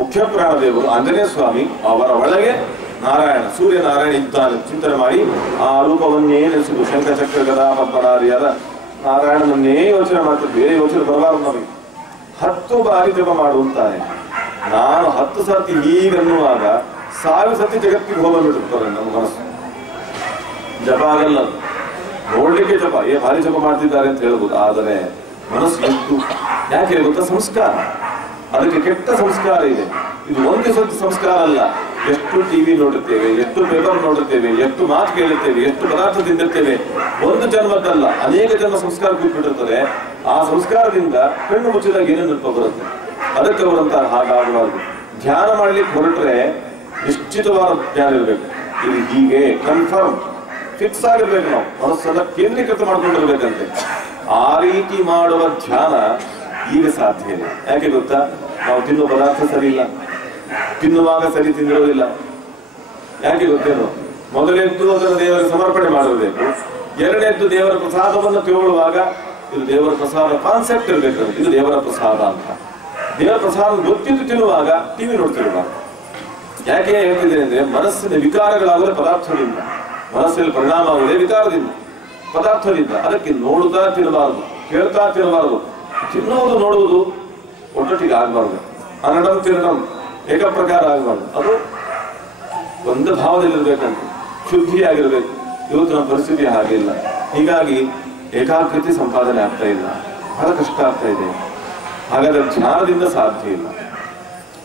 ಮುಖ್ಯ ಪ್ರಾಣದೇವರು ಆಂಜನೇಯ ಸ್ವಾಮಿ, ಅವರ ಒಳಗೆ ನಾರಾಯಣ, ಸೂರ್ಯನಾರಾಯಣ ಇದ್ದಾನೆ. ಚಿಂತನೆ ಮಾಡಿ ಆ ರೂಪವನ್ನೇ ನೆನೆಸುವುದು. ಶಂಖಚಕ್ರ ಗದಾ ಪದ್ಮನಾರಿಯಾದ ನಾರಾಯಣನನ್ನೇ ಯೋಚನೆ ಮಾಡ್ತೀವಿ. ಬೇರೆ ಯೋಚನೆ ಬರಬಾರದು ನಮಗೆ. 10 ಬಾರಿ ಜಪ ಮಾಡುವಂತಾನೆ. ನಾನು 10 ಸರ್ತಿ ಹೀಗನ್ನುವಾಗ 1000 ಸರ್ತಿ ಜಗತ್ತಿಗೆ ಹೋಗಬಿಡುತ್ತಾರೆ ನಮ್ಮ ಮನಸ್ಸು. ಜಪ ಆಗಲ್ಲ, ನೋಡ್ಲಿಕ್ಕೆ ಜಪ ಭಾರಿ ಜಪ ಮಾಡ್ತಿದ್ದಾರೆ ಅಂತ ಹೇಳ್ಬೋದು. ಆದರೆ ಮನಸ್ಸು ಎಷ್ಟು, ಯಾಕೆ ಗೊತ್ತಾ? ಸಂಸ್ಕಾರ, ಅದಕ್ಕೆ ಕೆಟ್ಟ ಸಂಸ್ಕಾರ ಇದೆ. ಇದು ಒಂದು ಸತಿ ಸಂಸ್ಕಾರ ಅಲ್ಲ. ಎಷ್ಟು ಟಿವಿ ನೋಡುತ್ತೇವೆ, ಎಷ್ಟು ಪೇಪರ್ ನೋಡುತ್ತೇವೆ, ಎಷ್ಟು ಮಾತು ಕೇಳುತ್ತೇವೆ, ಎಷ್ಟು ಪದಾರ್ಥ ತಿಂದಿರ್ತೇವೆ. ಒಂದು ಜನ್ಮದ್ದಲ್ಲ, ಅನೇಕ ಜನ್ಮ ಸಂಸ್ಕಾರ ಕೂತ್ಬಿಟ್ಟಿರ್ತದೆ. ಆ ಸಂಸ್ಕಾರದಿಂದ ಕಣ್ಣು ಮುಚ್ಚಿದಾಗ ಏನೇನು ನೆನಪು ಬರುತ್ತೆ. ಅದಕ್ಕೆ ಅವರಂತ ಹಾಗಾಗಬಾರ್ದು. ಧ್ಯಾನ ಮಾಡ್ಲಿಕ್ಕೆ ಹೊರಟ್ರೆ ನಿಶ್ಚಿತವಾದ ಧ್ಯಾನ ಇರಬೇಕು. ಇದು ಹೀಗೆ ಕನ್ಫರ್ಮ್ ಫಿಕ್ಸ್ ಆಗಿರ್ಬೇಕು. ನಾವು ಮನಸ್ಸನ್ನ ಕೇಂದ್ರೀಕೃತ ಮಾಡ್ಕೊಂಡಿರ್ಬೇಕಂತೆ. ಆ ರೀತಿ ಮಾಡುವ ಧ್ಯಾನ ಈಗ ಸಾಧ್ಯ ಇಲ್ಲ. ಯಾಕೆ ಗೊತ್ತಾ? ನಾವು ತಿನ್ನುವ ಪದಾರ್ಥ ಸರಿ ಇಲ್ಲ, ತಿನ್ನುವಾಗ ಸರಿ ತಿಂದಿರೋದಿಲ್ಲ. ಯಾಕೆ ಗೊತ್ತೇನು? ಮೊದಲೆದ್ದು ಅದನ್ನು ದೇವರಿಗೆ ಸಮರ್ಪಣೆ ಮಾಡಬೇಕು. ಎರಡನೇದ್ದು ದೇವರ ಪ್ರಸಾದವನ್ನು ತಗೊಳ್ಳುವಾಗ ಇದು ದೇವರ ಪ್ರಸಾದ ಕಾನ್ಸೆಪ್ಟ್ ಇರಬೇಕು. ಇದು ದೇವರ ಪ್ರಸಾದ ಅಂತ. ದೇವರ ಪ್ರಸಾದ ಗೊತ್ತಿದ್ದು ತಿನ್ನುವಾಗ ಟಿವಿ ನೋಡ್ತಿರ್ಬಾರ್ದು. ಯಾಕೆ ಹೇಳ್ತಿದ್ದೇನೆ ಅಂದ್ರೆ, ಮನಸ್ಸಿನ ವಿಕಾರಗಳಾಗದೆ ಪದಾರ್ಥದಿಂದ, ಮನಸ್ಸಲ್ಲಿ ಪರಿಣಾಮ ಆಗುವುದೇ ವಿಕಾರದಿಂದ, ಪದಾರ್ಥದಿಂದ. ಅದಕ್ಕೆ ನೋಡುತ್ತಾ ತಿನ್ನಬಾರದು, ಕೇಳ್ತಾ ತಿನ್ನಬಾರದು. ತಿನ್ನುವುದು ನೋಡುವುದು ಒಟ್ಟೊಟ್ಟಿಗೆ ಆಗಬಾರ್ದು. ಅನಡಂ ತಿನ್ನಂ ಏಕ ಪ್ರಕಾರ ಆಗಬಾರ್ದು. ಅದು ಒಂದು ಭಾವದಲ್ಲಿರ್ಬೇಕಂತ, ಶುದ್ಧಿಯಾಗಿರ್ಬೇಕು. ಇವತ್ತು ನಮ್ಮ ಪರಿಸ್ಥಿತಿ ಹಾಗಿಲ್ಲ. ಹೀಗಾಗಿ ಏಕಾಗ್ರತೆ ಸಂಪಾದನೆ ಆಗ್ತಾ ಇಲ್ಲ, ಬಹಳ ಕಷ್ಟ ಆಗ್ತಾ ಇದೆ. ಹಾಗಾದ್ರೆ ಧ್ಯಾನದಿಂದ ಸಾಧ್ಯ ಇಲ್ಲ.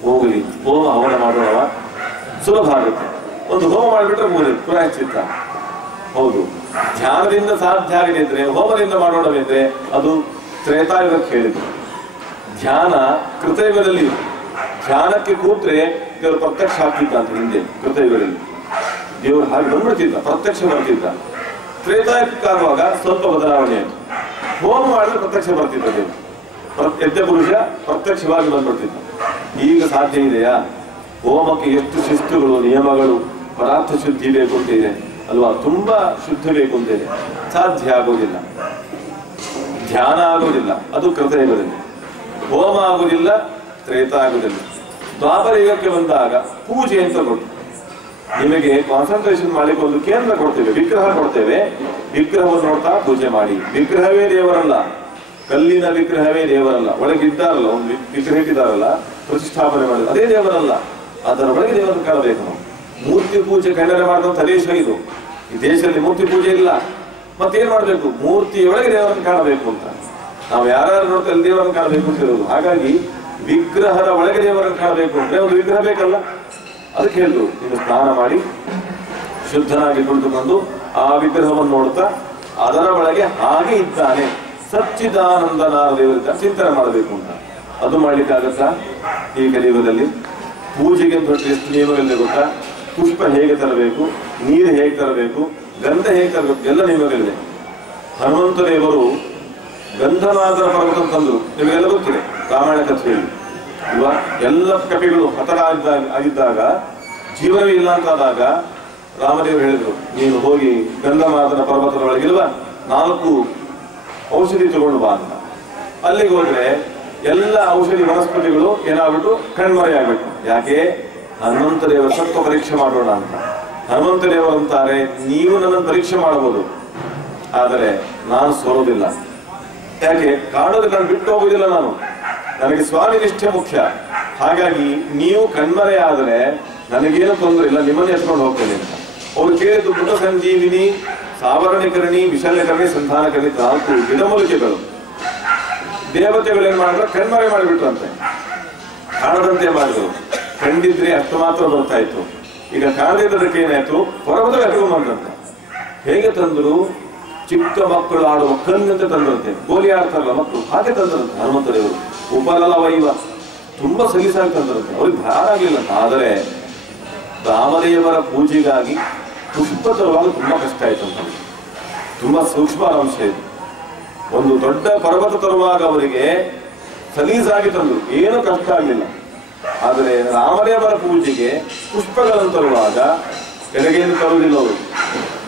ಹೋಗಲಿ, ಹೋಮ ಹವನ ಮಾಡೋಣ, ಸುಲಭ ಆಗುತ್ತೆ. ಒಂದು ಹೋಮ ಮಾಡಿಬಿಟ್ರೆ ಮುಗಿದು ಪ್ರಾಯಶ್ಚಿತ್ತ. ಹೌದು, ಧ್ಯಾನದಿಂದ ಸಾಧ್ಯ ಆಗಿದೆ ಇದ್ರೆ ಹೋಮದಿಂದ ಮಾಡೋಣವಿದ್ರೆ ಅದು ತ್ರೇತಾಯುಗಕ್ಕೆ ಹೇಳಿದ್ರು. ಧ್ಯಾನ ಕೃತಯುಗದಲ್ಲಿ, ಧ್ಯಾನಕ್ಕೆ ಕೂತ್ರೆ ದೇವರು ಪ್ರತ್ಯಕ್ಷ ಆಗ್ತಿದ್ದ ಅಂತ ಹಿಂದೆ ಕೃತಯುಗದಲ್ಲಿ. ದೇವರು ಹಾಗೆ ಬಂದ್ಬಿಡ್ತಿದ್ದ, ಪ್ರತ್ಯಕ್ಷ ಬರ್ತಿದ್ದ. ತ್ರೇತಾಯುಗಕ್ಕಾಗುವಾಗ ಸ್ವಲ್ಪ ಬದಲಾವಣೆ ಆಯಿತು. ಹೋಮ ಮಾಡಿದ್ರೆ ಪ್ರತ್ಯಕ್ಷ ಬರ್ತಿದ್ದ ದೇವರು. ಎದ್ದ ಪುರುಷ ಪ್ರತ್ಯಕ್ಷವಾಗಿ ಬಂದ್ಬಿಡ್ತಿದ್ದ. ಈಗ ಸಾಧ್ಯ ಇದೆಯಾ? ಹೋಮಕ್ಕೆ ಎಷ್ಟು ಶಿಸ್ತುಗಳು, ನಿಯಮಗಳು, ಪದಾರ್ಥ ಶುದ್ಧಿ ಬೇಕು ಅಂತ ಇದೆ ಅಲ್ವಾ? ತುಂಬಾ ಶುದ್ಧ ಬೇಕು ಅಂತ ಇದೆ. ಸಾಧ್ಯ ಆಗೋದಿಲ್ಲ. ಧ್ಯಾನ ಆಗೋದಿಲ್ಲ, ಅದು ಕೃತಯುಗದಲ್ಲಿ. ಹೋಮ ಆಗುವುದಿಲ್ಲ, ತ್ರೇತ ಆಗುವುದಿಲ್ಲ. ದ್ವಾಪರ ಯುಗಕ್ಕೆ ಬಂದಾಗ ಪೂಜೆ ಅಂತ ಕೊಟ್ಟು ನಿಮಗೆ ಕಾನ್ಸಂಟ್ರೇಷನ್ ಮಾಡಲಿಕ್ಕೆ ಒಂದು ಕೇಂದ್ರ ಕೊಡ್ತೇವೆ, ವಿಗ್ರಹ ಕೊಡ್ತೇವೆ. ವಿಗ್ರಹವನ್ನು ನೋಡ್ತಾ ಪೂಜೆ ಮಾಡಿ. ವಿಗ್ರಹವೇ ದೇವರಲ್ಲ, ಕಲ್ಲಿನ ವಿಗ್ರಹವೇ ದೇವರಲ್ಲ. ಒಳಗಿದ್ದಾರಲ್ಲ, ಒಂದು ವಿಗ್ರಹ ಇಟ್ಟಿದ್ದಾರಲ್ಲ, ಪ್ರತಿಷ್ಠಾಪನೆ ಮಾಡಿದ ಅದೇ ದೇವರಲ್ಲ. ಅದರ ಒಳಗೆ ದೇವರನ್ನು ಕಾಣಬೇಕು ನಾವು. ಮೂರ್ತಿ ಪೂಜೆ ಕಣ್ಣರೆ ಮಾಡಿದಂಥ ದೇಶ ಇದು. ಈ ದೇಶದಲ್ಲಿ ಮೂರ್ತಿ ಪೂಜೆ ಇಲ್ಲ. ಮತ್ತೇನ್ ಮಾಡ್ಬೇಕು? ಮೂರ್ತಿಯೊಳಗೆ ದೇವರನ್ನು ಕಾಣಬೇಕು ಅಂತ. ನಾವು ಯಾರು ನೋಡ್ತಾ ಅಲ್ಲಿ ದೇವರನ್ನು ಕಾಣಬೇಕು ಅಂತ ಇರೋದು. ಹಾಗಾಗಿ ವಿಗ್ರಹದ ಒಳಗೆ ದೇವರನ್ನು ಕಾಣಬೇಕು ಅಂದ್ರೆ ಒಂದು ವಿಗ್ರಹ ಬೇಕಲ್ಲ. ಅದಕ್ಕೆ ಹೇಳಿದ್ರು, ನೀನು ಸ್ನಾನ ಮಾಡಿ ಶುದ್ಧನಾಗಿ ಕುಳಿತುಕೊಂಡು ಆ ವಿಗ್ರಹವನ್ನು ನೋಡ್ತಾ ಅದರ ಒಳಗೆ ಹಾಗೆ ಇದ್ದಾನೆ, ಸಚ್ಚಿದಾನಂದನಾದ ದೇವರಿಂದ ಚಿಂತನೆ ಮಾಡಬೇಕು ಅಂತ. ಅದು ಮಾಡ್ಲಿಕ್ಕಾಗತ್ತಾ ಈ ಕಲಿಯುಗದಲ್ಲಿ? ಪೂಜೆಗೆ ದೊಡ್ಡ ಎಷ್ಟು ನಿಯಮಗಳಿದೆ ಗೊತ್ತಾ? ಪುಷ್ಪ ಹೇಗೆ ತರಬೇಕು, ನೀರು ಹೇಗೆ ತರಬೇಕು, ಗಂಧ ಹೇಗೆ ತರಬೇಕು, ಎಲ್ಲ ನಿಯಮಗಳಿದೆ. ಹನುಮಂತ ದೇವರು ಗಂಧನಾದರ ಪರ್ವತ ತಂದ್ರು. ನಿಮಗೆಲ್ಲ ಗೊತ್ತಿದೆ ರಾಮಾಯಣ ಕಥೆಯಲ್ಲಿ ಇಲ್ವಾ? ಎಲ್ಲ ಕಪಿಗಳು ಆಗಿದ್ದಾಗ ಜೀವನವೇ ಇಲ್ಲ ಅಂತಾದಾಗ ರಾಮದೇವರು ಹೇಳಿದ್ರು, ನೀನು ಹೋಗಿ ಗಂಧಮಾದನ ಪರ್ವತದ ಒಳಗಿಲ್ವಾ 4 ಔಷಧಿ ತಗೊಂಡು ಬಾ ಅಂತ. ಅಲ್ಲಿಗೆ ಹೋದ್ರೆ ಎಲ್ಲ ಔಷಧಿ ವನಸ್ಪತಿಗಳು ಏನಾಗ್ಬಿಟ್ಟು ಕಣ್ಮರೆಯಾಗ್ಬಿಟ್ಟು. ಯಾಕೆ? ಹನುಮಂತ ದೇವರ ಸತ್ವ ಪರೀಕ್ಷೆ ಮಾಡೋಣ ಅಂತ. ಹನುಮಂತ ದೇವರು ಅಂತಾರೆ, ನೀವು ನನ್ನನ್ನು ಪರೀಕ್ಷೆ ಮಾಡಬಹುದು, ಆದರೆ ನಾನು ಸೋರೋದಿಲ್ಲ. ಯಾಕೆ? ಕಾಣೋದಕ್ಕೆ ನಾನು ಬಿಟ್ಟು ಹೋಗುದಿಲ್ಲ. ನನಗೆ ಸ್ವಾಮಿ ನಿಷ್ಠೆ ಮುಖ್ಯ. ಹಾಗಾಗಿ ನೀವು ಕಣ್ಮರೆ ಆದರೆ ನನಗೇನು ತೊಂದರೆ ಇಲ್ಲ, ನಿಮ್ಮನ್ನು ಎತ್ಕೊಂಡು ಹೋಗ್ತೇನೆ ಅಂತ. ಅವ್ರು ಕೇಳಿದ್ದು ಮೃತ ಸಂಜೀವಿನಿ, ಸಾವರ್ಣಿಕರಣಿ, ವಿಶಲ್ಯಕರಣಿ, ಸಂಧಾನಕರಣಿ 4 ಗಿಡಮೂಲಿಕೆಗಳು. ದೇವತೆಗಳು ಏನ್ ಮಾಡಿದ್ರೆ ಕಣ್ಮರೆ ಮಾಡಿಬಿಟ್ರಂತೆ, ಕಾಣದಂತೆ ಮಾಡಿದ್ರು. ಕಂಡಿದ್ರೆ ಅಷ್ಟು ಮಾತ್ರ ಬರ್ತಾ ಇತ್ತು. ಈಗ ಕಾಣದಿದ್ದದಕ್ಕೆ ಏನಾಯ್ತು? ಪರ್ವತ ಎತ್ಕೊಂಡ್ಬಂದಂತೆ. ಹೇಗೆ ತಂದ್ರು? ಚಿಕ್ಕ ಮಕ್ಕಳು ಆಡುವ ಕಲ್ಲಿನಂತೆ ತಂದ್ರಂತೆ. ಗೋಲಿ ಆಡ್ತಾರಲ್ಲ ಮಕ್ಕಳು, ಹಾಗೆ ತಂದ್ರಂತೆ ಹನುಮಂತ ದೇವರು. ಉಪಲಲ ವೈವ ತುಂಬಾ ಸಲೀಸಾಗಿ ತಂದ್ರಂತೆ. ಅವ್ರಿಗೆ ಭಾರ ಆಗ್ಲಿಲ್ಲ. ಆದರೆ ರಾಮದೇವರ ಪೂಜೆಗಾಗಿ ಪುಷ್ಪ ತರುವಾಗ ತುಂಬಾ ಕಷ್ಟ ಆಯ್ತು ಅಂತ. ತುಂಬಾ ಸೂಕ್ಷ್ಮ ಅಂಶ ಇದು. ಒಂದು ದೊಡ್ಡ ಪರ್ವತ ತರುವಾಗ ಅವರಿಗೆ ಸಲೀಸಾಗಿ ತಂದ್ರು, ಏನು ಕಷ್ಟ ಆಗಲಿಲ್ಲ. ಆದರೆ ರಾಮದೇವರ ಪೂಜೆಗೆ ಪುಷ್ಪಗಳನ್ನು ತರುವಾಗ ಎಡಗೇನು ತರುವುದಿಲ್ಲ. ಅವರು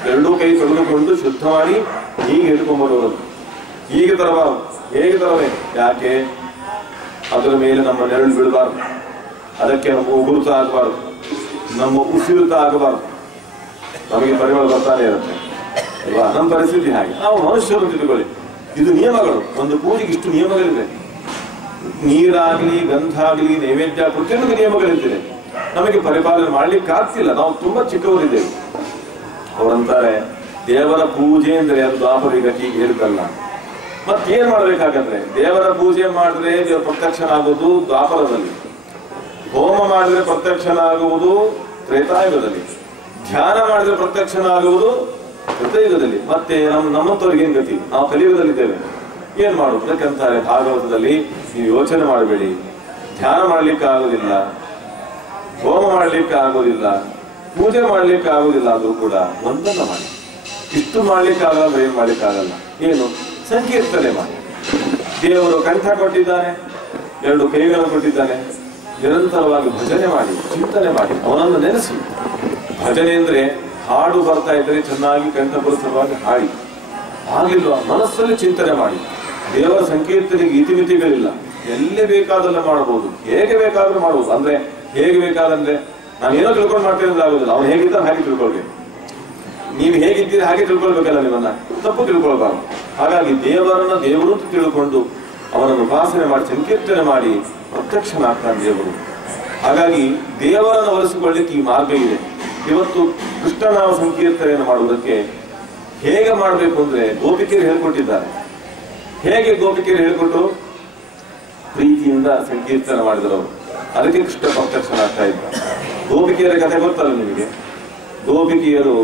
2 ಕೈ ತೊಳೆದುಕೊಂಡು ಶುದ್ಧ ಮಾಡಿ ಹೀಗೆ ಹಿಡ್ಕೊಂಡ್ಬರುವರು. ಹೀಗೆ ತರಬಾರದು. ಹೇಗೆ ತರಬೇಕು? ಯಾಕೆ? ಅದರ ಮೇಲೆ ನಮ್ಮ ನೆರಳು ಬೀಳಬಾರ್ದು, ಅದಕ್ಕೆ ನಮ್ಮ ಉಗುರುತ ಆಗಬಾರ್ದು, ನಮ್ಮ ಉಸಿರುತ ಆಗಬಾರ್ದು. ನಮಗೆ ಪರಿಮಳ ಬರ್ತಾನೆ ಇರುತ್ತೆ ಅಲ್ವಾ? ನಮ್ಮ ಪರಿಸ್ಥಿತಿ ಹಾಗೆ. ನಾವು ಮನುಷ್ಯರು ತಿಳ್ಕೊಳ್ಳಿ, ಇದು ನಿಯಮಗಳು. ಒಂದು ಪೂಜೆಗೆ ಇಷ್ಟು ನಿಯಮಗಳಿವೆ. ನೀರಾಗ್ಲಿ, ಗಂಧ ಆಗಲಿ, ನೈವೇದ್ಯ ಪ್ರತಿಯೊಂದು ನಿಯಮಗಳಿರ್ತದೆ. ನಮಗೆ ಪರಿಪಾಲನೆ ಮಾಡ್ಲಿಕ್ಕೆ ಆಗ್ತಿಲ್ಲ, ನಾವು ತುಂಬಾ ಚಿಕ್ಕವರಿದ್ದೇವೆ. ಅವರಂತಾರೆ ದೇವರ ಪೂಜೆ ಅಂದ್ರೆ ಅದು ದ್ವಾಪರಿಗ ಹೀಗೆ ಹೇಳಿದಲ್ಲ. ಮತ್ತೇನ್ ಮಾಡ್ಬೇಕಾಗಂದ್ರೆ ದೇವರ ಪೂಜೆ ಮಾಡಿದ್ರೆ ದೇವರ ಪ್ರತ್ಯಕ್ಷನಾಗುವುದು ದ್ವಾಪರದಲ್ಲಿ, ಹೋಮ ಮಾಡಿದ್ರೆ ಪ್ರತ್ಯಕ್ಷನಾಗುವುದು ತ್ರೇತಾಯುಗದಲ್ಲಿ, ಧ್ಯಾನ ಮಾಡಿದ್ರೆ ಪ್ರತ್ಯಕ್ಷನಾಗುವುದು ಕೃತಯುಗದಲ್ಲಿ. ಮತ್ತೆ ನಮ್ಮಂತವ್ರಿಗೆ ಏನ್ ಗತಿ? ನಾವು ಕಲಿಯುಗದಲ್ಲಿದ್ದೇವೆ, ಏನ್ ಮಾಡುದು? ಅದಕ್ಕಂತಾರೆ ಭಾಗವತದಲ್ಲಿ ನೀವು ಯೋಚನೆ ಮಾಡಬೇಡಿ, ಧ್ಯಾನ ಮಾಡ್ಲಿಕ್ಕೆ ಆಗುದಿಲ್ಲ, ಹೋಮ ಮಾಡ್ಲಿಕ್ಕೆ ಆಗುದಿಲ್ಲ, ಪೂಜೆ ಮಾಡ್ಲಿಕ್ಕೆ ಆಗುದಿಲ್ಲ, ಆದ್ರೂ ಕೂಡ ಒಂದನ್ನ ಮಾಡಿ. ಇಷ್ಟು ಮಾಡ್ಲಿಕ್ಕೆ ಆಗಲ್ಲ, ಏನ್ ಮಾಡ್ಲಿಕ್ಕೆ ಆಗಲ್ಲ, ಏನು ಸಂಕೀರ್ತನೆ ಮಾಡಿ. ದೇವರು ಕಂಠ ಕೊಟ್ಟಿದ್ದಾನೆ, 2 ಕೈಗಳನ್ನು ಕೊಟ್ಟಿದ್ದಾನೆ, ನಿರಂತರವಾಗಿ ಭಜನೆ ಮಾಡಿ, ಚಿಂತನೆ ಮಾಡಿ, ಅವನನ್ನು ನೆನೆಸಿ. ಭಜನೆ ಅಂದ್ರೆ ಹಾಡು ಬರ್ತಾ ಇದ್ರೆ ಚೆನ್ನಾಗಿ ಕಂಠಪುರಸರವಾಗಿ ಹಾಡಿ, ಹಾಗಿಲ್ವಾ ಮನಸ್ಸಲ್ಲಿ ಚಿಂತನೆ ಮಾಡಿ. ದೇವರ ಸಂಕೀರ್ತನೆಗೆ ಇತಿಮಿತಿಗಳಿಲ್ಲ, ಎಲ್ಲಿ ಬೇಕಾದಲ್ಲ ಮಾಡಬಹುದು, ಹೇಗೆ ಬೇಕಾದ್ರೂ ಮಾಡಬಹುದು. ಅಂದ್ರೆ ಹೇಗೆ ಬೇಕಾದಂದ್ರೆ ನಾನು ಏನೋ ತಿಳ್ಕೊಂಡು ಮಾಡ್ತೇನೆ ಅಂದ್ರೆ ಆಗುದಿಲ್ಲ, ಅವ್ನು ಹೇಗಿದ್ದ ಹಾಗೆ ತಿಳ್ಕೊಳ್ಬೇಕು. ನೀವು ಹೇಗಿದ್ದೀರಿ ಹಾಗೆ ತಿಳ್ಕೊಳ್ಬೇಕಲ್ಲ, ನಿಮ್ಮನ್ನ ತಪ್ಪು ತಿಳ್ಕೊಳ್ಬಾರ್ದು. ಹಾಗಾಗಿ ದೇವರನ್ನ ದೇವರು ಅಂತ ತಿಳ್ಕೊಂಡು ಅವನನ್ನು ಉಪಾಸನೆ ಮಾಡಿ ಸಂಕೀರ್ತನೆ ಮಾಡಿ ಪ್ರತ್ಯಕ್ಷನಾಗ್ತಾನೆ ದೇವರು. ಹಾಗಾಗಿ ದೇವರನ್ನು ಒಲಿಸಿಕೊಳ್ಳಿಕ್ಕೆ ಈ ಮಾರ್ಗ ಇದೆ. ಇವತ್ತು ಕೃಷ್ಣನಾಮ ಸಂಕೀರ್ತನೆಯನ್ನು ಮಾಡುವುದಕ್ಕೆ ಹೇಗೆ ಮಾಡಬೇಕು ಅಂದ್ರೆ ಗೋಪಿಕೆಯರು ಹೇಳ್ಕೊಟ್ಟಿದ್ದಾರೆ. ಹೇಗೆ ಗೋಪಿಕೆಯರು ಹೇಳ್ಕೊಟ್ಟು ಪ್ರೀತಿಯಿಂದ ಸಂಕೀರ್ತನೆ ಮಾಡಿದರು, ಅದಕ್ಕೆ ಕೃಷ್ಣ ಪ್ರತ್ಯಕ್ಷನಾಗ್ತಾ ಇದ್ದ. ಗೋಪಿಕೆಯರ ಕಥೆ ಗೊತ್ತಲ್ಲ ನಿಮಗೆ? ಗೋಪಿಕೆಯರು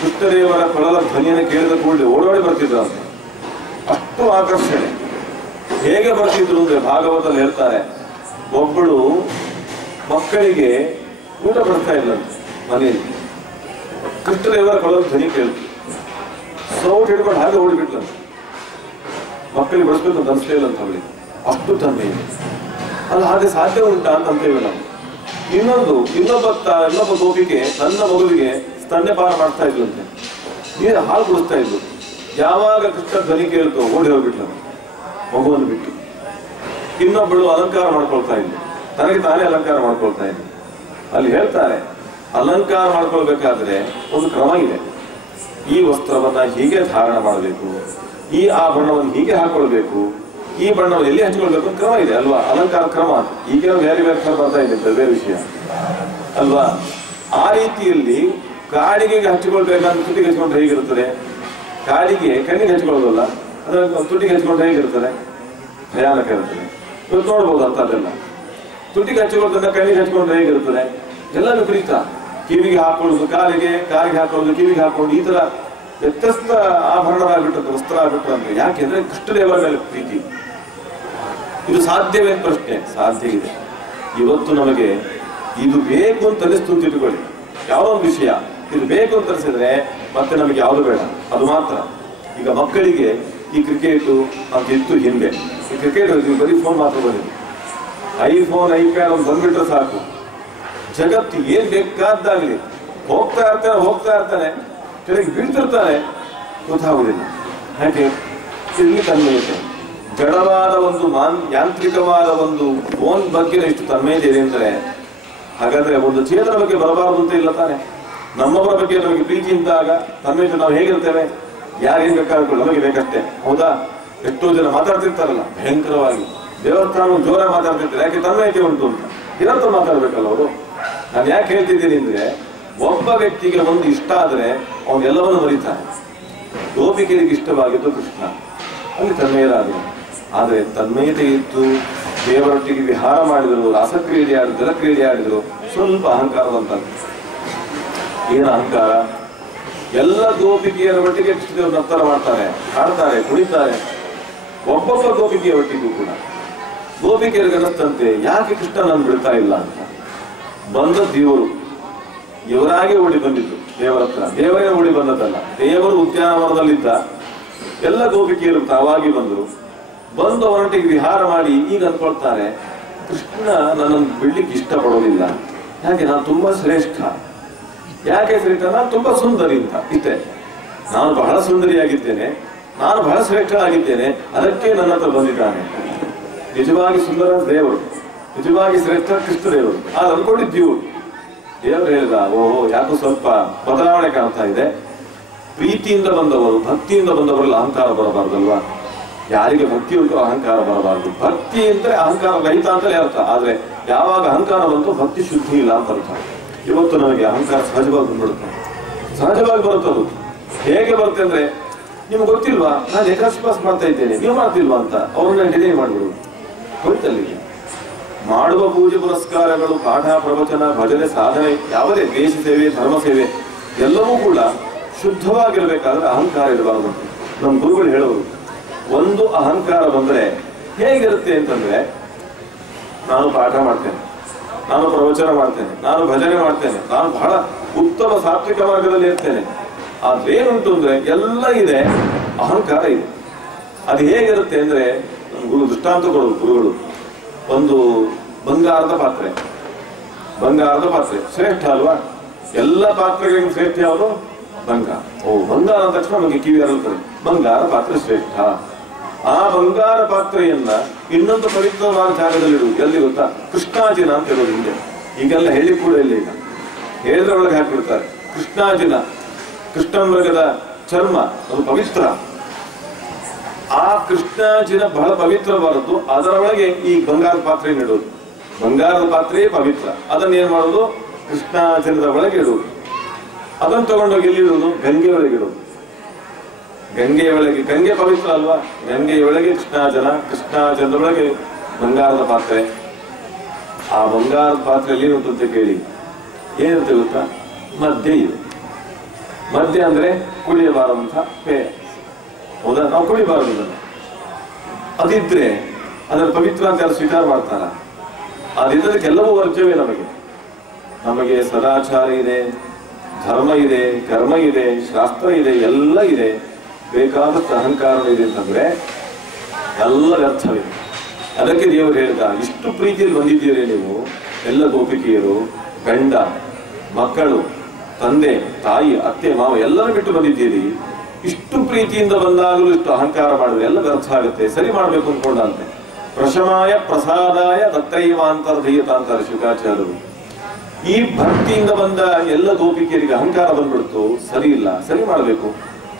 ಕೃಷ್ಣದೇವರ ಕೊಳಲ ಧ್ವನಿಯನ್ನು ಕೇಳಿದ ಕೂಡಲೇ ಓಡೋಡಿ ಬರ್ತಿದ್ರಂತೆ, ಅಷ್ಟು ಆಕರ್ಷಣೆ. ಹೇಗೆ ಬರ್ತಿದ್ರು ಅಂದ್ರೆ ಭಾಗವತದಲ್ಲಿ ಹೇಳ್ತಾರೆ, ಒಬ್ಬಳು ಮಕ್ಕಳಿಗೆ ಊಟ ಬಡಿಸ್ತಾ ಇದ್ದಂತೆ ಮನೆಯಲ್ಲಿ, ಕೃಷ್ಣದೇವರ ಕೊಳಲ ಧ್ವನಿ ಕೇಳಿದ್ರು, ಸೌಟ್ ಹಿಡ್ಕೊಂಡು ಹಾಗೆ ಓಡಿಬಿಟ್ಲಂತೆ. ಮಕ್ಕಳಿಗೆ ಬಡಿಸ್ಬೇಕು ಅಂತ ಅನಿಸ್ಲೇ ಇಲ್ಲ ಅಂತ ಅವಳಿಗೆ, ಅಷ್ಟು ತಂದೆ ಇದೆ. ಅದು ಹಾಗೆ ಸಾಧ್ಯ ಉಂಟಾ ಅಂತ ಅಂತೇವೆ ನಾವು. ಇನ್ನೊಬ್ಬ ಗೋಪಿಗೆ ತನ್ನ ಮಗುವಿಗೆ ಸ್ತನ್ಯಪಾನ ಮಾಡ್ತಾ ಇದ್ಲಂತೆ, ನೀರು ಹಾಲು ಕುಡಿಸ್ತಾ ಇದ್ಲು. ಯಾವಾಗ ಕೃಷ್ಣ ಧ್ವನಿ ಕೇಳ್ತು ಓಡಿ ಹೋಗ್ಬಿಟ್ಲು ಮಗುವನ್ನು ಬಿಟ್ಟು. ಇನ್ನೊಬ್ಬಳು ಅಲಂಕಾರ ಮಾಡ್ಕೊಳ್ತಾ ಇದ್ಲು, ತನಗೆ ತಾನೇ ಅಲಂಕಾರ ಮಾಡ್ಕೊಳ್ತಾ ಇದ್ಲು. ಅಲ್ಲಿ ಹೇಳ್ತಾರೆ, ಅಲಂಕಾರ ಮಾಡ್ಕೊಳ್ಬೇಕಾದ್ರೆ ಒಂದು ಕ್ರಮ ಇದೆ. ಈ ವಸ್ತ್ರವನ್ನ ಹೀಗೆ ಧಾರಣ ಮಾಡಬೇಕು, ಈ ಆಭರಣವನ್ನು ಹೀಗೆ ಹಾಕೊಳ್ಬೇಕು, ಈ ಬಣ್ಣವನ್ನು ಎಲ್ಲಿ ಹಂಚಿಕೊಳ್ಬೇಕು ಕ್ರಮ ಇದೆ ಅಲ್ವಾ? ಅಲಂಕಾರ ಕ್ರಮ. ಈಗೇನೋ ಬೇರೆ ಬೇರೆ ಥರ ಬರ್ತಾ ಇದೆ, ಬೇರೆ ವಿಷಯ ಅಲ್ವಾ? ಆ ರೀತಿಯಲ್ಲಿ ಕಾಡಿಗೆಗೆ ಹಚ್ಚಿಕೊಳ್ಬೇಕಂತ ತುಟಿಗೆ ಹಚ್ಕೊಂಡ್ರೆ ಹೇಗಿರುತ್ತದೆ? ಕಾಡಿಗೆ ಕಣ್ಣಿಗೆ ಹಚ್ಕೊಳ್ಳೋದಲ್ಲ, ಅದರ ತುಟಿಗೆ ಹಚ್ಕೊಂಡ್ರೆ ಹೇಗಿರ್ತದೆ? ಭಯಾನಕ ಇರುತ್ತದೆ. ಇವತ್ತು ನೋಡ್ಬೋದು ಅಂತ ಅದೆಲ್ಲ. ತುಟಿಗೆ ಹಚ್ಚಿಕೊಳ್ಳೋದನ್ನ ಕಣ್ಣಿಗೆ ಹಚ್ಕೊಂಡ್ರೆ ಹೇಗಿರುತ್ತದೆ? ಎಲ್ಲ ವಿಪರೀತ. ಕಿವಿಗೆ ಹಾಕೊಳ್ಳೋದು, ಕಾಲಿಗೆ ಹಾಕೊಳ್ಳೋದು, ಕಿವಿಗೆ ಹಾಕೊಳ್ಳೋದು, ಈ ತರ ವ್ಯತ್ಯಸ್ತ ಆಭರಣರಾಗ್ಬಿಟ್ಟು ವಸ್ತ್ರ ಆಗ್ಬಿಟ್ಟು ಅಂದ್ರೆ ಯಾಕೆಂದ್ರೆ ಕೃಷ್ಣದೇವರ ಮೇಲೆ ಪ್ರೀತಿ. ಇದು ಸಾಧ್ಯವೇ ಪ್ರಶ್ನೆ? ಸಾಧ್ಯ ಇದೆ. ಇವತ್ತು ನಮಗೆ ಇದು ಬೇಕು ಅಂತ ಅನಿಸ್ತು ಅಂತ ಇಟ್ಕೊಳ್ಳಿ, ಯಾವುದೋ ಒಂದು ವಿಷಯ ಇದು ಬೇಕು ಅಂತ ಅನಿಸಿದ್ರೆ ಮತ್ತೆ ನಮಗೆ ಯಾವುದು ಬೇಡ, ಅದು ಮಾತ್ರ. ಈಗ ಮಕ್ಕಳಿಗೆ ಈ ಕ್ರಿಕೆಟು ಅಂತ ಇತ್ತು ಹಿಂದೆ, ಈ ಕ್ರಿಕೆಟ್ ಬರೀ ಫೋನ್ ಮಾತ್ರ ಬಂದಿದೆ. ಐಫೋನ್, ಐಪ್ಯಾಡ್ ಒಂದು ಬಂದ್ಬಿಟ್ರೆ ಸಾಕು, ಜಗತ್ತು ಏನ್ ಬೇಕಾದ್ದಾಗಲಿ ಹೋಗ್ತಾ ಇರ್ತಾನೆ, ಕೆಳಗೆ ಬೀಳ್ತಿರ್ತಾನೆ, ಗೊತ್ತಾಗುವುದಿಲ್ಲ. ಹಾಗೆ ಇಲ್ಲಿ ತನ್ಮಯತೆ, ಜಡವಾದ ಒಂದು ಯಾಂತ್ರಿಕವಾದ ಒಂದು ಫೋನ್ ಬಗ್ಗೆ ಎಷ್ಟು ತನ್ಮಯತೆ ಇದೆ ಅಂದ್ರೆ, ಹಾಗಾದ್ರೆ ಒಂದು ಚೇತನ ಬಗ್ಗೆ ಬರಬಾರದು ಅಂತ ಇಲ್ಲ ತಾನೆ? ನಮ್ಮವರ ಬಗ್ಗೆ ನಮಗೆ ಪ್ರೀತಿ ಇದ್ದಾಗ ತನ್ಮಯತೆ ನಾವು ಹೇಗಿರ್ತೇವೆ? ಯಾರೇನ್ ಬೇಕಾದ್ರು ನಮಗೆ ಬೇಕಷ್ಟೇ, ಹೌದಾ? ಎಷ್ಟೋ ಜನ ಮಾತಾಡ್ತಿರ್ತಾರಲ್ಲ ಭಯಂಕರವಾಗಿ, ದೇವಸ್ಥಾನ ಜೋರ ಮಾತಾಡ್ತಿರ್ತಾರೆ, ಯಾಕೆ ತನ್ಮಯತೆ ಉಂಟು ಅಂತ. ನಿರಂತರ ಮಾತಾಡ್ಬೇಕಲ್ಲ ಅವರು. ನಾನು ಯಾಕೆ ಹೇಳ್ತಿದ್ದೀನಿ ಅಂದ್ರೆ, ಒಬ್ಬ ವ್ಯಕ್ತಿಗೆ ಒಂದು ಇಷ್ಟ ಆದ್ರೆ ಅವನೆಲ್ಲವನ್ನು ಮರೀತಾನೆ. ಗೋಪಿಕೆಯರಿಗೆ ಇಷ್ಟವಾಗಿದ್ದು ಕೃಷ್ಣ, ಅಲ್ಲಿ ತನ್ಮಯರಾದರು. ಆದರೆ ತನ್ಮಯತೆ ಇತ್ತು, ದೇವರೊಟ್ಟಿಗೆ ವಿಹಾರ ಮಾಡಿದರು, ರಾಸಕ್ರೀಡೆ ಆಡಿದ್ರು, ಜಲಕ್ರೀಡೆ ಆಡಿದ್ರು, ಸ್ವಲ್ಪ ಅಹಂಕಾರದಂತ. ಏನು ಅಹಂಕಾರ? ಎಲ್ಲ ಗೋಪಿಕೆಯರ ಒಟ್ಟಿಗೆ ಕೃಷ್ಣದೇವರು ನರ್ತನ ಮಾಡ್ತಾರೆ, ಹಾಡ್ತಾರೆ, ಕುಣಿತಾರೆ. ಒಬ್ಬೊಬ್ಬ ಗೋಪಿಕೆಯ ಒಟ್ಟಿಗೂ ಕೂಡ ಗೋಪಿಕೆಯರಿಗೆ ಅನ್ನಿಸ್ತಂತೆ, ಯಾಕೆ ಕೃಷ್ಣ ನಾನು ಬಿಡ್ತಾ ಇಲ್ಲ ಅಂತ. ಬಂದದ್ದು ಇವರಾಗೆ ಓಡಿ ಬಂದಿದ್ದು ದೇವರ ಹತ್ರ, ದೇವರೇ ಓಡಿ ಬಂದದ್ದಲ್ಲ. ದೇವರು ಉದ್ಯಾನವನದಲ್ಲಿದ್ದ, ಎಲ್ಲ ಗೋಪಿಕೆಯರು ತಾವಾಗಿ ಬಂದರು, ಬಂದು ಅವರೊಟ್ಟಿಗೆ ವಿಹಾರ ಮಾಡಿ ಈಗ ಅಂದ್ಕೊಳ್ತಾರೆ, ಕೃಷ್ಣ ನನ್ನನ್ನು ಬಿಡ್ಲಿಕ್ಕೆ ಇಷ್ಟಪಡೋದಿಲ್ಲ. ಯಾಕೆ? ನಾನು ತುಂಬಾ ಶ್ರೇಷ್ಠ. ಯಾಕೆ ಶ್ರೇಷ್ಠ? ನಾನು ತುಂಬಾ ಸುಂದರಿ ಅಂತ ಇಷ್ಟೇ. ನಾನು ಬಹಳ ಸುಂದರಿಯಾಗಿದ್ದೇನೆ, ನಾನು ಬಹಳ ಶ್ರೇಷ್ಠನಾಗಿದ್ದೇನೆ, ಅದಕ್ಕೆ ನನ್ನ ಹತ್ರ ಬಂದಿದ್ದಾನೆ. ನಿಜವಾಗಿ ಸುಂದರ ದೇವರು, ನಿಜವಾಗಿ ಶ್ರೇಷ್ಠ ಕೃಷ್ಣ ದೇವರು. ಅದು ಅಂದ್ಕೊಂಡಿದ್ದೀವು. ದೇವರು ಹೇಳಿದ, ಓಹೋ ಯಾಕೋ ಸ್ವಲ್ಪ ಬದಲಾವಣೆ ಕಾಣ್ತಾ ಇದೆ. ಪ್ರೀತಿಯಿಂದ ಬಂದವರು, ಭಕ್ತಿಯಿಂದ ಬಂದವರೆಲ್ಲ ಅಹಂಕಾರ ಬರಬಾರ್ದಲ್ವಾ? ಯಾರಿಗೆ ಭಕ್ತಿ ಉಂಟು ಅಹಂಕಾರ ಬರಬಾರದು. ಭಕ್ತಿ ಅಂದ್ರೆ ಅಹಂಕಾರ ರಹಿತ ಅಂತಲೇ ಅರ್ಥ. ಆದ್ರೆ ಯಾವಾಗ ಅಹಂಕಾರ ಬಂತು ಭಕ್ತಿ ಶುದ್ಧಿ ಇಲ್ಲ ಅಂತ ಅರ್ಥ. ಇವತ್ತು ನನಗೆ ಅಹಂಕಾರ ಸಹಜವಾಗಿ ಬಂದ್ಬಿಡುತ್ತೆ, ಸಹಜವಾಗಿ ಬರುತ್ತದು. ಹೇಗೆ ಬರುತ್ತೆ ಅಂದ್ರೆ ನಿಮ್ಗೆ ಗೊತ್ತಿಲ್ವಾ ನಾನು ಏಕಾದಶಿ ಪಾಸ್ ಮಾಡ್ತಾ ಇದ್ದೇನೆ, ನೀವು ಮಾಡ್ತಿಲ್ವಾ ಅಂತ ಅವ್ರನ್ನ ಡಿಲೇ ಮಾಡಿಬಿಡುದು. ಹೋಯ್ತಲ್ಲಿ ಮಾಡುವ ಪೂಜೆ ಪುರಸ್ಕಾರಗಳು, ಪಾಠ ಪ್ರವಚನ, ಭಜನೆ, ಸಾಧನೆ, ಯಾವುದೇ ದೇಶ ಸೇವೆ, ಧರ್ಮ ಸೇವೆ ಎಲ್ಲವೂ ಕೂಡ ಶುದ್ಧವಾಗಿರ್ಬೇಕಾದ್ರೆ ಅಹಂಕಾರ ಇರಬಾರದು. ನಮ್ಮ ಗುರುಗಳು ಹೇಳೋರು, ಒಂದು ಅಹಂಕಾರ ಬಂದ್ರೆ ಹೇಗಿರುತ್ತೆ ಅಂತಂದ್ರೆ, ನಾನು ಪಾಠ ಮಾಡ್ತೇನೆ, ನಾನು ಪ್ರವಚನ ಮಾಡ್ತೇನೆ, ನಾನು ಭಜನೆ ಮಾಡ್ತೇನೆ, ನಾನು ಬಹಳ ಉತ್ತಮ ಸಾತ್ವಿಕ ಮಾರ್ಗದಲ್ಲಿ ಇರ್ತೇನೆ. ಅದೇನುಂಟು ಅಂದ್ರೆ ಎಲ್ಲ ಇದೆ, ಅಹಂಕಾರ ಇದೆ. ಅದು ಹೇಗಿರುತ್ತೆ ಅಂದ್ರೆ ಗುರು ದೃಷ್ಟಾಂತ ಕೊಡೋದು ಗುರುಗಳು. ಒಂದು ಬಂಗಾರದ ಪಾತ್ರೆ, ಬಂಗಾರದ ಪಾತ್ರೆ ಶ್ರೇಷ್ಠ ಅಲ್ವಾ? ಎಲ್ಲ ಪಾತ್ರೆಗಳಿಗೆ ಶ್ರೇಷ್ಠ ಯಾವುದು? ಬಂಗಾರ. ಬಂಗಾರ ಅಂದ ತಕ್ಷಣ ನಮಗೆ ಕಿವಿ ಅರಳುತ್ತದೆ, ಬಂಗಾರ ಪಾತ್ರೆ ಶ್ರೇಷ್ಠ. ಆ ಬಂಗಾರ ಪಾತ್ರೆಯನ್ನ ಇನ್ನೊಂದು ಪವಿತ್ರವಾದ ಜಾಗದಲ್ಲಿಡುವುದು ಎಲ್ಲಿ ಗೊತ್ತಾ? ಕೃಷ್ಣಾಜಿನ ಅಂತ ಹೇಳೋದು. ಹಿಂದೆ ಈಗೆಲ್ಲ ಹೇಳಿ ಕೂಡ ಇಲ್ಲ, ಈಗ ಹೇಳಿದ್ರೆ ಒಳಗೆ ಹಾಕಿಬಿಡ್ತಾರೆ. ಕೃಷ್ಣಾಜಿನ, ಕೃಷ್ಣ ಮೃಗದ ಚರ್ಮ, ಅದು ಪವಿತ್ರ. ಆ ಕೃಷ್ಣಾಜಿನ ಬಹಳ ಪವಿತ್ರವಾದದ್ದು. ಅದರ ಒಳಗೆ ಈ ಬಂಗಾರದ ಪಾತ್ರೆ ಇಡುವುದು. ಬಂಗಾರದ ಪಾತ್ರೆಯೇ ಪವಿತ್ರ, ಅದನ್ನ ಏನ್ ಮಾಡೋದು? ಕೃಷ್ಣಾಜಿನದ ಒಳಗೆ ಇಡುವುದು. ಅದನ್ನು ತಗೊಂಡೋಗಿ ಎಲ್ಲಿಡುವುದು? ಗಂಗೆ ಒಳಗೆ ಇಡುವುದು. ಗಂಗೆಯ ಒಳಗೆ, ಗಂಗೆ ಪವಿತ್ರ ಅಲ್ವಾ? ಗಂಗೆಯ ಒಳಗೆ ಕೃಷ್ಣಾಜನ, ಕೃಷ್ಣಾಜನದ ಒಳಗೆ ಬಂಗಾರದ ಪಾತ್ರೆ. ಆ ಬಂಗಾರದ ಪಾತ್ರೆಯಲ್ಲಿ ಏನುಂಟು ಅಂತ ಕೇಳಿ, ಏನಿರುತ್ತೆ ಗೊತ್ತಾ? ಮದ್ಯ ಇದೆ. ಮದ್ಯ ಅಂದ್ರೆ ಕುಡಿಯಬಾರದಂತ ಪೇಯ. ಹೌದಾ? ನಾವು ಕುಡಿಬಾರದು ಅದನ್ನು. ಅದಿದ್ರೆ ಅದರ ಪವಿತ್ರ ಅಂತ ಯಾರು ಸ್ವೀಕಾರ ಮಾಡ್ತಾರ? ಅದಿದ್ದದಕ್ಕೆಲ್ಲವೂ ವರ್ಜವೇ. ನಮಗೆ ಸದಾಚಾರ ಇದೆ, ಧರ್ಮ ಇದೆ, ಕರ್ಮ ಇದೆ, ಶಾಸ್ತ್ರ ಇದೆ, ಎಲ್ಲ ಇದೆ. ಬೇಕಾದಷ್ಟು ಅಹಂಕಾರ ಇದೆ ಅಂತಂದ್ರೆ ಎಲ್ಲ ವ್ಯರ್ಥವಿದೆ. ಅದಕ್ಕೆ ದೇವರು ಹೇಳಿದ, ಇಷ್ಟು ಪ್ರೀತಿಯಲ್ಲಿ ಬಂದಿದ್ದೀರಿ ನೀವು ಎಲ್ಲ ಗೋಪಿಕೆಯರು, ಗಂಡ ಮಕ್ಕಳು, ತಂದೆ ತಾಯಿ, ಅತ್ತೆ ಮಾವ ಎಲ್ಲರೂ ಬಿಟ್ಟು ಬಂದಿದ್ದೀರಿ. ಇಷ್ಟು ಪ್ರೀತಿಯಿಂದ ಬಂದಾಗಲೂ ಇಷ್ಟು ಅಹಂಕಾರ ಮಾಡಿದ್ರೆ ಎಲ್ಲ ವ್ಯರ್ಥ ಆಗುತ್ತೆ. ಸರಿ ಮಾಡ್ಬೇಕು ಅಂದ್ಕೊಂಡಂತೆ. ಪ್ರಶಮಾಯ ಪ್ರಸಾದಾಯ ತತ್ರೈವಾಂತರ್ಧೀಯತ ಅಂತಾರೆ ಶುಕಾಚಾರ್ಯರು. ಈ ಭಕ್ತಿಯಿಂದ ಬಂದ ಎಲ್ಲ ಗೋಪಿಕೆಯರಿಗೆ ಅಹಂಕಾರ ಬಂದ್ಬಿಡ್ತು, ಸರಿ ಇಲ್ಲ, ಸರಿ ಮಾಡ್ಬೇಕು.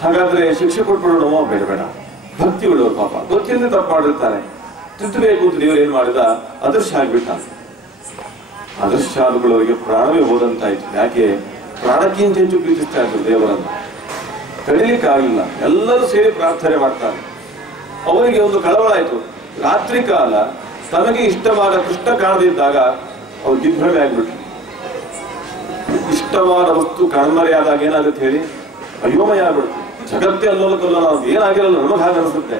ಹಾಗಾದ್ರೆ ಶಿಕ್ಷೆ ಕೊಟ್ಬಿಡೋಣ? ಬೇಡ ಬೇಡ. ಭಕ್ತಿ ಉಳ್ಳವರು ಪಾಪ ಗೊತ್ತಿಲ್ಲದೆ ತಪ್ಪು ಮಾಡಿರ್ತಾರೆ, ತಿದ್ದಬೇಕು ಅಂತ ದೇವರು ಏನ್ ಮಾಡಿದ? ಅದೃಶ್ಯ ಆಗ್ಬಿಟ್ಟ. ಅದೃಶ್ಯಾದುಗಳವರಿಗೆ ಪ್ರಾಣವೇ ಹೋದಂತಾಯ್ತು. ಯಾಕೆ? ಪ್ರಾಣಕ್ಕಿಂತ ಹೆಚ್ಚು ಪ್ರೀತಿಸ್ತಾ ಇದ್ರು ದೇವರನ್ನು, ತಡಿಲಿಕ್ಕಾಗಿಲ್ಲ. ಎಲ್ಲರೂ ಸೇರಿ ಪ್ರಾರ್ಥನೆ ಮಾಡ್ತಾರೆ. ಅವರಿಗೆ ಒಂದು ಕಳವಳ ಆಯ್ತು. ರಾತ್ರಿ ಕಾಲ ತನಗೆ ಇಷ್ಟವಾದ ಕೃಷ್ಣ ಕಾಣದಿದ್ದಾಗ ಅವ್ರು ದಿಗ್ಭ್ರಮೆ ಆಗ್ಬಿಟ್ರು. ಇಷ್ಟವಾದ ವಸ್ತು ಕಣ್ಮರೆಯಾದಾಗ ಏನಾಗುತ್ತೆ ಹೇಳಿ? ಅಯೋಮಯ ಆಗ್ಬಿಡುತ್ತೆ. ಜಗತ್ತೇ ಅಲ್ಲೋಲ ಕಲ್ಲೋಲ, ಅದು ಏನಾಗಿರಲ್ಲ, ನಮಗೆ ಹಾಗೆ ಅನಿಸುತ್ತೆ.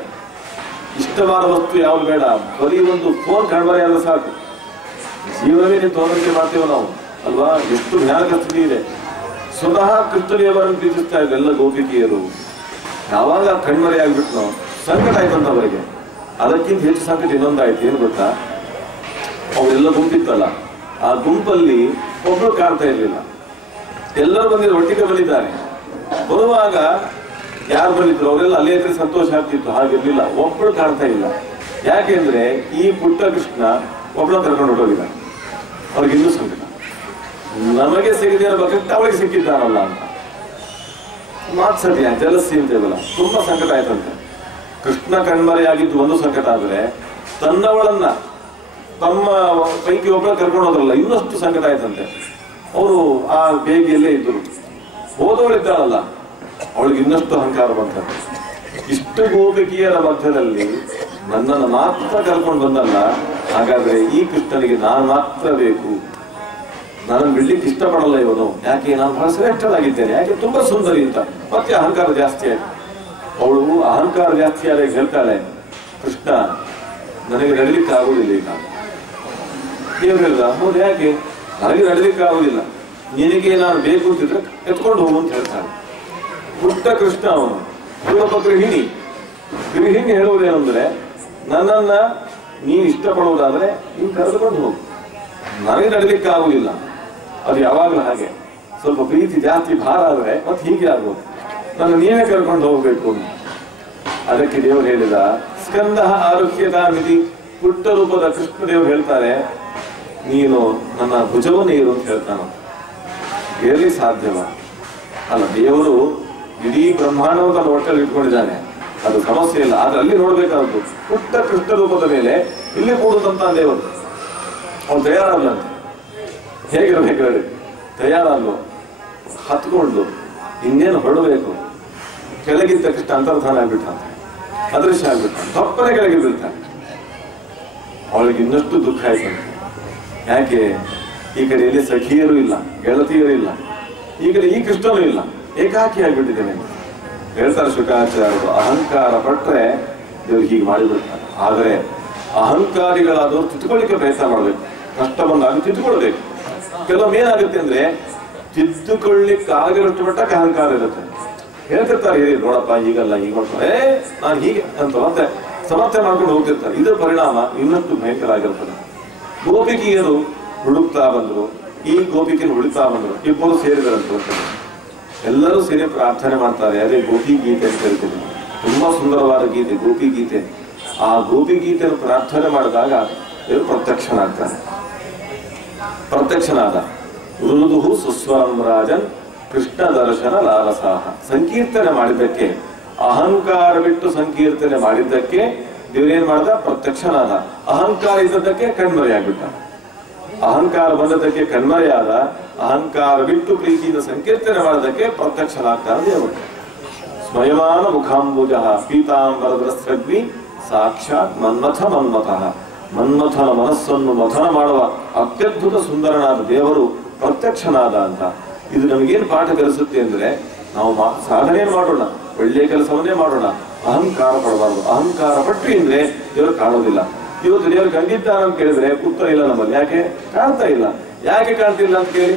ಇಷ್ಟವಾದ ವಸ್ತು ಯಾವ್ದು ಬೇಡ, ಬರೀ ಒಂದು ಫೋನ್ ಕಣ್ಮರೆಯಾದ್ರೆ ಸಾಕು. ಜೀವನವೇ ನೀವು ತೋರಿಕೆ ಮಾಡ್ತೇವೆ ನಾವು ಅಲ್ವಾ? ಎಷ್ಟು ಭಯಾನಕ ಸ್ಥಿತಿ ಇದೆ. ಸ್ವತಃ ಕೃಷ್ಣದೇವರನ್ನು ಪ್ರೀತಿಸ್ತಾ ಇದ್ರು ಎಲ್ಲ ಗೋಪಿಕೆಯರು. ಯಾವಾಗ ಕಣ್ಮರೆ ಆಗ್ಬಿಟ್ಟು ನಾವು ಸಂಕಟ ಆಯ್ತಂತ ಅವರಿಗೆ. ಅದಕ್ಕಿಂತ ಹೆಚ್ಚು ಸಂಕಟ ಇನ್ನೊಂದಾಯ್ತು. ಏನು ಗೊತ್ತಾ? ಅವರೆಲ್ಲ ಗುಂಪಿತ್ತಲ್ಲ, ಆ ಗುಂಪಲ್ಲಿ ಒಬ್ರು ಕಾಣ್ತಾ ಇರ್ಲಿಲ್ಲ. ಎಲ್ಲರೂ ಬಂದಿದ್ರು, ಒಟ್ಟಿಗೆ ಬಂದಿದ್ದಾರೆ. ಬರುವಾಗ ಯಾರು ಬಂದಿದ್ರು ಅವರೆಲ್ಲ ಅಲ್ಲೇ ಇದ್ರೆ ಸಂತೋಷ ಆಗ್ತಿತ್ತು. ಹಾಗಿರ್ಲಿಲ್ಲ, ಒಬ್ಬಳು ಕಾಣ್ತಾ ಇಲ್ಲ. ಯಾಕೆಂದ್ರೆ ಈ ಪುಟ್ಟ ಕೃಷ್ಣ ಒಬ್ಬಳ ಕರ್ಕೊಂಡು ಹೊರಟೋಗಿಲ್ಲ. ಅವ್ರಿಗೆ ಇನ್ನೂ ಸಂಕಟ, ನಮಗೆ ಸಿಗದೇ ಇರಬೇಕಂತ ಅವಳಿಗೆ ಸಿಕ್ಕಿದ್ದಾನಲ್ಲ ಅಂತ. ಮಾತ್ ಸತ್ಯ, ಜಲಸಿ ಅಂತೇವಲ್ಲ, ತುಂಬಾ ಸಂಕಟ ಆಯ್ತಂತೆ. ಕೃಷ್ಣ ಕಣ್ಮರೆಯಾಗಿದ್ದು ಒಂದು ಸಂಕಟ ಆದ್ರೆ, ತನ್ನವಳನ್ನ ತಮ್ಮ ಪೈಕಿ ಒಬ್ಬಳ ಕರ್ಕೊಂಡು ಹೋದ್ರಲ್ಲ, ಇನ್ನಷ್ಟು ಸಂಕಟ ಆಯ್ತಂತೆ. ಅವರು ಆ ಬೇಗಿಯಲ್ಲೇ ಇದ್ದರು. ಹೋದವಳಿದ್ದಾಳಲ್ಲ, ಅವಳಿಗೆ ಇನ್ನಷ್ಟು ಅಹಂಕಾರ ಬಂತಂತೆ. ಇಷ್ಟು ಗೋಪಿಕೆಯರ ಮಧ್ಯದಲ್ಲಿ ನನ್ನನ್ನು ಮಾತ್ರ ಕರ್ಕೊಂಡು ಬಂದಲ್ಲ, ಹಾಗಾದ್ರೆ ಈ ಕೃಷ್ಣನಿಗೆ ನಾನು ಮಾತ್ರ ಬೇಕು, ನಾನು ಬಿಡ್ಲಿಕ್ಕೆ ಇಷ್ಟಪಡಲ್ಲ ಇವನು. ಯಾಕೆ? ನಾನು ಬಹಳ ಶ್ರೇಷ್ಠನಾಗಿದ್ದೇನೆ, ಯಾಕೆ? ತುಂಬಾ ಸುಂದರಿ ಅಂತ. ಮತ್ತೆ ಅಹಂಕಾರ ಜಾಸ್ತಿ ಆಯ್ತು. ಅವಳು ಅಹಂಕಾರ ಜಾಸ್ತಿ ಆದಾಗ ಹೇಳ್ತಾಳೆ, ಕೃಷ್ಣ ನನಗೆ ನಡಲಿಕ್ಕೆ ಆಗುವುದಿಲ್ಲ ಈಗ. ದೇವ್ರು ಹೇಳ್ದ, ಹೌದು ಯಾಕೆ? ನನಗೆ ನಡಲಿಕ್ಕೆ ಆಗುದಿಲ್ಲ, ನಿನಗೆ ನಾನು ಬೇಕು ಅಂತಿದ್ರೆ ಎತ್ಕೊಂಡು ಹೋಗು ಅಂತ ಹೇಳ್ತಾನೆ. ಪುಟ್ಟ ಕೃಷ್ಣ ಅವನು, ಇವೊಬ್ಬ ಗೃಹಿಣಿ. ಗೃಹಿಣಿ ಹೇಳುವುದೇನೆಂದ್ರೆ, ನನ್ನನ್ನ ನೀನು ಇಷ್ಟಪಡುವುದಾದ್ರೆ ನೀನು ಕರೆದುಕೊಂಡು ಹೋಗು, ನನಗೆ ನಡಲಿಕ್ಕೆ ಆಗುದಿಲ್ಲ. ಅದು ಯಾವಾಗಲೂ ಹಾಗೆ, ಸ್ವಲ್ಪ ಪ್ರೀತಿ ಜಾಸ್ತಿ ಭಾರ ಆದ್ರೆ ಮತ್ತೆ ಹೀಗೆ ಆಗ್ಬೋದು, ನನ್ನ ನೀವೇ ಕರ್ಕೊಂಡು ಹೋಗ್ಬೇಕು ಅಂತ. ಅದಕ್ಕೆ ದೇವರು ಹೇಳಿದ, ಸ್ಕಂದ ಆರೋಗ್ಯದ ಮಿತಿ. ಪುಟ್ಟ ರೂಪದ ಕೃಷ್ಣ ದೇವರು ಹೇಳ್ತಾರೆ, ನೀನು ನನ್ನ ಭುಜವನ್ನು ಇರು ಅಂತ ಹೇಳ್ತಾನ. ಇರಲಿ ಸಾಧ್ಯವ? ಅಲ್ಲ, ದೇವರು ಇಡೀ ಬ್ರಹ್ಮಾಂಡವನ್ನು ತನ್ನ ಹೊಟ್ಟೆಯಲ್ಲಿ ಇಟ್ಕೊಂಡಿದ್ದಾನೆ. ಅದು ಸಮಸ್ಯೆ ಇಲ್ಲ. ಆದ್ರೆ ಅಲ್ಲಿ ನೋಡ್ಬೇಕಾದ್ದು ಪುಟ್ಟ ಕೃಷ್ಣ ರೂಪದ ಮೇಲೆ ಇಲ್ಲಿ ಕೂಡುದಂತ ದೇವರು. ಅವ್ನು ತಯಾರಲ್ಲಂತೆ. ಹೇಗಿರ್ಬೇಕು ಹೇಳಿ? ತಯಾರಲ್ವ? ಹತ್ಕೊಂಡು ಇನ್ನೇನು ಹೊರಡಬೇಕು, ಕೆಳಗಿದ್ದ ಕೃಷ್ಣ ಅಂತರ್ಧಾನ ಆಗ್ಬಿಟ್ಟಾನೆ, ಅದೃಶ್ಯ ಆಗ್ಬಿಟ್ಟಾನೆ, ತಪ್ಪನೆ ಕೆಳಗೆ ಬೀಳ್ತಾನೆ. ಅವಳಿಗೆ ಇನ್ನಷ್ಟು ದುಃಖ ಆಯ್ತಂತೆ. ಯಾಕೆ? ಈ ಕಡೆ ಎಲ್ಲಿ ಸಖಿಯರು ಇಲ್ಲ, ಗೆಳತಿಯರು ಇಲ್ಲ, ಈ ಕಡೆ ಈ ಕೃಷ್ಣನೂ ಇಲ್ಲ, ಏಕಾಕಿ ಆಗಿಬಿಟ್ಟಿದ್ದೇನೆ. ಹೇಳ್ತಾರೆ ಶುಕಾಚಾರ್ಯರು, ಅಹಂಕಾರ ಪಟ್ರೆ ದೇವ್ರು ಹೀಗೆ ಮಾಡಿಬಿಡ್ತಾರೆ. ಆದರೆ ಅಹಂಕಾರಿಗಳಾದವ್ರು ತಿದ್ದುಕೊಳ್ಳಿಕ್ಕೆ ಪ್ರಯತ್ನ ಮಾಡ್ಬೇಕು. ಕಷ್ಟ ಬಂದಾಗ ತಿದ್ದುಕೊಳ್ಬೇಕು. ಕೆಲವೊಮ್ಮೆ ಏನಾಗುತ್ತೆ ಅಂದ್ರೆ ತಿದ್ದುಕೊಳ್ಳಿಕ್ಕೆ ಆಗಿರೋಷ್ಟು ಮಟ್ಟಕ್ಕೆ ಅಹಂಕಾರ ಇರುತ್ತೆ. ಹೇಳ್ತಿರ್ತಾರೆ, ನೋಡಪ್ಪ ಹೀಗಲ್ಲ, ಹೀಗೆ ಮಾಡ್ತಾರೆ, ನಾನು ಹೀಗೆ ಅಂತ ಮತ್ತೆ ಸಮರ್ಥನೆ ಮಾಡ್ಕೊಂಡು ಹೋಗ್ತಿರ್ತಾರೆ. ಇದರ ಪರಿಣಾಮ ಇನ್ನಷ್ಟು ಭಯಂಕರ ಆಗಿರ್ತದೆ. ಗೋಪಿಕೆಯರು ಹುಡುಕ್ತಾ ಬಂದ್ರು, ಈ ಗೋಪಿಕೆಯನ್ನು ಹುಡುಕ್ತಾ ಬಂದ್ರು, ಇಬ್ಬರು ಸೇರಿದರಂತ. ಎಲ್ಲರೂ ಸೇರಿ ಪ್ರಾರ್ಥನೆ ಮಾಡ್ತಾರೆ. ಅದೇ ಗೋಪಿ ಗೀತೆ ಅಂತ ಹೇಳ್ತೀವಿ. ತುಂಬಾ ಸುಂದರವಾದ ಗೀತೆ ಗೋಪಿ ಗೀತೆ. ಆ ಗೋಪಿ ಗೀತೆಯನ್ನು ಪ್ರಾರ್ಥನೆ ಮಾಡಿದಾಗ ಇವರು ಪ್ರತ್ಯಕ್ಷನಾಗ್ತಾನೆ. ಪ್ರತ್ಯಕ್ಷನಾದ ಮೃದು ಸುಸ್ವರಂ ರಾಜನ್ ಕೃಷ್ಣ ದರ್ಶನ ಲಾಲಸಾಹ. ಸಂಕೀರ್ತನೆ ಮಾಡಿದ್ದಕ್ಕೆ, ಅಹಂಕಾರ ಬಿಟ್ಟು ಸಂಕೀರ್ತನೆ ಮಾಡಿದ್ದಕ್ಕೆ ದೇವರೇನ್ ಮಾಡ್ದ? ಪ್ರತ್ಯಕ್ಷನಾದ. ಅಹಂಕಾರ ಇದ್ದದ್ದಕ್ಕೆ ಕಣ್ಮರೆಯಾಗ್ಬಿಟ್ಟ. ಅಹಂಕಾರ ಬಂದದ್ದಕ್ಕೆ ಕಣ್ಮರೆಯಾದ. ಅಹಂಕಾರ ಬಿಟ್ಟು ಪ್ರೀತಿಯಿಂದ ಸಂಕೀರ್ತನೆ ಮಾಡೋದಕ್ಕೆ ಪ್ರತ್ಯಕ್ಷನಾಗ್ತಾನೆ ದೇವರು. ಸ್ವಯಮಾನ ಮುಖಾಂಬುಜ ಪೀತಾಂಬರದ್ರಸ್ರಗ್ನಿ ಸಾಕ್ಷಾತ್ ಮನ್ಮಥ ಮನ್ಮಥಃ. ಮನ್ಮಥನ ಮನಸ್ಸನ್ನು ಮಥನ ಮಾಡುವ ಅತ್ಯದ್ಭುತ ಸುಂದರನಾದ ದೇವರು ಪ್ರತ್ಯಕ್ಷನಾದ ಅಂತ. ಇದು ನಮಗೇನು ಪಾಠ ಕಲಿಸುತ್ತೆ ಅಂದ್ರೆ, ನಾವು ಸಾಧನೆ ಮಾಡೋಣ, ಒಳ್ಳೆಯ ಕೆಲಸವನ್ನೇ ಮಾಡೋಣ, ಅಹಂಕಾರ ಪಡಬಾರ್ದು. ಅಹಂಕಾರ ಪಟ್ರಿ ಅಂದ್ರೆ ದೇವರು ಕಾಣೋದಿಲ್ಲ. ಇವತ್ತು ದೇವರು ಕಂಡಿದ್ದಾನ ಅಂತ ಕೇಳಿದ್ರೆ ಉತ್ತರ ಇಲ್ಲ ನಮ್ಮಲ್ಲಿ. ಯಾಕೆ ಕಾಣ್ತಾ ಇಲ್ಲ? ಯಾಕೆ ಕಾಣ್ತಿಲ್ಲ ಅಂತ ಕೇಳಿ,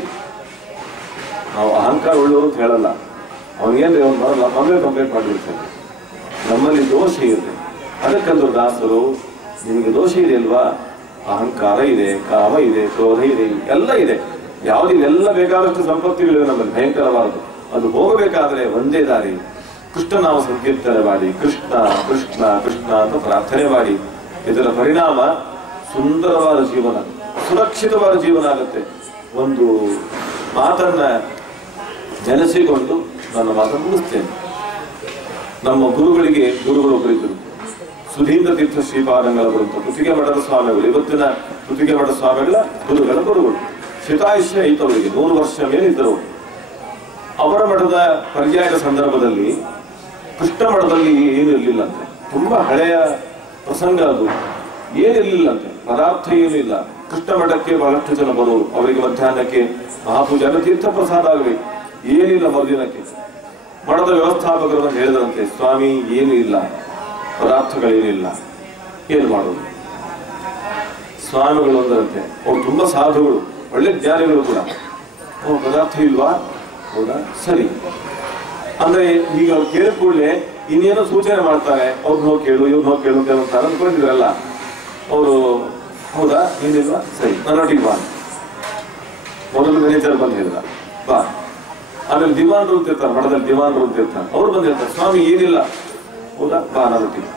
ನಾವು ಅಹಂಕಾರ ಒಳ್ಳೆಯವರು ಅಂತ ಹೇಳಲ್ಲ. ಅವನಿಗೇನ್ರಿ ಅವ್ನು ಬರಲ್ಲ, ನಮ್ಮೇ ಕಂಪ್ಲೇಂಟ್ ಮಾಡಿಬಿಡ್ತಾರೆ. ನಮ್ಮಲ್ಲಿ ದೋಷ ಇದೆ. ಅದಕ್ಕಂದ್ರು ದಾಸರು, ನಿಮಗೆ ದೋಷ ಇದೆ ಅಲ್ವಾ? ಅಹಂಕಾರ ಇದೆ, ಕಾಮ ಇದೆ, ಕ್ರೋಧ ಇದೆ, ಎಲ್ಲ ಇದೆ. ಯಾವುದಿದೆಲ್ಲ ಬೇಕಾದಷ್ಟು ಸಂಪತ್ತಿಗಳಿವೆ ನಮ್ಮಲ್ಲಿ, ಭಯಂಕರವಾದದ್ದು. ಅದು ಹೋಗಬೇಕಾದ್ರೆ ಒಂದೇ ದಾರಿ, ಕೃಷ್ಣ ನಾಮ ಸಂಕೀರ್ತನೆ ಮಾಡಿ, ಕೃಷ್ಣ ಕೃಷ್ಣ ಕೃಷ್ಣ ಅಂತ ಪ್ರಾರ್ಥನೆ ಮಾಡಿ. ಇದರ ಪರಿಣಾಮ ಸುಂದರವಾದ ಜೀವನ, ಸುರಕ್ಷಿತವಾದ ಜೀವನ ಆಗುತ್ತೆ. ಒಂದು ಮಾತನ್ನ ನೆನೆಸಿಕೊಂಡು ನನ್ನ ಮಾತನ್ನು ಮುಗಿಸ್ತೇನೆ. ನಮ್ಮ ಗುರುಗಳು ಒಬ್ಬರಿದ್ದರು, ಸುಧೀಂದ್ರ ತೀರ್ಥ ಶ್ರೀಪಾದಂಗಳವರು ಅಂತ ಕುತ್ತಿಗೆ ಮಠದ ಸ್ವಾಮಿಗಳು. ಇವತ್ತಿನ ಕುತ್ತಿಗೆ ಮಠದ ಸ್ವಾಮಿಗಳ ಗುರುಗಳು. ಶಿತಾಯುಷ್ಯ ಇದ್ದವರಿಗೆ 100 ವರ್ಷ ಮೇಲಿದ್ದರು. ಅವರ ಮಠದ ಪರ್ಯಾಯದ ಸಂದರ್ಭದಲ್ಲಿ ಕೃಷ್ಣ ಮಠದಲ್ಲಿ ಏನು ಇರಲಿಲ್ಲಂತೆ. ತುಂಬಾ ಹಳೆಯ ಪ್ರಸಂಗ ಅದು. ಏನಿರಲಿಲ್ಲಂತೆ, ಪದಾರ್ಥ ಏನೂ ಇಲ್ಲ. ಕೃಷ್ಣ ಮಠಕ್ಕೆ ಬಹಳಷ್ಟು ಜನ ಬರೋರು. ಅವರಿಗೆ ಮಧ್ಯಾಹ್ನಕ್ಕೆ ಮಹಾಪೂಜೆ ತೀರ್ಥ ಪ್ರಸಾದ ಆಗಬೇಕು, ಏನಿಲ್ಲ. ಮರುದಿನಕ್ಕೆ ಮಠದ ವ್ಯವಸ್ಥಾಪಕರು ಅಂತ ಹೇಳಿದ್ರಂತೆ, ಸ್ವಾಮಿ ಏನೂ ಇಲ್ಲ, ಪದಾರ್ಥಗಳೇನಿಲ್ಲ, ಏನು ಮಾಡೋದು? ಸ್ವಾಮಿಗಳು ಅಂದ್ರಂತೆ, ಅವ್ರು ತುಂಬಾ ಸಾಧುಗಳು, ಒಳ್ಳೆ ಜ್ಞಾನಿಗಳು ಕೂಡ. ಪದಾರ್ಥ ಇಲ್ವಾ? ಹೌದಾ, ಸರಿ ಅಂದ್ರೆ ಈಗ ಅವ್ರು ಕೇಳಿದ ಕೂಡಲೇ ಇನ್ನೇನೋ ಸೂಚನೆ ಮಾಡ್ತಾರೆ. ಅವ್ರು ಹೋಗಿ ಕೇಳು, ಇವ್ರು ಹೋಗಿ ಕೇಳು ಅಂತ ಅಂದ್ಕೊಂಡಿದ್ರಲ್ಲ ಅವರು. ಹೌದಾ, ಏನಿಲ್ವಾ? ಸರಿ, ನನ್ನೊಟ್ಟಿಗೆ ಬಾ. ಮೊದಲು ಮ್ಯಾನೇಜರ್ ಬಂದು ಹೇಳಿದ ಬಾ. ಆಮೇಲೆ ದಿವಾನ್ರು ಅಂತಿರ್ತಾರೆ, ಮಠದಲ್ಲಿ ದಿವಾನ್ರು ಅಂತಿರ್ತಾರೆ, ಅವ್ರು ಬಂದು ಹೇಳ್ತಾರೆ, ಸ್ವಾಮಿ ಏನಿಲ್ಲ. ಹೌದಾ, ಬಾ ನನ್ನೊಟ್ಟಿಗೆ.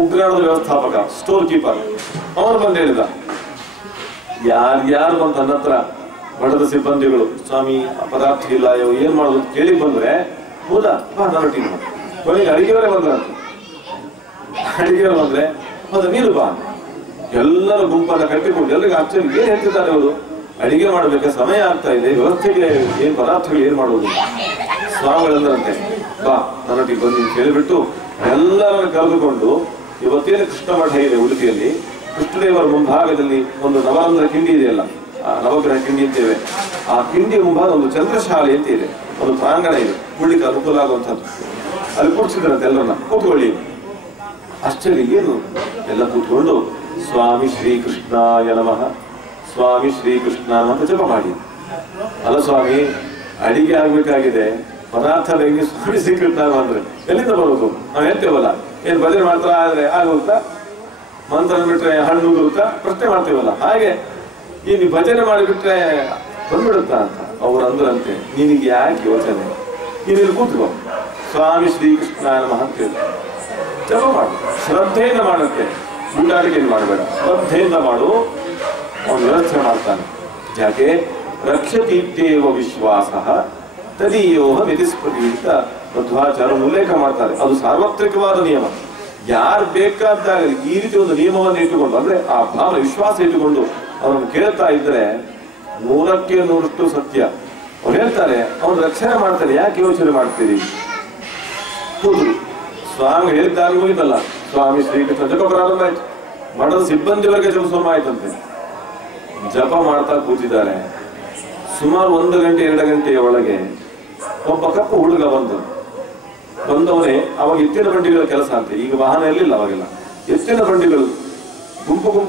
ಉಗ್ರಾಣದ ವ್ಯವಸ್ಥಾಪಕ, ಸ್ಟೋರ್ ಕೀಪರ್, ಅವನು ಬಂದು ಹೇಳಿದ. ಯಾರ್ಯಾರು ಬಂತ ನನ್ನ ಹತ್ರ ಮಠದ ಸಿಬ್ಬಂದಿಗಳು, ಸ್ವಾಮಿ ಪದಾರ್ಥ ಇಲ್ಲ, ಏನ್ ಮಾಡೋದು ಕೇಳಿ ಬಂದ್ರೆ, ಹೌದಾ ಬಾ ನನ್ನೊಟ್ಟಿಗೆ. ಕೊನೆಗೆ ಅಡಿಗೆಯವರೇ ಬಂದ್ರಂತ. ಅಡಿಗೆಯವರು ಬಂದ್ರೆ, ಹೌದಾ ನೀನು ಬಾ. ಎಲ್ಲರ ಗುಂಪನ್ನ ಕಟ್ಟಿಕೊಂಡು ಎಲ್ಲರಿಗೂ ಆಶ್ಚರ್ಯ, ಏನ್ ಹೇಳ್ತಿದ್ದಾರೆ ಅವರು? ಅಡಿಗೆ ಮಾಡಬೇಕಾ, ಸಮಯ ಆಗ್ತಾ ಇದೆ, ವ್ಯವಸ್ಥೆಗೆ ಏನ್ ಪದಾರ್ಥಗಳು ಏನ್ ಮಾಡೋದು? ಸ್ವಾಮಿಗಳಂದ್ರಂತೆ, ಬಾ ನನ್ನೊಟ್ಟಿಗೆ ಬಂದು ಕೇಳಿಬಿಟ್ಟು ಎಲ್ಲರನ್ನು ಕರೆದುಕೊಂಡು, ಇವತ್ತೇನು ಕೃಷ್ಣ ಮಠ ಇದೆ ಉಡುಪಿಯಲ್ಲಿ, ಕೃಷ್ಣದೇವರ ಮುಂಭಾಗದಲ್ಲಿ ಒಂದು ನವರಂಧ್ರ ಕಿಂಡಿ ಇದೆಯಲ್ಲ, ಆ ನವಗ್ರಹ ಕಿಂಡಿ ಅಂತೇವೆ. ಆ ಕಿಂಡಿಯ ಮುಂಭಾಗ ಒಂದು ಚಂದ್ರಶಾಲೆ ಅಂತ ಇದೆ, ಒಂದು ಪ್ರಾಂಗಣ ಇದೆ, ಕುಳ್ಳಿಕ್ಕೆ ಅನುಕೂಲ ಆಗುವಂಥದ್ದು. ಅಲ್ಲಿ ಕೂರ್ಸಿದ್ರಂತೆ ಎಲ್ಲರನ್ನ, ಕೂತ್ಕೊಳ್ಳಿ. ಆಶ್ಚರ್ಯ ಏನು? ಎಲ್ಲ ಕೂತ್ಕೊಂಡು ಸ್ವಾಮಿ ಶ್ರೀಕೃಷ್ಣಾಯ ನಮಃ, ಸ್ವಾಮಿ ಶ್ರೀಕೃಷ್ಣ ಅಂತ ಜಪ ಮಾಡಿ. ಅಲ್ಲ ಸ್ವಾಮಿ, ಅಡಿಗೆ ಆಗ್ಬೇಕಾಗಿದೆ, ಪದಾರ್ಥ ಹೆಂಗೆ ಸ್ವಾಮಿ ಶ್ರೀಕೃಷ್ಣ ಅಂದ್ರೆ ಎಲ್ಲಿಂದ ಬರೋದು? ನಾವು ಹೇಳ್ತೇವಲ್ಲ, ಏನ್ ಭಜನೆ ಮಾಡ್ತಾ ಆದ್ರೆ ಆಗುತ್ತಾ? ಮಂತ್ರ ಬಿಟ್ರೆ ಹಣ್ಣು ಬರುತ್ತಾ? ಪ್ರಶ್ನೆ ಮಾಡ್ತೇವಲ್ಲ, ಹಾಗೆ ಈ ನೀವು ಭಜನೆ ಮಾಡಿಬಿಟ್ರೆ ಬಂದ್ಬಿಡುತ್ತಾ ಅಂತ ಅವ್ರು ಅಂದ್ರಂತೆ. ನಿನಗೆ ಯಾಕೆ ಯೋಚನೆ? ನೀನು ಕೂತ್ಕೋ, ಸ್ವಾಮಿ ಶ್ರೀಕೃಷ್ಣ ನಮಃ ಅಂತ ಹೇಳಿ ಜಪ ಮಾಡು. ಶ್ರದ್ಧೆಯಿಂದ ಮಾಡುತ್ತೆ, ಗೂಡಾಟಿಕೆಯನ್ನು ಮಾಡಬೇಡ, ಶ್ರದ್ಧೆಯಿಂದ ಮಾಡು. ಅವನು ವ್ಯವಸ್ಥೆ ಮಾಡ್ತಾನೆ. ಯಾಕೆ? ರಕ್ಷತೀತ್ಯೇವ ವಿಶ್ವಾಸ ತದೀಯೋಹ ಮಿತಿಸ್ಪತಿ ಅಂತ ಮಧ್ವಾಚಾರ್ಯ ಉಲ್ಲೇಖ ಮಾಡ್ತಾರೆ. ಅದು ಸಾರ್ವತ್ರಿಕವಾದ ನಿಯಮ. ಯಾರು ಬೇಕಾದಾಗಲಿ ಈ ರೀತಿ ಒಂದು ನಿಯಮವನ್ನು ಇಟ್ಟುಕೊಂಡು, ಅಂದ್ರೆ ಆ ಭಾವ ವಿಶ್ವಾಸ ಇಟ್ಟುಕೊಂಡು ಅವರನ್ನು ಕೇಳ್ತಾ ಇದ್ರೆ 100% ಸತ್ಯ. ಅವ್ರು ಹೇಳ್ತಾರೆ, ಅವನು ರಕ್ಷಣೆ ಮಾಡ್ತಾರೆ, ಯಾಕೆ ಯೋಚನೆ ಮಾಡ್ತೀರಿ? ಹೌದು, ಸ್ವಾಮಿ ಹೇಳಿದ್ದಾರೆ ಮುಗಿದಲ್ಲ. ಸ್ವಾಮಿ ಶ್ರೀಕೃಷ್ಣ ಜಪ ಪ್ರಾರಂಭ ಆಯ್ತು. ಮಠದ ಸಿಬ್ಬಂದಿವರೆಗೆ ಜಪ ಶುರು ಆಯ್ತಂತೆ. ಜಪ ಮಾಡ್ತಾ ಕೂತಿದ್ದಾರೆ. ಸುಮಾರು 1 ಗಂಟೆ 2 ಗಂಟೆಯ ಒಳಗೆ ಒಬ್ಬ ಕಪ್ಪು ಹುಡುಗ ಬಂದವನೇ. ಅವಾಗ ಎತ್ತಿನ ಬಂಡಿಗಳ ಕೆಲಸ ಅಂತೆ. ಈಗ ವಾಹನ ಇರಲಿಲ್ಲ ಅವಾಗೆಲ್ಲ. ಎತ್ತಿನ ಬಂಡಿಗಳು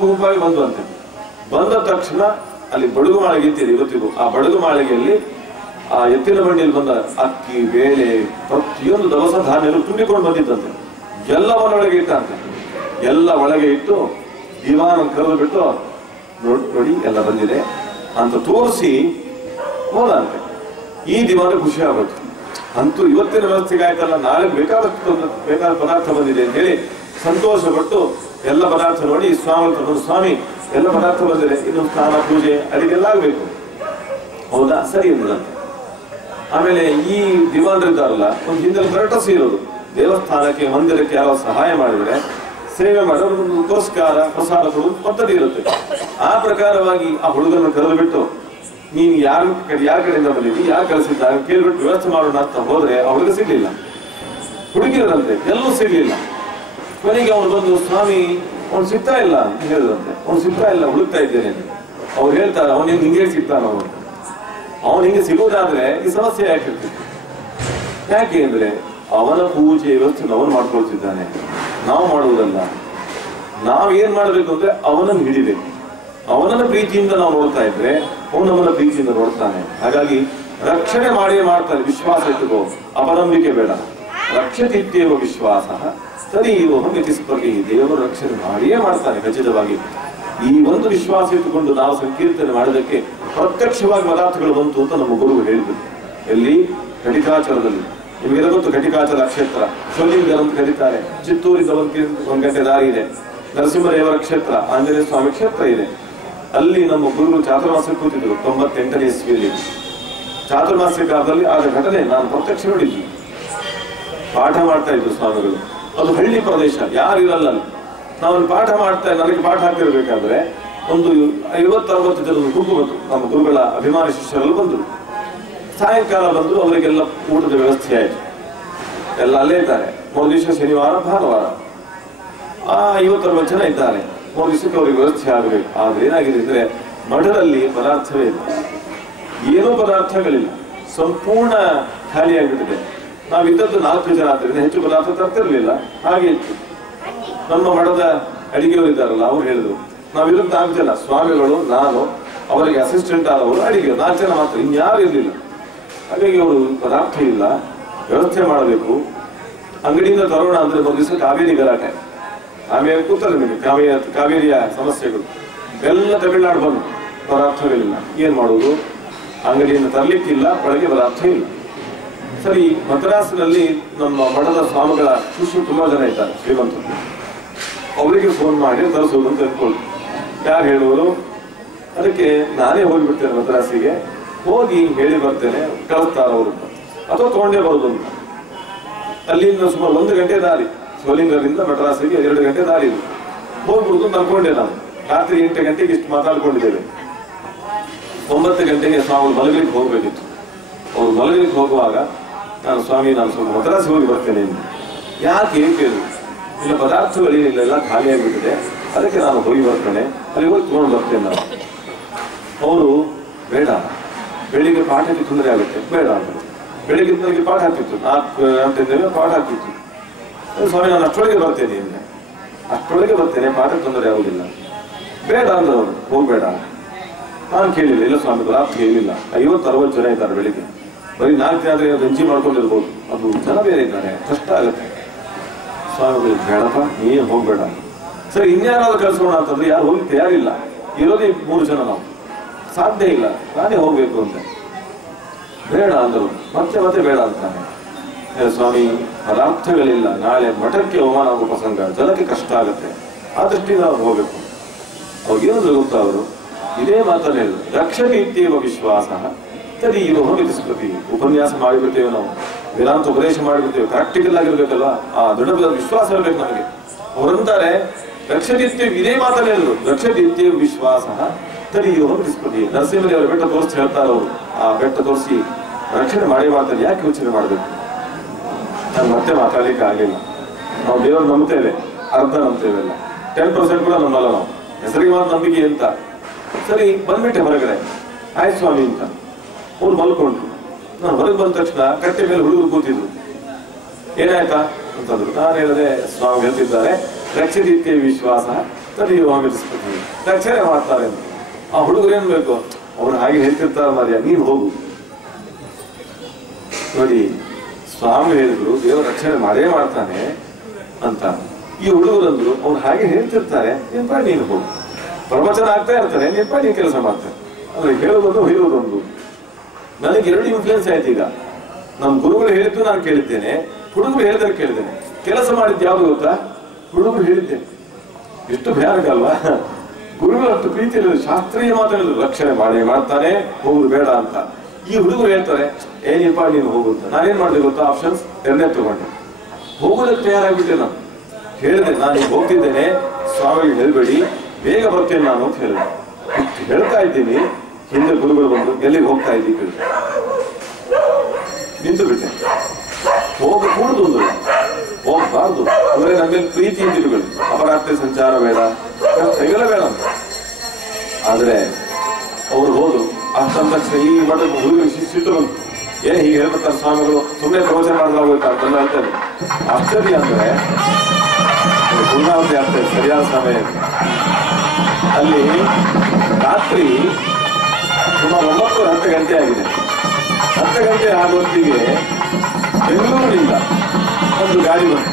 ಗುಂಪಾಗಿ ಬಂದುವಂತೆ. ಬಂದ ತಕ್ಷಣ ಅಲ್ಲಿ ಬಡಗು ಮಾಳಿಗೆ ಇತ್ತಿದೆ ಇವತ್ತಿಗೂ. ಆ ಬಡಗು ಮಾಳಿಗೆಯಲ್ಲಿ ಆ ಎತ್ತಿನ ಬಂಡಿಯಲ್ಲಿ ಬಂದ ಅಕ್ಕಿ, ಬೇಳೆ, ಪ್ರತಿಯೊಂದು ದವಸ ಧಾನ್ಯಗಳು ತುಂಬಿಕೊಂಡು ಬಂದಿದ್ದಂತೆ. ಎಲ್ಲವನ್ನೊಳಗೆ ಇಟ್ಟಂತೆ. ಎಲ್ಲ ಒಳಗೆ ಇಟ್ಟು ದಿವಾನ ಕರೆದು ಬಿಟ್ಟು, ನೋಡಿ ಎಲ್ಲ ಬಂದಿದೆ ಅಂತ ತೋರಿಸಿ ಹೋದಂತೆ. ಈ ದಿವಾನ ಖುಷಿ ಆಗುತ್ತೆ. ಅಂತೂ ಇವತ್ತಿನ ವ್ಯವಸ್ಥೆಗೆ ಆಯ್ತಲ್ಲ, ನಾಳೆ ಬೇಕಾದ ಪದಾರ್ಥ ಬಂದಿದೆ ಅಂತ ಹೇಳಿ ಸಂತೋಷಪಟ್ಟು ಎಲ್ಲ ಪದಾರ್ಥ ನೋಡಿ ಸ್ವಾಮಿ ಎಲ್ಲ ಪದಾರ್ಥ ಬಂದಿದೆ, ಇನ್ನು ಸ್ನಾನ ಪೂಜೆ ಅಡಿಗೆಲ್ಲ ಆಗ್ಬೇಕು. ಹೌದಾ, ಸರಿ ಎಂಬುದಂತೆ. ಆಮೇಲೆ ಈ ದಿವಾನರಿದ್ದಾರಲ್ಲ, ಒಂದು ಹಿಂದೆ ಕರಟಸಿ ಇರೋದು. ದೇವಸ್ಥಾನಕ್ಕೆ ಮಂದಿರಕ್ಕೆ ಯಾರೋ ಸಹಾಯ ಮಾಡಿದ್ರೆ ಸೇವೆ ಮಾಡೋದು ಒಂದು ಪುರಸ್ಕಾರ ಪ್ರಸಾದ ಕೊಡುವುದು ಪದ್ಧತಿ ಇರುತ್ತೆ. ಆ ಪ್ರಕಾರವಾಗಿ ಆ ಹುಡುಗನ ಕರೆದು ಬಿಟ್ಟು, ನೀನು ಯಾರ ಕಡೆಯಿಂದ ಬಂದಿದ್ದಿ, ಯಾರು ಕಳಿಸಿದ್ದಾರೆ ಕೇಳ್ಬಿಟ್ಟು ವ್ಯವಸ್ಥೆ ಮಾಡೋಣ ಅಂತ ಹೋದ್ರೆ ಅವ್ರಿಗೆ ಸಿಗ್ಲಿಲ್ಲ. ಹುಡುಗಿರಂತೆ ಎಲ್ಲೂ ಸಿಗ್ಲಿಲ್ಲ. ಕೊನೆಗೆ ಅವ್ರು ಬಂದು, ಸ್ವಾಮಿ ಅವ್ನು ಸಿಗ್ತಾ ಇಲ್ಲ ಅಂತ ಹೇಳಿದ್ರಂತೆ. ಅವ್ನು ಸಿಗ್ತಾ ಇಲ್ಲ, ಹುಡುಕ್ತಾ ಇದ್ದೇನೆ. ಅವ್ರು ಹೇಳ್ತಾರೆ, ಅವನು ಹಿಂಗೆ ಸಿಗ್ತಾನ. ಅವನು ಹಿಂಗೆ ಸಿಗೋದಾದ್ರೆ ಈ ಸಮಸ್ಯೆ ಯಾಕಿರ್ತಿತ್ತು? ಯಾಕೆ ಅಂದ್ರೆ ಅವನ ಪೂಜೆ ವ್ಯವಸ್ಥೆ ಅವನು ಮಾಡ್ಕೊಳ್ತಿದ್ದಾನೆ, ನಾವು ಮಾಡುವುದಲ್ಲ. ನಾವು ಏನ್ ಮಾಡ್ಬೇಕು ಅಂದ್ರೆ ಅವನನ್ನು ಹಿಡಿಬೇಕು. ಅವನನ್ನ ಪ್ರೀತಿಯಿಂದ ನಾವು ನೋಡ್ತಾ ಇದ್ರೆ ಅವನು ನಮ್ಮನ್ನ ಪ್ರೀತಿಯಿಂದ ನೋಡ್ತಾನೆ. ಹಾಗಾಗಿ ರಕ್ಷಣೆ ಮಾಡಿಯೇ ಮಾಡ್ತಾನೆ. ವಿಶ್ವಾಸ ಇಟ್ಟುಕೋ, ಅಪನಂಬಿಕೆ ಬೇಡ. ರಕ್ಷತಿತ್ಯೇವ ವಿಶ್ವಾಸ ತದೀಯೋಹ ಮಿತಿಸ್ಪರ್ಧಿ. ದೇವರು ರಕ್ಷಣೆ ಮಾಡಿಯೇ ಮಾಡ್ತಾನೆ ಖಚಿತವಾಗಿ. ಈ ಒಂದು ವಿಶ್ವಾಸ ಇಟ್ಟುಕೊಂಡು ನಾವು ಸಂಕೀರ್ತನೆ ಮಾಡೋದಕ್ಕೆ ಪ್ರತ್ಯಕ್ಷವಾಗಿ ಪದಾರ್ಥಗಳು ಬಂತು ಅಂತ ನಮ್ಮ ಗುರುಗಳು ಹೇಳಿದ್ರು. ಎಲ್ಲಿ? ಘಟಿಕಾಚಲದಲ್ಲಿ. ನಿಮಗೆಲ್ಲ ಗೊತ್ತು, ಘಟಿಕಾಚಲ ಕ್ಷೇತ್ರ ಶಿವಲಿಂಗ ಅಂತ ಕರೀತಾರೆ. ಚಿತ್ತೂರಿಂದ 1 ಗಂಟೆ ದಾರಿ ಇದೆ. ನರಸಿಂಹದೇವರ ಕ್ಷೇತ್ರ, ಆಂಜನೇಯ ಸ್ವಾಮಿ ಕ್ಷೇತ್ರ ಇದೆ. ಅಲ್ಲಿ ನಮ್ಮ ಗುರುಗಳು ಚಾತುರ್ಮಾಸ್ಯ ಕೂತಿದ್ರು 98ನೇ ಇಸ್ವಿಯಲ್ಲಿ. ಚಾತುರ್ಮಾಸ್ಯ ಕಾಲದಲ್ಲಿ ಆದ ಘಟನೆ ನಾನು ಪ್ರತ್ಯಕ್ಷ ನೋಡಿದ್ವಿ. ಪಾಠ ಮಾಡ್ತಾ ಇದ್ರು ಸ್ವಾಮಿಗಳು. ಅದು ಹಳ್ಳಿ ಪ್ರದೇಶ, ಯಾರಿರಲ್ಲ ಅಲ್ಲಿ. ನಾವು ಪಾಠ ಮಾಡ್ತಾ, ನನಗೆ ಪಾಠ ಹಾಕಿರ್ಬೇಕಾದ್ರೆ ಒಂದು 50-60 ಜನರು ಗುಂಪು ಬಂತು. ನಮ್ಮ ಗುರುಗಳ ಅಭಿಮಾನಿ ಶಿಷ್ಯರೆಲ್ಲ ಬಂದರು. ಸಾಯಂಕಾಲ ಬಂದರು. ಅವರಿಗೆಲ್ಲ ಊಟದ ವ್ಯವಸ್ಥೆ ಆಯಿತು. ಎಲ್ಲ ಅಲ್ಲೇ ಇದ್ದಾರೆ. 3 ದಿವಸ ಶನಿವಾರ ಭಾನುವಾರ. 50-60 ಜನ ಇದ್ದಾರೆ. 3 ದಿವಸಕ್ಕೆ ಅವರಿಗೆ ವ್ಯವಸ್ಥೆ ಆಗಬೇಕು. ಆದ್ರೆ ಏನಾಗಿದೆ ಅಂದ್ರೆ ಮಠದಲ್ಲಿ ಪದಾರ್ಥವೇ ಇಲ್ಲ, ಏನೂ ಪದಾರ್ಥಗಳಿಲ್ಲ, ಸಂಪೂರ್ಣ ಖಾಲಿಯಾಗಿಬಿಟ್ಟಿದೆ. ನಾವಿದ್ದದ್ದು 4 ಜನ ಆದ್ರಿಂದ ಹೆಚ್ಚು ಪದಾರ್ಥ ತರ್ತಿರ್ಲಿಲ್ಲ. ಹಾಗೆ ಇತ್ತು. ನಮ್ಮ ಮಠದ ಅಡಿಗೆಯವರಿದ್ದಾರಲ್ಲ, ಅವ್ರು ಹೇಳಿದ್ರು, ನಾವಿರೋದು 4 ಜನ, ಸ್ವಾಮಿಗಳು, ನಾನು, ಅವರಿಗೆ ಅಸಿಸ್ಟೆಂಟ್ ಆದವರು, ಅಡಿಗೆ 4 ಜನ ಮಾತ್ರ, ಇನ್ಯಾರು ಇರಲಿಲ್ಲ. ಹಾಗಾಗಿ ಅವರು ಪದಾರ್ಥ ಇಲ್ಲ, ವ್ಯವಸ್ಥೆ ಮಾಡಬೇಕು. ಅಂಗಡಿಯಿಂದ ತರೋಣ ಅಂದ್ರೆ 1 ದಿವಸ ಕಾವೇರಿ ಗಲಾಟೆ. ಆಮೇಲೆ ಕೂತಲ್ಲ ನಿಮಗೆ ಕಾವೇರಿಯ ಸಮಸ್ಯೆಗಳು ಎಲ್ಲ ತಮಿಳುನಾಡು ಬಂದು ಪದಾರ್ಥಗಳಿಲ್ಲ. ಏನ್ ಮಾಡುವುದು? ಅಂಗಡಿಯಿಂದ ತರ್ಲಿಕ್ಕಿಲ್ಲ, ಒಳಗೆ ಪದಾರ್ಥ ಇಲ್ಲ. ಸರಿ, ಮದ್ರಾಸಿನಲ್ಲಿ ನಮ್ಮ ಮಠದ ಸ್ವಾಮಿಗಳ ಶಿಷ್ಯರು ತುಂಬಾ ಜನ ಇದ್ದಾರೆ, ಶ್ರೀಮಂತರು. ಅವರಿಗೆ ಫೋನ್ ಮಾಡಿ ತರಿಸೋದು ಅಂತ ಅನ್ಕೊಳ್ಳಿ. ಯಾರು ಹೇಳುವರು? ಅದಕ್ಕೆ ನಾನೇ ಹೋಗಿಬಿಡ್ತೇನೆ ಮದ್ರಾಸಿಗೆ, ಹೋಗಿ ಹೇಳಿ ಬರ್ತೇನೆ, ಕಳಿಸ್ತಾರ ಅವರು, ಅಥವಾ ತಗೊಂಡೇ ಬರೋದು ಅಂತ. ಅಲ್ಲಿಂದ ಸುಮಾರು 1 ಗಂಟೆ ದಾರಿ, ಶಿವಲಿಂಗದಿಂದ ಮದ್ರಾಸಿಗೆ 2 ಗಂಟೆ ದಾರಿ ಇದೆ. ಹೋಗ್ಬಿಡುದು ಅಂತ ಅನ್ಕೊಂಡೆ ನಾನು. ರಾತ್ರಿ 8 ಗಂಟೆಗೆ ಇಷ್ಟು ಮಾತಾಡ್ಕೊಂಡಿದ್ದೇವೆ. 9 ಗಂಟೆಗೆ ಸ್ವಾಮಿ ಮಲಗಲಿಕ್ಕೆ ಹೋಗ್ಬೇಕಿತ್ತು. ಅವ್ರು ಮಲಗಲಿಕ್ಕೆ ಹೋಗುವಾಗ ನಾನು, ಸ್ವಾಮಿ ನಾನು ಸ್ವಲ್ಪ ಮದ್ರಾಸಿ ಹೋಗಿ ಬರ್ತೇನೆ ಎಂದು. ಯಾಕೆ ಕೇಳಿದ್ರು? ಇಲ್ಲ, ಪದಾರ್ಥಗಳೇನಿಲ್ಲ, ಎಲ್ಲ ಖಾಲಿಯಾಗಿಬಿಟ್ಟಿದೆ, ಅದಕ್ಕೆ ನಾನು ಹೋಗಿ ಬರ್ತೇನೆ, ಅಲ್ಲಿ ಹೋಗಿ ತಗೊಂಡು ಬರ್ತೇನೆ ನಾನು. ಅವರು ಬೇಡ, ಬೆಳಿಗ್ಗೆ ಪಾಠಕ್ಕೆ ತೊಂದರೆ ಆಗುತ್ತೆ, ಬೇಡ ಅಂತ. ಬೆಳಿಗ್ಗೆ ನನಗೆ ಪಾಠ ಆಗ್ತಿತ್ತು, 4 ಗಂಟೆ ಪಾಠ ಆಗ್ತಿತ್ತು. ಸ್ವಾಮಿ ನಾನು ಅಷ್ಟೊಳಗೆ ಬರ್ತೇನೆ ಅಂದರೆ, ಅಷ್ಟೊಳಗೆ ಬರ್ತೇನೆ, ಪಾಠಕ್ಕೆ ತೊಂದರೆ ಆಗುದಿಲ್ಲ, ಬೇಡ ಅಂದ್ರೆ ಅವರು, ಹೋಗ್ಬೇಡ. ನಾನು ಕೇಳಿಲ್ಲ, ಇಲ್ಲ ಸ್ವಾಮಿ ಪದಾರ್ಥ ಹೇಳಿಲ್ಲ. 50-60 ಜನ ಇದ್ದಾರೆ ಬೆಳಿಗ್ಗೆ, ಬರೀ 4 ಜನ ಆದರೆ ಗಂಜಿ ಮಾಡ್ಕೊಂಡಿರ್ಬೋದು, ಅದು ಜನ ಬೇರೆ ಇದ್ದಾರೆ, ಕಷ್ಟ ಆಗುತ್ತೆ. ಸ್ವಾಮಿಗಳು, ಬೇಡಪ್ಪ ನೀನು ಹೋಗ್ಬೇಡ. ಸರಿ, ಇನ್ಯಾರಾದ್ರೂ ಕಳಿಸೋಣ ಅಂತಂದ್ರೆ ಯಾರು ಹೋಗಿ ತಯಾರಿಲ್ಲ. ಇರೋದೇ 3 ಜನ, ನಾವು ಸಾಧ್ಯ ಇಲ್ಲ, ನಾನೇ ಹೋಗ್ಬೇಕು ಅಂತ. ಬೇಡ ಅಂದರು. ಮತ್ತೆ ಬೇಡ ಅಂತಾನೆ. ಸ್ವಾಮಿ ಪದಾರ್ಥಗಳಿಲ್ಲ, ನಾಳೆ ಮಠಕ್ಕೆ ಅವಮಾನ ಆಗೋ ಪ್ರಸಂಗ, ಜನಕ್ಕೆ ಕಷ್ಟ ಆಗುತ್ತೆ, ಆ ದೃಷ್ಟಿಯಿಂದ ಅವ್ರು ಹೋಗ್ಬೇಕು. ಅವ್ರಿಗೇನಂದ್ರೆ ಗೊತ್ತಾ, ಅವರು ಇದೇ ಮಾತನ್ನ ಹೇಳಿದ್ರು, ರಕ್ಷಣೆ ಇತ್ಯೇವ ವಿಶ್ವಾಸ ತದೀಯೋ ಮಿತಿಸ್ಪತಿ. ಉಪನ್ಯಾಸ ಮಾಡಿಬಿಡ್ತೇವೆ ನಾವು, ವೇದಾಂತ ಉಪದೇಶ ಮಾಡಿಬಿಡ್ತೇವೆ, ಪ್ರಾಕ್ಟಿಕಲ್ ಆಗಿರ್ಬೇಕಲ್ಲ, ಆ ದೃಢ ವಿಶ್ವಾಸ ಇರಬೇಕು ನಮಗೆ. ಅವರಂತಾರೆ ರಕ್ಷದಿತ್ಯ, ಇದೇ ಮಾತನ್ನೇ ಹೇಳಿದ್ರು, ರಕ್ಷದಿತ್ಯ ವಿಶ್ವಾಸ ತದೀಯೋ ಮಿತಿಸ್ಪತಿ. ನರಸಿಂಹದೇವರ ಬೆಟ್ಟ ತೋರಿಸಿ ಹೇಳ್ತಾರೆ ಅವರು, ಆ ಬೆಟ್ಟ ತೋರಿಸಿ ರಕ್ಷಣೆ ಮಾಡಿ ಮಾಡ್ತಾರೆ, ಯಾಕೆ ಯೋಚನೆ ಮಾಡಬೇಕು? ನಾನು ಮತ್ತೆ ಮಾತಾಡ್ಲಿಕ್ಕೆ ಆಗಲಿಲ್ಲ. ನಾವು ದೇವರು ನಂಬ್ತೇವೆ, ಅರ್ಧ ನಂಬ್ತೇವೆಲ್ಲ, 10% ಕೂಡ ನಂಬಲ್ಲ ನಾವು, ಹೆಸರಿಗೆ ಮಾತ್ರ ನಂಬಿಕೆ ಅಂತ. ಸರಿ ಬಂದ್ಬಿಟ್ಟೆ ಹೊರಗಡೆ, ಆಯ್ತು ಸ್ವಾಮಿ ಅಂತ. ಅವ್ರು ಮಲ್ಕೊಂಡ್ರು. ನಾನು ಹೊರಗೆ ಬಂದ ತಕ್ಷಣ ಕಟ್ಟೆ ಮೇಲೆ ಹುಡುಗರು ಕೂತಿದ್ರು. ಏನಾಯ್ತಾ ಅಂತಂದ್ರು. ನಾನು ಹೇಳಿದೆ, ಸ್ವಾಮಿ ಹೇಳ್ತಿದ್ದಾರೆ ರಕ್ಷದಿತ್ಯ ವಿಶ್ವಾಸ ತದೀಯೋ ಮಿತಿಸ್ಪತಿ, ರಕ್ಷಣೆ ಮಾಡ್ತಾರೆ ಅಂತ. ಆ ಹುಡುಗರು ಏನ್ ಬೇಕು, ಅವ್ರು ಹಾಗೆ ಹೇಳ್ತಿರ್ತಾರೆ ಮಾರ್ಯ, ನೀನು ಹೋಗು. ನೋಡಿ, ಸ್ವಾಮಿ ಹೇಳಿದ್ರು ದೇವರು ರಕ್ಷಣೆ ಮಾಡೇ ಮಾಡ್ತಾನೆ ಅಂತ. ಈ ಹುಡುಗರಂದ್ರು ಅವ್ರು ಹಾಗೆ ಹೇಳ್ತಿರ್ತಾರೆ, ನಿನ್ಪ ನೀನು ಹೋಗು. ಪ್ರವಚನ ಆಗ್ತಾ ಇರ್ತಾರೆ, ನಿನ್ಪ ನೀನು ಕೆಲಸ ಮಾಡ್ತಾರೆ. ಅಂದ್ರೆ ಹೇಳೋದೊಂದು ಹೊಯ್ಯೋದೊಂದು. ನನಗೆ 2 ಇನ್ಫ್ಲೂಯೆನ್ಸ್ ಆಯ್ತು ಈಗ. ನಮ್ಮ ಗುರುಗಳು ಹೇಳಿದ್ದು ನಾನು ಕೇಳಿದ್ದೇನೆ, ಹುಡುಗರು ಹೇಳಿದ್ರೆ ಕೇಳಿದ್ದೇನೆ. ಕೆಲಸ ಮಾಡಿದ್ದು ಯಾವ್ದು ಗೊತ್ತಾ? ಹುಡುಗರು ಹೇಳಿದ್ದೇನೆ. ಎಷ್ಟು ಭಯಾನಕ ಅಲ್ವಾ? ಗುರುಗಳು ಅಷ್ಟು ಪ್ರೀತಿಯಲ್ಲಿ ಶಾಸ್ತ್ರೀಯ ಮಾತಾಡಿದ್ರು, ರಕ್ಷಣೆ ಮಾಡೇ ಮಾಡ್ತಾನೆ, ಹೋಗುದು ಬೇಡ ಅಂತ. ಈ ಹುಡುಗರು ಹೇಳ್ತಾರೆ, ಏನಿಪ್ಪ ನೀನು ಹೋಗುತ್ತ. ನಾನೇನ್ ಮಾಡಿದೆ ಗೊತ್ತಾ? ಆಪ್ಷನ್ಸ್ 2 ತಗೊಂಡೆ. ಹೋಗೋದಕ್ಕೆ ತಯಾರಾಗ್ಬಿಟ್ಟೆ. ನಾನು ಹೇಳಿದೆ, ನಾನು ಈಗ ಹೋಗ್ತಿದ್ದೇನೆ, ಸ್ವಾಮಿಗೆ ಹೇಳ್ಬೇಡಿ, ಬೇಗ ಬರ್ತೇನೆ ನಾನು ಅಂತ ಹೇಳಿದೆ. ಹೇಳ್ತಾ ಇದ್ದೀನಿ, ಹಿಂದೆ ಗುರುಗಳು ಬಂದು ಎಲ್ಲಿಗೆ ಹೋಗ್ತಾ ಇದ್ದೀವಿ ಕೇಳಿ ನಿಂತು ಬಿಟ್ಟೆ. ಕೂಡುದು ಅಂದ್ರು, ಹೋಗ್ಬಾರ್ದು ಅಂದ್ರೆ ನಮ್ಮ ಮೇಲೆ ಪ್ರೀತಿ ತಿರುಗಳು, ಅಪರಾತ್ರಿ ಸಂಚಾರ ಬೇಡ, ತೆಗಲ ಬೇಡ ಅಂತ. ಆದ್ರೆ ಅವ್ರು ಹೋದ್ರು. ಅಷ್ಟಂದ ತಕ್ಷಣ ಈ ಮಠದ ಹುಡುಗರು ಸಿಟ್ಟು ಬಂತು. ಏನ್ ಹೀಗೆ ಹೇಳ್ಬೇಕಾದ್ರೆ ಸ್ವಾಮಿಗಳು ಸುಮ್ಮನೆ ಪ್ರವಚನ ಮಾಡಿದಾಗೋಯ್ತು ಅಂತೆಲ್ಲ ಹೇಳ್ತಾರೆ. ಆಶ್ಚರ್ಯ ಅಂದ್ರೆ ಪೂರ್ಣಾವಧಿ ಆಗ್ತದೆ ಸರಿಯಾದ ಸಮಯ. ಅಲ್ಲಿ ರಾತ್ರಿ ಸುಮಾರು 9-10 ಗಂಟೆ ಆಗಿದೆ. 10 ಗಂಟೆ ಆಗೋತ್ತಿಗೆ ಬೆಂಗಳೂರಿನಿಂದ ಒಂದು ಗಾಡಿ ಬಂತು.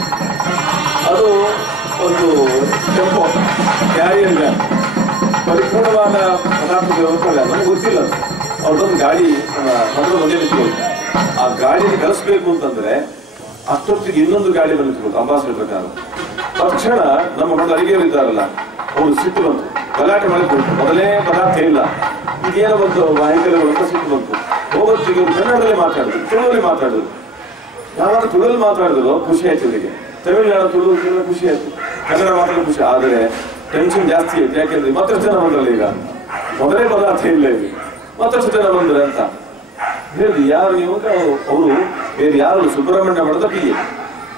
ಅದು ಒಂದು ಟೆಂಪೋ ಕ್ಯಾರಿಯರ್ ವ್ಯಾನ್, ಪರಿಪೂರ್ಣವಾದ ಪದಾರ್ಥಗಳು ನನಗೆ ಗೊತ್ತಿಲ್ಲ. ಅವ್ರದ್ದೊಂದು ಗಾಡಿ ಮೊದಲು ಒಂದೇ ನಿಂತ್ಕೊಂಡು, ಆ ಗಾಡಿನ ಕಳಿಸ್ಬೇಕು ಅಂತಂದ್ರೆ ಅಷ್ಟೊತ್ತಿಗೆ ಇನ್ನೊಂದು ಗಾಡಿ ಬಂದಿರ್ಬೇಕು ಅಂಬಾಸಿಡರ್ ಪ್ರಕಾರ. ತಕ್ಷಣ ನಮ್ಮ ಮಠದ ಅಡಿಗೆಯವರಿದ್ದಾರಲ್ಲ, ಅವರು ಸಿಟ್ಟು ಬಂತು, ಗಲಾಟೆ ಮಾಡಿದ್ರು. ಮೊದಲೇ ಪದಾರ್ಥ ಇಲ್ಲ, ಇದೇನೋ ಒಂದು ವಾಹಿಕಗಳು ಅಂತ ಸಿಟ್ಟು ಬಂತು. ಹೋಗೋತ್ತಿಗೆ ಕನ್ನಡದಲ್ಲಿ ಮಾತಾಡಿದ್ರು, ತುಳುವಲ್ಲಿ ಮಾತಾಡಿದ್ರು. ಯಾವಾಗ ತುಳುವಲ್ಲಿ ಮಾತಾಡಿದ್ರು ಖುಷಿ ಆಯ್ತು ಇವರಿಗೆ. ತಮಿಳುನಾಡು ತುಳು ಖುಷಿ ಆಯ್ತು, ಕನ್ನಡ ಮಾತಾಡೋ ಖುಷಿ. ಆದರೆ ಟೆನ್ಷನ್ ಜಾಸ್ತಿ ಆಯ್ತು. ಯಾಕೆಂದ್ರೆ ಮತ್ತಷ್ಟು ಜನ ಬಂದ್ರಲ್ಲ, ಈಗ ಮೊದಲೇ ಪದಾರ್ಥ ಇಲ್ಲ ಇಲ್ಲಿ, ಮತ್ತಷ್ಟು ಜನ ಬಂದ್ರೆ ಅಂತ ಹೇಳಿ. ಯಾರು ನೀವು? ಅವರು ಬೇರೆ ಯಾರು? ಸುಬ್ರಹ್ಮಣ್ಯ ಮಠದ PA,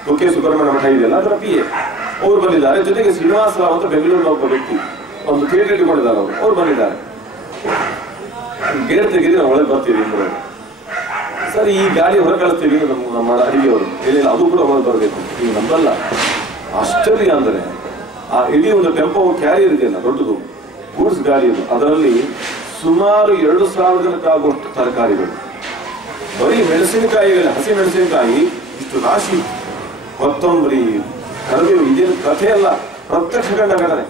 ಕುಕ್ಕೆ ಸುಬ್ರಹ್ಮಣ್ಯ ಮಠ ಇದೆಯಲ್ಲ, ಅದರ PA ಅವ್ರು ಬಂದಿದ್ದಾರೆ. ಜೊತೆಗೆ ಶ್ರೀನಿವಾಸ ರಾವ್ ಅಂತ ಬೆಂಗಳೂರಿನ ಒಬ್ಬ ವ್ಯಕ್ತಿ, ಒಂದು ಥಿಯೇಟರ್ ಇಟ್ಕೊಂಡಿದ್ದಾರೆ ಅವ್ರು ಬಂದಿದ್ದಾರೆ. ಗೇಟ್ ತೆಗೆದು ನಾವು ಒಳಗೆ ಬರ್ತೀವಿ ಅಂದ್ರೆ ಸರಿ, ಈ ಗಾಡಿ ಹೊರ ಕಳಿಸ್ತೀವಿ ನಮ್ಮ ಅಡಿಗೆಯವರು. ಇಲ್ಲ, ಅದು ಕೂಡ ಒಳಗೆ ಬರಬೇಕು, ನೀವು ನಂಬಲ್ಲ. ಆಶ್ಚರ್ಯ ಅಂದ್ರೆ ಆ ಇಡೀ ಒಂದು ಟೆಂಪೋ ಕ್ಯಾರಿಯರ್ ಇದೆಯಲ್ಲ, ದೊಡ್ಡದು ಗೂಡ್ಸ್ ಗಾಡಿ ಇದು, ಅದರಲ್ಲಿ ಸುಮಾರು 2,000 ಜನಕ್ಕಾಗುವಷ್ಟು ತರಕಾರಿಗಳು, ಬರೀ ಮೆಣಸಿನಕಾಯಿಗಳು, ಹಸಿ ಮೆಣಸಿನಕಾಯಿ ಇಷ್ಟು ರಾಶಿ, ಕೊತ್ತಂಬರಿ, ಕರಿಬೇವು. ಇದೇನು ಕಥೆ ಅಲ್ಲ, ಪ್ರತ್ಯಕ್ಷ ಕಂಡ ಘಟನೆ.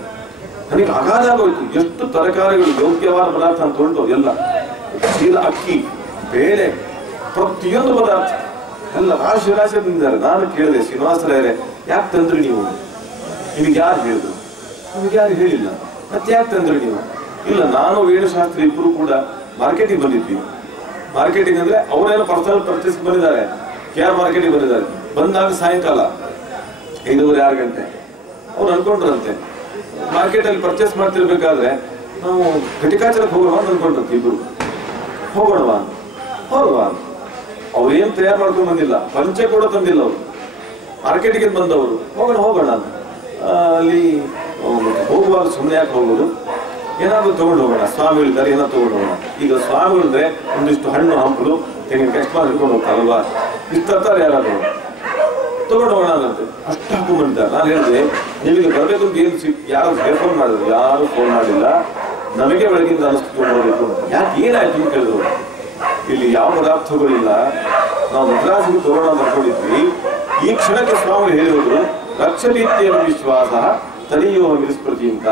ನನಗೆ ಅಗಾಧ ಆಗೋಯ್ತು. ಎಷ್ಟು ತರಕಾರಿಗಳು, ಯೋಗ್ಯವಾದ ಪದಾರ್ಥ ಅಂತ ಉಂಟು ಎಲ್ಲ. ಚೀಲ ಅಕ್ಕಿ, ಬೇಳೆ, ಪ್ರತಿಯೊಂದು ಪದಾರ್ಥ ಎಲ್ಲ ರಾಶಿ ರಾಶಿ ತಂದಿದ್ದಾರೆ. ನಾನು ಕೇಳಿದೆ, ಶ್ರೀನಿವಾಸರೇ ಯಾಕೆ ತಂದ್ರಿ ನೀವು? ನಿಮಗೆ ಯಾರು ಹೇಳಿದ್ರು? ನಿಮಗೆ ಯಾರು ಹೇಳಿಲ್ಲ. ಮತ್ತೆ ಯಾಕೆ ತಂದ್ರಿ ನೀವು? ಇಲ್ಲ, ನಾನು ವೇಣುಶಾಸ್ತ್ರಿ ಇಬ್ಬರು ಕೂಡ ಮಾರ್ಕೆಟಿಗೆ ಬಂದಿದ್ವಿ. ಮಾರ್ಕೆಟಿಂಗ್ ಅಂದ್ರೆ ಅವರೇನೋ ಪರ್ಸನಲ್ ಪರ್ಚೇಸ್ ಬಂದಿದ್ದಾರೆ, KR ಮಾರ್ಕೆಟಿಗೆ ಬಂದಿದ್ದಾರೆ. ಬಂದಾಗ ಸಾಯಂಕಾಲ 5-6 ಗಂಟೆ. ಅವ್ರು ಅನ್ಕೊಂಡ್ರಂತೆ ಮಾರ್ಕೆಟಲ್ಲಿ ಪರ್ಚೇಸ್ ಮಾಡ್ತಿರ್ಬೇಕಾದ್ರೆ ನಾವು ಘಟಿಕಾಚಲಕ್ಕೆ ಹೋಗೋಣ ಅಂತ ಅನ್ಕೊಂಡ್ರಂತೆ ಇಬ್ರು. ಹೋಗೋಣವಾ ಹೋಗುವ. ಅವ್ರೇನ್ ತಯಾರು ಮಾಡ್ಕೊಂಡು ಬಂದಿಲ್ಲ, ಪಂಚೆ ಕೂಡ ತಂದಿಲ್ಲ ಅವರು. ಮಾರ್ಕೆಟಿಗೆ ಬಂದವರು ಹೋಗೋಣ ಅಂತ. ಅಲ್ಲಿ ಹೋಗುವಾಗ ಸುಮ್ಮನೆ ಯಾಕೆ ಹೋಗೋದು, ಏನಾದ್ರು ತಗೊಂಡು ಹೋಗೋಣ, ಸ್ವಾಮಿಗಳಿದ್ದಾರೆ ಏನಾದ್ರು ತಗೊಂಡು ಹೋಗೋಣ. ಈಗ ಸ್ವಾಮಿಗಳಿದ್ರೆ ಒಂದಿಷ್ಟು ಹಣ್ಣು ಹಂಪಲು ತೆಂಗಿನಕಾಯಿ ಎಷ್ಟು ಹಿಡ್ಕೊಂಡು ಹೋಗ್ತಾರಲ್ವಾ, ಇಷ್ಟಾರೆ ಯಾರಾದ್ರು ತಗೊಂಡು ಹೋಗೋಣ ಅಂತೆ. ಅಷ್ಟು ಹಾಕೊಂಡ್ಬಂದಿದ್ದಾರೆ. ನಾನು ಹೇಳಿದೆ, ನಿಮಗೆ ಬರಬೇಕು ಅಂತ ಏನು ಯಾರು ಫೋನ್ ಮಾಡಿದ್ರು? ಯಾರು ಫೋನ್ ಮಾಡಿಲ್ಲ. ನಮಗೆ ಬೆಳಗಿಂದ ಅನಿಸ್ತು ತಗೊಂಡ್ಬರ್ಬೇಕು ಅಂತ. ಯಾಕೆ ಏನಾಯ್ತು ಅಂತ ಕೇಳಿದ್ರು. ಇಲ್ಲಿ ಯಾವ ಪದಾರ್ಥಗಳಿಲ್ಲ, ನಾವು ಮದ್ರಾಸಿಗೆ ತಗೋಣ ಬರ್ಕೊಂಡಿದ್ವಿ. ಈ ಕ್ಷಣಕ್ಕೆ ಸ್ವಾಮಿ ಹೇಳಿದ್ರು, ರಕ್ಷದೀತ್ಯ ವಿಶ್ವಾಸ ತದೀಯೋ ಮಿತಿಸ್ಪತಿ ಅಂತ.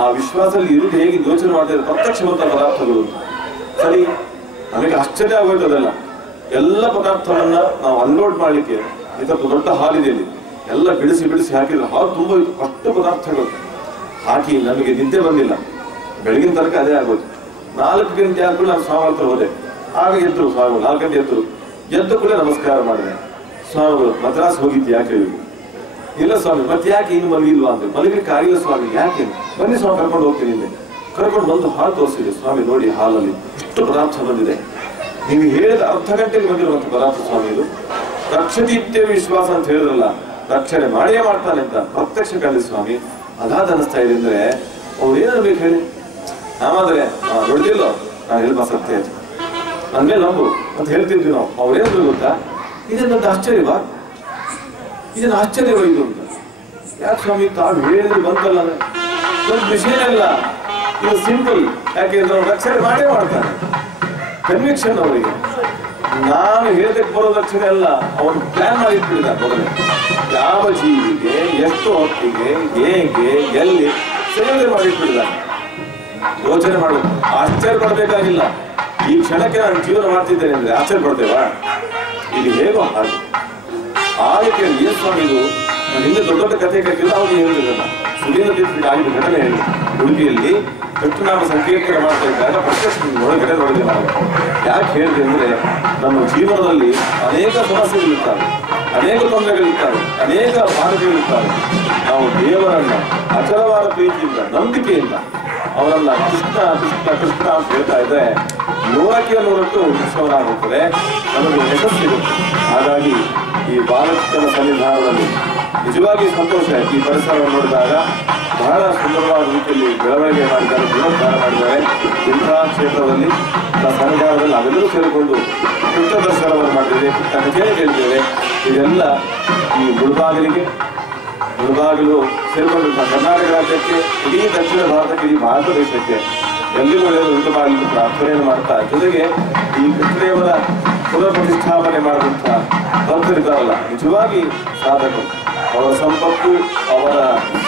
ಆ ವಿಶ್ವಾಸದಲ್ಲಿ ಇರುವುದು ಹೇಗೆ ಯೋಚನೆ ಮಾಡ್ತಾರೆ, ಪ್ರತ್ಯಕ್ಷವಂತ ಪದಾರ್ಥಗಳು. ಸರಿ, ನಮಗೆ ಆಶ್ಚರ್ಯ ಆಗೋಯ್ತು. ಅದೆಲ್ಲ ಎಲ್ಲ ಪದಾರ್ಥವನ್ನ ನಾವು ಅನ್ಲೋಡ್ ಮಾಡ್ಲಿಕ್ಕೆ ಇದಕ್ಕೆ ದೊಡ್ಡ ಹಾಲ್ ಇದೆ, ಇಲ್ಲಿ ಎಲ್ಲ ಬಿಡಿಸಿ ಹಾಕಿದ್ರು. ಹಾಲು ತುಂಬ ಇತ್ತು, ಅಷ್ಟು ಪದಾರ್ಥಗಳು ಹಾಕಿ ನಮಗೆ ನಿದ್ದೆ ಬಂದಿಲ್ಲ. ಬೆಳಗಿನ ತನಕ ಅದೇ ಆಗೋದು. 4 ಗಂಟೆ ಆದ್ಮೇಲೆ ನಾನು ಸ್ವಾಮಿ ಹತ್ರ ಹೋದೆ. ಆಗ ಎದ್ರು ಸ್ವಾಮಿಗಳು 4 ಗಂಟೆ ಎದ್ದು ಕೂಡ ನಮಸ್ಕಾರ ಮಾಡಿದೆ. ಸ್ವಾಮಿಗಳು ಮದ್ರಾಸ್ ಹೋಗಿದ್ದು ಯಾಕೆ ಹೇಳಿ? ಇಲ್ಲ ಸ್ವಾಮಿ, ಮತ್ತೆ ಯಾಕೆ ಇನ್ನು ಮಲಗಿಲ್ವಾ ಅಂದ್ರೆ, ಮಲಗಲಿಕ್ಕೆ ಆಗಿಲ್ಲ ಸ್ವಾಮಿ. ಯಾಕೆ? ಬನ್ನಿ ಸ್ವಾಮಿ, ಕರ್ಕೊಂಡು ಹೋಗ್ತೀನಿ. ಹಿಂದೆ ಕರ್ಕೊಂಡು ಬಂದು ಹಾಲು ತೋರಿಸಿದೆ. ಸ್ವಾಮಿ ನೋಡಿ, ಹಾಲಲ್ಲಿ ಇಷ್ಟು ಪದಾರ್ಥ ಬಂದಿದೆ. ನೀವು ಹೇಳಿದ ಅರ್ಧ ಗಂಟೆಗೆ ಬಂದಿರುವಂತ ಪದಾರ್ಥ ಸ್ವಾಮಿ ಇದು. ರಕ್ಷತೀತ್ಯ ವಿಶ್ವಾಸ ಅಂತ ಹೇಳಿದ್ರಲ್ಲ, ರಕ್ಷಣೆ ಮಾಡಿಯೇ ಮಾಡ್ತಾನೆ ಅಂತ ಪ್ರತ್ಯಕ್ಷ ಕಂಡು ಸ್ವಾಮಿ ಅಗಾಧ ಅನಿಸ್ತಾ ಇದೆ. ಅಂದ್ರೆ ಅವ್ರು ಏನಾಗ್ಬೇಕು ಹೇಳಿ? ನಾವಾದ್ರೆ ನೋಡಿದಿಲ್ಲೋ, ನಾನು ಹೇಳಿ ಸತ್ಯ ಅಂದ್ಮೇಲೆ ನಂಬು ಅಂತ ಹೇಳ್ತಿದ್ವಿ ನಾವು. ಅವ್ರೇನಾದ್ರು ಗೊತ್ತಾ, ಇದನ್ನೊಂದು ಆಶ್ಚರ್ಯವಾ, ಇದನ್ನ ಆಶ್ಚರ್ಯವ ಇದು ಅಂತ. ಯಾಕೆ ಸ್ವಾಮಿ ತಾವು ಹೇಳಿದ್ರೆ ಬಂತಲ್ಲ, ಒಂದು ವಿಷಯ ಇಲ್ಲ, ಇದು ಸಿಂಪಲ್. ಯಾಕೆಂದ್ರೆ ಅವ್ರು ರಕ್ಷಣೆ ಮಾಡೇ ಮಾಡ್ತಾನೆ. ಕನ್ವಿಕ್ಷನ್ ಅವರಿಗೆ. ನಾನು ಹೇಳದಕ್ಕೆ ಬರೋ ರಕ್ಷಣೆ ಅಲ್ಲ, ಅವನು ಪ್ಲಾನ್ ಮಾಡಿಟ್ಬಿಟ್ಟಿದ್ದ ಮೊದಲೇ. ಯಾವ ಜೀವಿಗೆ ಎಷ್ಟು ಹೊತ್ತಿಗೆ ಹೇಗೆ ಎಲ್ಲಿ ಸೇವೆ ಮಾಡಿಟ್ಬಿಟ್ಟಿದ್ದಾನೆ. ಯೋಚನೆ ಮಾಡಬೇಕು. ಆಶ್ಚರ್ಯ ಪಡಬೇಕಾಗಿಲ್ಲ. ಈ ಕ್ಷಣಕ್ಕೆ ನಾನು ಜೀವನ ಮಾಡ್ತಿದ್ದೇನೆ ಅಂದ್ರೆ ಆಶ್ಚರ್ಯ ಪಡ್ತೇವಾ? ಇದು ಹೇಗೋ ಹಾಗೆ ಆಗ ಏನ್ ಸ್ವಾಮಿ ಇದು? ನಾನು ಹಿಂದೆ ದೊಡ್ಡ ದೊಡ್ಡ ಕಥೆ ಕೇಳಿಲ್ಲ, ಅವ್ರು ಹೇಳ್ತಿದ್ದಲ್ಲ. ಸುಧೀಂದ್ರ ತೀರ್ಥ ಆಗಿದ್ದ ಘಟನೆ ಹೇಳಿ, ಉಡುಪಿಯಲ್ಲಿ ಕೃಷ್ಣನಾಮ ಸಂಕೀರ್ತನೆ ಮಾಡ್ತಾ ಇದ್ದಾಗ ಪ್ರತ್ಯಕ್ಷ ಒಳಗಡೆ ನೋಡಿದೆ ನಾವು. ಯಾಕೆ ಹೇಳಿದೆ ಅಂದ್ರೆ, ನಮ್ಮ ಜೀವನದಲ್ಲಿ ಅನೇಕ ಸಮಸ್ಯೆಗಳಿರ್ತಾವೆ, ಅನೇಕ ತೊಂದರೆಗಳಿರ್ತಾವೆ, ಅನೇಕ ಬಾಧೆಗಳಿರ್ತಾವೆ. ನಾವು ದೇವರನ್ನ ಅಚಲವಾದ ಪ್ರೀತಿಯಿಂದ, ನಂಬಿಕೆಯಿಂದ ಅವರನ್ನ ಕೃಷ್ಣ ಕೃಷ್ಣ ಕೃಷ್ಣ ಅಂತ ಹೇಳ್ತಾ ಇದ್ರೆ 100ಕ್ಕೆ 100 ವಿಶ್ವನಾಗುತ್ತದೆ, ನಮಗೆ ಯಶಸ್ಸಿರುತ್ತೆ. ಹಾಗಾಗಿ ಈ ಬಾಲಕೃಷ್ಣನ ಸನ್ನಿಧಾನದಲ್ಲಿ ನಿಜವಾಗಿ ಸಂತೋಷ ಆಯ್ತು. ಈ ಪರಿಸರವನ್ನು ನೋಡಿದಾಗ ಬಹಳ ಸುಂದರವಾದ ರೀತಿಯಲ್ಲಿ ಬೆಳವಣಿಗೆ ಮಾಡಿದ್ದಾರೆ, ಜೀವೋದ್ಧಾರ ಮಾಡಿದ್ದಾರೆ. ಇಂತಹ ಕ್ಷೇತ್ರದಲ್ಲಿ ಸನ್ನಿಧಾನದಲ್ಲಿ ನಾವೆಲ್ಲರೂ ಸೇರಿಕೊಂಡು ಕೃಷ್ಣ ದರ್ಶನವನ್ನು ಮಾಡಿದ್ದೇವೆ, ಕಥೆಯನ್ನು ಕೇಳಿದ್ದೇವೆ. ಇದೆಲ್ಲ ಈ ಮುಳುಬಾಗಿಲು ಸೇರಿಕೊಂಡಂತಹ ಕರ್ನಾಟಕ ರಾಜ್ಯಕ್ಕೆ, ಇಡೀ ದಕ್ಷಿಣ ಭಾರತಕ್ಕೆ, ಇಡೀ ಭಾರತ ದೇಶಕ್ಕೆ ಎಲ್ಲಿಗೂ ಒಳ್ಳೆಯದು ಉಂಟು ಮಾಡಲಿಕ್ಕೆ ಪ್ರಾರ್ಥನೆಯನ್ನು ಮಾಡ್ತಾ, ಜೊತೆಗೆ ಈ ಕೃಷ್ಣದೇವರ ಪುನರ್ ಪ್ರತಿಷ್ಠಾಪನೆ ಮಾಡುವಂತಹ ಭಕ್ತರಿದ್ದಾರಲ್ಲ, ನಿಜವಾಗಿ ಸಾಧಕರು. ಅವರ ಸಂಪತ್ತು, ಅವರ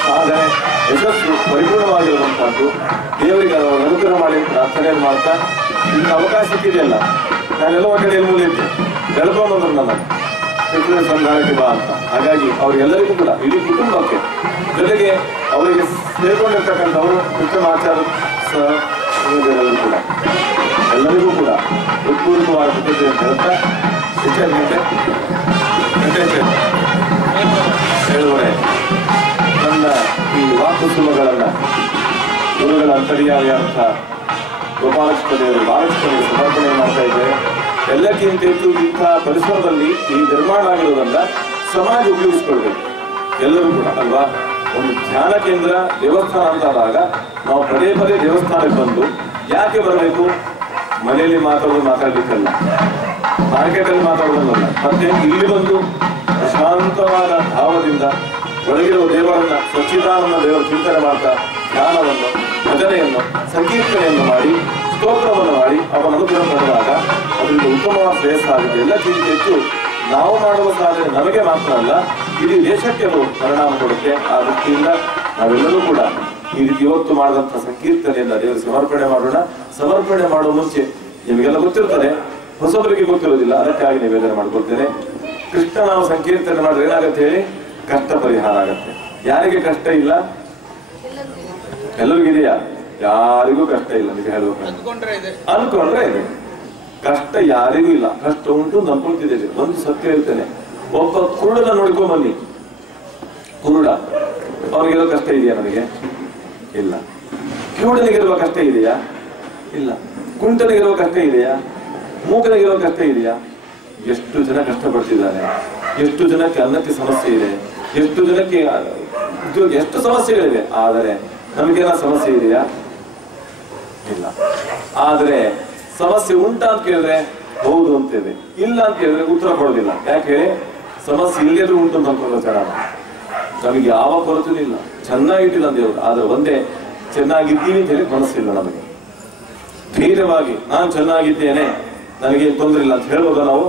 ಸಾಧನೆ, ಯಶಸ್ಸು ಪರಿಪೂರ್ಣವಾಗಿರುವಂತಹದ್ದು. ದೇವರಿಗೆ ಅವರ ಅನುಗ್ರಹ ಮಾಡಿ ಪ್ರಾರ್ಥನೆಯನ್ನು ಮಾಡ್ತಾ, ಇನ್ನು ಅವಕಾಶ ಸಿಕ್ಕಿದೆಯಲ್ಲ, ನಾನೆಲ್ಲ ಕಡೆ ಮೂಲಿದ್ದೆ ಬೆಳ್ಕೊಂಡ್ರು ನನ್ನ ಕೃಷ್ಣ ಸಂಧಾನಕ್ಕೆ ಬಾ ಅಂತ. ಹಾಗಾಗಿ ಅವರಿಗೆಲ್ಲರಿಗೂ ಕೂಡ, ಇಡೀ ಕುಟುಂಬಕ್ಕೆ, ಜೊತೆಗೆ ಅವರಿಗೆ ಸೇರ್ಕೊಂಡಿರ್ತಕ್ಕಂಥವರು ಕೃಷ್ಣಾಚಾರ್ಯ ಕೂಡ ಎಲ್ಲರಿಗೂ ಕೂಡ ಉತ್ಪೂರ್ವಕವಾದ ಕೃತಜ್ಞತೆ ಅಂತ ಹೇಳ್ತಾ, ಹೇಳುವರೆ ನನ್ನ ಈ ವಾಕುಸುಮಗಳನ್ನು ಗುರುಗಳ ಅಂತರ್ಯಾಮಿಯಾದಂಥ ಗೋಪಾಲಕೃಷ್ಣ ದೇವರು ಬಾಲಕೃಷ್ಣನಿಗೆ ಸಮರ್ಪಣೆ ಮಾಡ್ತಾ ಇದ್ದೇವೆ. ಎಲ್ಲಕ್ಕಿಂತ ಹೆಚ್ಚು ಇಂಥ ಪರಿಸರದಲ್ಲಿ ಈ ನಿರ್ಮಾಣ ಆಗಿರೋದನ್ನ ಸಮಾಜ ಉಪಯೋಗಿಸ್ಕೊಳ್ಬೇಕು ಎಲ್ಲರೂ ಕೂಡ ಅಲ್ವಾ. ಒಂದು ಧ್ಯಾನ ಕೇಂದ್ರ ದೇವಸ್ಥಾನ ಅಂತ ಆದಾಗ ನಾವು ಪದೇ ಪದೇ ದೇವಸ್ಥಾನಕ್ಕೆ ಬಂದು ಯಾಕೆ ಬರಬೇಕು? ಮನೆಯಲ್ಲಿ ಮಾತಾಡಲಿಕ್ಕಲ್ಲ, ಮಾರ್ಕೆಟಲ್ಲಿ ಮಾತಾಡೋದಲ್ಲ, ಮತ್ತೆ ಇಲ್ಲಿ ಬಂದು ಪ್ರಶಾಂತವಾದ ಭಾವದಿಂದ ಒಳಗಿರುವ ದೇವರನ್ನ, ಸಚ್ಚಿದಾನಂದ ದೇವರ ಚಿಂತನೆ ಮಾಡ್ತಾ ಧ್ಯಾನವನ್ನು, ಭಜನೆಯನ್ನು, ಸಂಕೀರ್ತನೆಯನ್ನು ಮಾಡಿ, ಸ್ತೋತ್ರವನ್ನು ಮಾಡಿ ಅವನ ಅನುಗ್ರಹ ಪಡೆದಾಗ ಅದರಿಂದ ಉತ್ತಮವಾದ ಶ್ರೇಯಸ್ಸಾಗುತ್ತೆ. ಎಲ್ಲಕ್ಕಿಂತ ಹೆಚ್ಚು ನಾವು ಮಾಡುವ ಸಾಧನೆ ನಮಗೆ ಮಾತ್ರ ಅಲ್ಲ, ಇಡೀ ದೇಶಕ್ಕೆ ಅದು ಪರಿಣಾಮ ಕೊಡುತ್ತೆ. ಆ ದೃಷ್ಟಿಯಿಂದ ನಾವೆಲ್ಲರೂ ಕೂಡ ಈ ರೀತಿ ಇವತ್ತು ಮಾಡಿದಂಥ ಸಂಕೀರ್ತನೆಯಿಂದ ದೇವರಿಗೆ ಸಮರ್ಪಣೆ ಮಾಡೋಣ. ಸಮರ್ಪಣೆ ಮಾಡುವ ಮುಂಚೆ ನಿಮಗೆಲ್ಲ ಗೊತ್ತಿರ್ತದೆ, ಹೊಸಬರಿಗೆ ಗೊತ್ತಿರೋದಿಲ್ಲ, ಅದಕ್ಕಾಗಿ ನಿವೇದನೆ ಮಾಡ್ಕೊಳ್ತೇನೆ. ಕೃಷ್ಣ ನಾವು ಸಂಕೀರ್ತನೆ ಮಾಡಿದ್ರೆ ಏನಾಗತ್ತೆ ಹೇಳಿ? ಕಷ್ಟ ಪರಿಹಾರ ಆಗತ್ತೆ. ಯಾರಿಗೆ ಕಷ್ಟ ಇಲ್ಲ? ಎಲ್ಲರಿಗೂ ಇದೆಯಾ? ಯಾರಿಗೂ ಕಷ್ಟ ಇಲ್ಲ. ನೀವು ಹೇಳ್ಬೇಕು ಅನ್ಕೊಂಡ್ರೆ ಇದೆ, ಕಷ್ಟ ಯಾರಿಗೂ ಇಲ್ಲ. ಕಷ್ಟ ಉಂಟು ಅಂತ ಅನ್ಕೊಳ್ತಿದ್ದೇವೆ. ಒಂದು ಸತ್ಯ ಹೇಳ್ತೇನೆ, ಒಬ್ಬ ಕುರುಡನ ನೋಡ್ಕೊಂಡ್ ಬನ್ನಿ. ಕುರುಡ ಅವನಿಗಿರೋ ಕಷ್ಟ ಇದೆಯಾ? ನನಗೆ ಇಲ್ಲ. ಕಿವುಡನಿಗಿರುವ ಕಷ್ಟ ಇದೆಯಾ? ಇಲ್ಲ. ಕುಂಟನಿಗಿರುವ ಕಷ್ಟ ಇದೆಯಾ? ಮೂಕನಿಗಿರುವ ಕಷ್ಟ ಇದೆಯಾ? ಎಷ್ಟು ಜನ ಕಷ್ಟಪಡ್ತಿದ್ದಾರೆ, ಎಷ್ಟು ಜನಕ್ಕೆ ಅನ್ನಕ್ಕೆ ಸಮಸ್ಯೆ ಇದೆ, ಎಷ್ಟು ಜನಕ್ಕೆ ಎಷ್ಟು ಸಮಸ್ಯೆಗಳಿವೆ. ಆದರೆ ನಮಗೇನ ಸಮಸ್ಯೆ ಇದೆಯಾ? ಇಲ್ಲ. ಆದರೆ ಸಮಸ್ಯೆ ಉಂಟಾ ಅಂತ ಕೇಳಿದ್ರೆ ಹೌದು ಅಂತೇವೆ, ಇಲ್ಲ ಅಂತ ಕೇಳಿದ್ರೆ ಉತ್ತರ ಕೊಡೋದಿಲ್ಲ. ಯಾಕೆ ಹೇಳಿ? ಸಮಸ್ಯೆ ಇಲ್ಲರೂ ಉಂಟು ಅಂತ ಅನ್ಕೊಳ್ಳೋ ಜನ. ನಮಗೆ ಯಾವ ಕೊರತೆ ಇಲ್ಲ, ಚೆನ್ನಾಗಿಟ್ಟಿಲ್ಲ ದೇವರು. ಆದ್ರೆ ಒಂದೇ, ಚೆನ್ನಾಗಿದ್ದೀವಿ ಅಂತ ಹೇಳಿ ಮನಸ್ಸಿಲ್ಲ ನಮಗೆ. ಧೈರ್ಯವಾಗಿ ನಾನು ಚೆನ್ನಾಗಿದ್ದೇನೆ, ನನಗೆ ತೊಂದರೆ ಇಲ್ಲ ಅಂತ ಹೇಳ್ಬೋದ? ನಾವು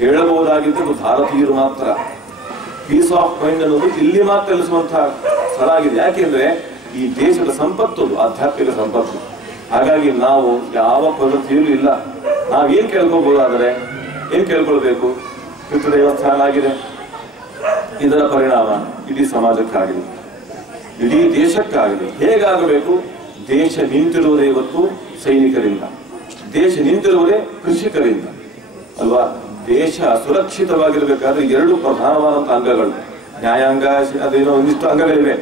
ಹೇಳಬಹುದಾಗಿದ್ದು ಭಾರತೀಯರು ಮಾತ್ರ. ಪೀಸ್ ಆಫ್ ಮೈಂಡ್ ಅನ್ನೋದು ಇಲ್ಲಿ ಮಾತ್ರ ತಿಳಿಸುವಂತಹ ಸ್ಥಳ ಆಗಿದೆ. ಯಾಕೆಂದ್ರೆ ಈ ದೇಶದ ಸಂಪತ್ತು ಆಧ್ಯಾತ್ಮಿಕ ಸಂಪತ್ತು. ಹಾಗಾಗಿ ನಾವು ಯಾವ ಪದ್ಧತಿಯಲ್ಲೂ ಇಲ್ಲ. ನಾವೇನ್ ಕೇಳ್ಕೋಬಹುದಾದರೆ ಏನ್ ಕೇಳ್ಕೊಳ್ಬೇಕು? ಕೃಷ್ಣ ದೇವಸ್ಥಾನ ಆಗಿದೆ, ಇದರ ಪರಿಣಾಮ ಇಡೀ ಸಮಾಜಕ್ಕಾಗಿದೆ, ಇಡೀ ದೇಶಕ್ಕಾಗಿದೆ. ಹೇಗಾಗಬೇಕು? ದೇಶ ನಿಂತಿರುವುದೇ ಇವತ್ತು ಸೈನಿಕರಿಂದ, ದೇಶ ನಿಂತಿರುವುದೇ ಕೃಷಿಕರಿಂದ ಅಲ್ವಾ. ದೇಶ ಸುರಕ್ಷಿತವಾಗಿರಬೇಕಾದ್ರೆ ಎರಡು ಪ್ರಧಾನವಾದಂತಹ ಅಂಗಗಳು, ನ್ಯಾಯಾಂಗ, ಅದೇನೋ ಒಂದಿಷ್ಟು ಅಂಗಗಳಿವೆ.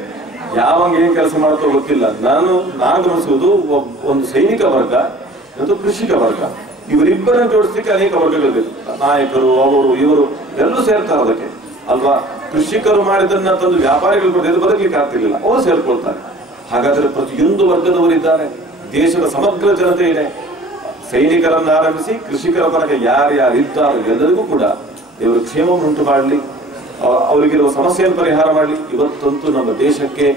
ಯಾವಾಗ ಏನ್ ಕೆಲಸ ಮಾಡುತ್ತೋ ಗೊತ್ತಿಲ್ಲ. ನಾನು ಗಮನಿಸುವುದು ಒಂದು ಸೈನಿಕ ವರ್ಗ ಮತ್ತು ಕೃಷಿಕ ವರ್ಗ, ಇವರಿಬ್ಬರನ್ನು ಜೋಡಿಸ್ಲಿಕ್ಕೆ ಅನೇಕ ವರ್ಗಗಳು ಬೇಕು. ನಾಯಕರು, ಅವರು, ಇವರು ಎಲ್ಲರೂ ಸೇರ್ತಾರೆ ಅದಕ್ಕೆ ಅಲ್ವಾ. ಕೃಷಿಕರು ಮಾಡಿದನ್ನ ತಂದು ವ್ಯಾಪಾರಿಗಳು ಕೊಡೋದು ಬದುಕಲಿಕ್ಕೆ ಆಗ್ತಿರ್ಲಿಲ್ಲ, ಅವರು ಸೇರ್ಕೊಳ್ತಾರೆ. ಹಾಗಾದ್ರೆ ಪ್ರತಿಯೊಂದು ವರ್ಗದವರಿದ್ದಾರೆ, ದೇಶದ ಸಮಗ್ರ ಜನತೆ ಇದೆ. ಸೈನಿಕರನ್ನು ಆರಂಭಿಸಿ ಕೃಷಿಕರ ತನಕ ಯಾರ್ಯಾರು ಇದ್ದಾರೋ ಎಲ್ಲರಿಗೂ ಕೂಡ ದೇವರು ಕ್ಷೇಮವನ್ನುಂಟು ಮಾಡಲಿ, ಅವರಿಗಿರುವ ಸಮಸ್ಯೆಯನ್ನು ಪರಿಹಾರ ಮಾಡಲಿ. ಇವತ್ತಂತೂ ನಮ್ಮ ದೇಶಕ್ಕೆ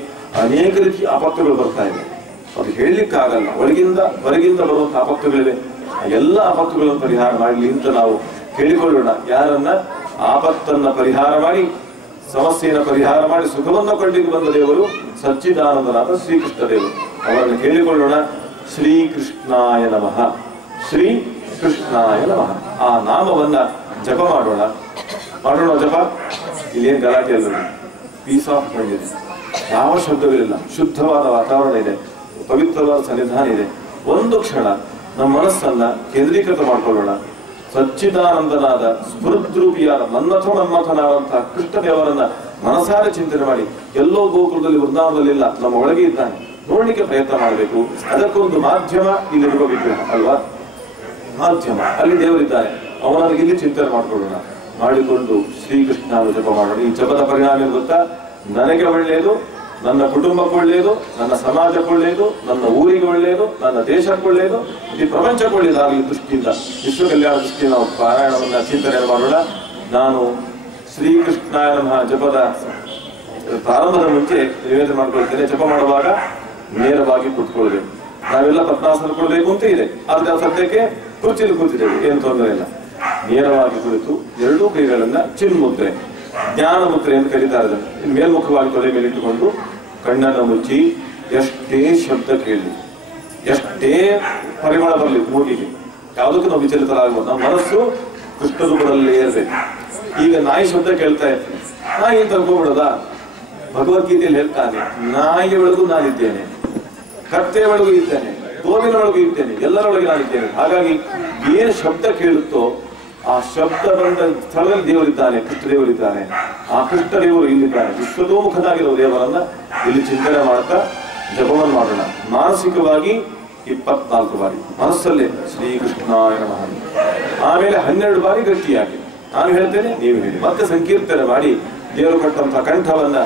ಅನೇಕ ರೀತಿಯ ಆಪತ್ತುಗಳು ಬರ್ತಾ ಇದೆ, ಅದು ಹೇಳಲಿಕ್ಕಾಗಲ್ಲ. ಒಳಗಿಂದ ಹೊರಗಿಂದ ಬರುವಂತಹ ಆಪತ್ತುಗಳಿವೆ. ಎಲ್ಲ ಆಪತ್ತುಗಳನ್ನು ಪರಿಹಾರ ಮಾಡಲಿ ಅಂತ ನಾವು ಕೇಳಿಕೊಳ್ಳೋಣ. ಯಾರನ್ನ ಆಪತ್ತನ್ನ ಪರಿಹಾರ ಮಾಡಿ, ಸಮಸ್ಯೆಯನ್ನು ಪರಿಹಾರ ಮಾಡಿ ಸುಖವನ್ನು ಕೊಳ್ಳಿಕ್ಕೆ ಬಂದ ದೇವರು ಸಚ್ಚಿದಾನಂದನಾದ ಶ್ರೀಕೃಷ್ಣ ದೇವರು. ಅವರನ್ನು ಕೇಳಿಕೊಳ್ಳೋಣ. ಶ್ರೀಕೃಷ್ಣಾಯ ನಮಃ, ಶ್ರೀ ಕೃಷ್ಣಾಯ ನಮಃ. ಆ ನಾಮವನ್ನ ಜಪ ಮಾಡೋಣ ಜಪ. ಇಲ್ಲೇನು ಗಲಾಟೆ ಅಲ್ಲ, ಪೀಸ್ ಆಫ್ ಮೈಂಡ್ ಇದೆ, ಯಾವ ಶಬ್ದಗಳಿಲ್ಲ, ಶುದ್ಧವಾದ ವಾತಾವರಣ ಇದೆ, ಪವಿತ್ರವಾದ ಸನ್ನಿಧಾನ ಇದೆ. ಒಂದು ಕ್ಷಣ ನಮ್ಮ ಮನಸ್ಸನ್ನ ಕೇಂದ್ರೀಕೃತ ಮಾಡ್ಕೊಳ್ಳೋಣ. ಸಚ್ಚಿದಾನಂದನಾದ ಸ್ಫುರದ್ರೂಪಿಯಾದ ನನ್ನಥನಾದಂತಹ ಕೃಷ್ಣ ದೇವರನ್ನ ಮನಸಾರೆ ಚಿಂತನೆ ಮಾಡಿ. ಎಲ್ಲೋ ಗೋಕುಲದಲ್ಲಿ ವೃಂದಾವನದಲ್ಲಿಲ್ಲ, ನಮ್ಮ ಒಳಗೆ ಇದ್ದಾನೆ, ನೋಡ್ಲಿಕ್ಕೆ ಪ್ರಯತ್ನ ಮಾಡಬೇಕು. ಅದಕ್ಕೊಂದು ಮಾಧ್ಯಮ ಇಲ್ಲಿರುವ ವಿಗ್ರಹ ಅಲ್ವಾ, ಮಾಧ್ಯಮ, ಅಲ್ಲಿ ದೇವರಿದ್ದಾನೆ, ಅವನನ್ನು ಇಲ್ಲಿ ಚಿಂತನೆ ಮಾಡ್ಕೊಳ್ಳೋಣ. ಮಾಡಿಕೊಂಡು ಶ್ರೀಕೃಷ್ಣ ಜಪ ಮಾಡೋಣ. ಈ ಜಪದ ಪರಿಣಾಮ ಏನು ಗೊತ್ತಾ? ನನಗೆ ಒಳ್ಳೆಯದು, ನನ್ನ ಕುಟುಂಬಕ್ಕೆ ಒಳ್ಳೆಯದು, ನನ್ನ ಸಮಾಜಕ್ಕೆ ಒಳ್ಳೆಯದು, ನನ್ನ ಊರಿಗೆ ಒಳ್ಳೆಯದು, ನನ್ನ ದೇಶಕ್ಕೆ ಒಳ್ಳೆಯದು, ಈ ಪ್ರಪಂಚಕ್ಕೆ ಒಳ್ಳೆಯದಾಗಲಿ ದೃಷ್ಟಿಯಿಂದ, ವಿಶ್ವ ಕಲ್ಯಾಣ ದೃಷ್ಟಿಯಿಂದ ನಾವು ಪಾರಾಯಣವನ್ನ ಚಿಂತನೆ ಮಾಡೋಣ. ನಾನು ಶ್ರೀಕೃಷ್ಣಾಯ ನಮಃ ಜಪದ ಪ್ರಾರಂಭದ ಮುಂಚೆ ನಿವೇದನೆ ಮಾಡ್ಕೊಳ್ತೇನೆ. ಜಪ ಮಾಡುವಾಗ ನೇರವಾಗಿ ಕೂತ್ಕೊಳ್ಬೇಕು. ನಾವೆಲ್ಲ ಪದ್ಮಾಸನ ಕೊಡಬೇಕು ಅಂತ ಇದೆ, ಆದ್ರೆ ಸದ್ಯಕ್ಕೆ ಕುರ್ಚಿಲಿ ಕೂತಿದ್ದೇವೆ, ಏನು ತೊಂದರೆ ಇಲ್ಲ. ನೇರವಾಗಿ ಕುಳಿತು ಎರಡೂ ಕೈಗಳನ್ನ ಚಿನ್ಮುದ್ರೆ, ಜ್ಞಾನ ಮುದ್ರೆ ಎಂದು ಕರೀತಾರೆ. ಮೇಲ್ಮುಖವಾಗಿ ತೊಡೆ ಮೇಲೆ ಇಟ್ಟುಕೊಂಡು ಕಣ್ಣನ್ನು ಮುಚ್ಚಿ ಎಷ್ಟೇ ಶಬ್ದ ಕೇಳಿ, ಎಷ್ಟೇ ಪರಿಮಳ ಬರಲಿ ಮೂಗಿಗೆ, ಯಾವುದಕ್ಕೂ ನಾವು ವಿಚಲಿತರಾಗಬಹುದು. ನಮ್ಮ ಮನಸ್ಸು ಕೃಷ್ಣ ರೂಪದಲ್ಲೇ ಇರಬೇಕು. ಈಗ ನಾಯಿ ಶಬ್ದ ಕೇಳ್ತಾ ಇರ್ತೀನಿ, ನಾಯಿ ತಗೋಬಿಡೋದ? ಭಗವದ್ಗೀತೆಯಲ್ಲಿ ಹೇಳ್ತಾನೆ, ನಾಯಿಯ ಒಳಗೂ ನಾನಿದ್ದೇನೆ, ಕತ್ತೆಯ ಒಳಗೂ ಇದ್ದೇನೆ, ಗೋವಿನ ಒಳಗೂ ಇದ್ದೇನೆ, ಎಲ್ಲರೊಳಗೆ ನಾನಿದ್ದೇನೆ. ಹಾಗಾಗಿ ಏನು ಶಬ್ದ ಕೇಳುತ್ತೋ ಆ ಶಬ್ದ ಬಂದ ಸ್ಥಳದಲ್ಲಿ ದೇವರಿದ್ದಾನೆ, ಕೃಷ್ಣ ದೇವರಿದ್ದಾನೆ. ಆ ಕೃಷ್ಣ ದೇವರು ಇಲ್ಲಿದ್ದಾನೆ. ವಿಶ್ವತೋಮುಖನಾಗಿರುವ ದೇವರನ್ನ ಇಲ್ಲಿ ಚಿಂತನೆ ಮಾಡ್ತಾ ಜಪವನ್ನು ಮಾಡೋಣ. ಮಾನಸಿಕವಾಗಿ 24 ಬಾರಿ ಮನಸ್ಸಲ್ಲೇ ಶ್ರೀಕೃಷ್ಣಾಯ ನಮಃ, ಆಮೇಲೆ 12 ಬಾರಿ ಗಟ್ಟಿಯಾಗಿ ನಾನು ಹೇಳ್ತೇನೆ, ನೀವು ಹೇಳಿ. ಮತ್ತೆ ಸಂಕೀರ್ತನೆ ಮಾಡಿ ದೇವರು ಕೊಟ್ಟಂತಹ ಕಂಠವನ್ನ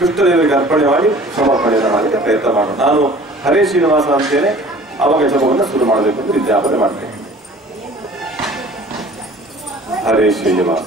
ಕೃಷ್ಣದೇವರಿಗೆ ಅರ್ಪಣೆ ಮಾಡಿ ಸಮರ್ಪಣೆಯನ್ನು ಮಾಡಲಿಕ್ಕೆ ಪ್ರಯತ್ನ ಮಾಡೋಣ. ನಾನು ಹರೇ ಶ್ರೀನಿವಾಸ ಅಂತೇನೆ, ಅವಾಗ ಜಪವನ್ನು ಶುರು ಮಾಡಬೇಕು ಅಂತ ವಿಜ್ಞಾಪನೆ ಮಾಡ್ತೇನೆ. ಹರೇ ಶ್ರೀನಿವಾಸ.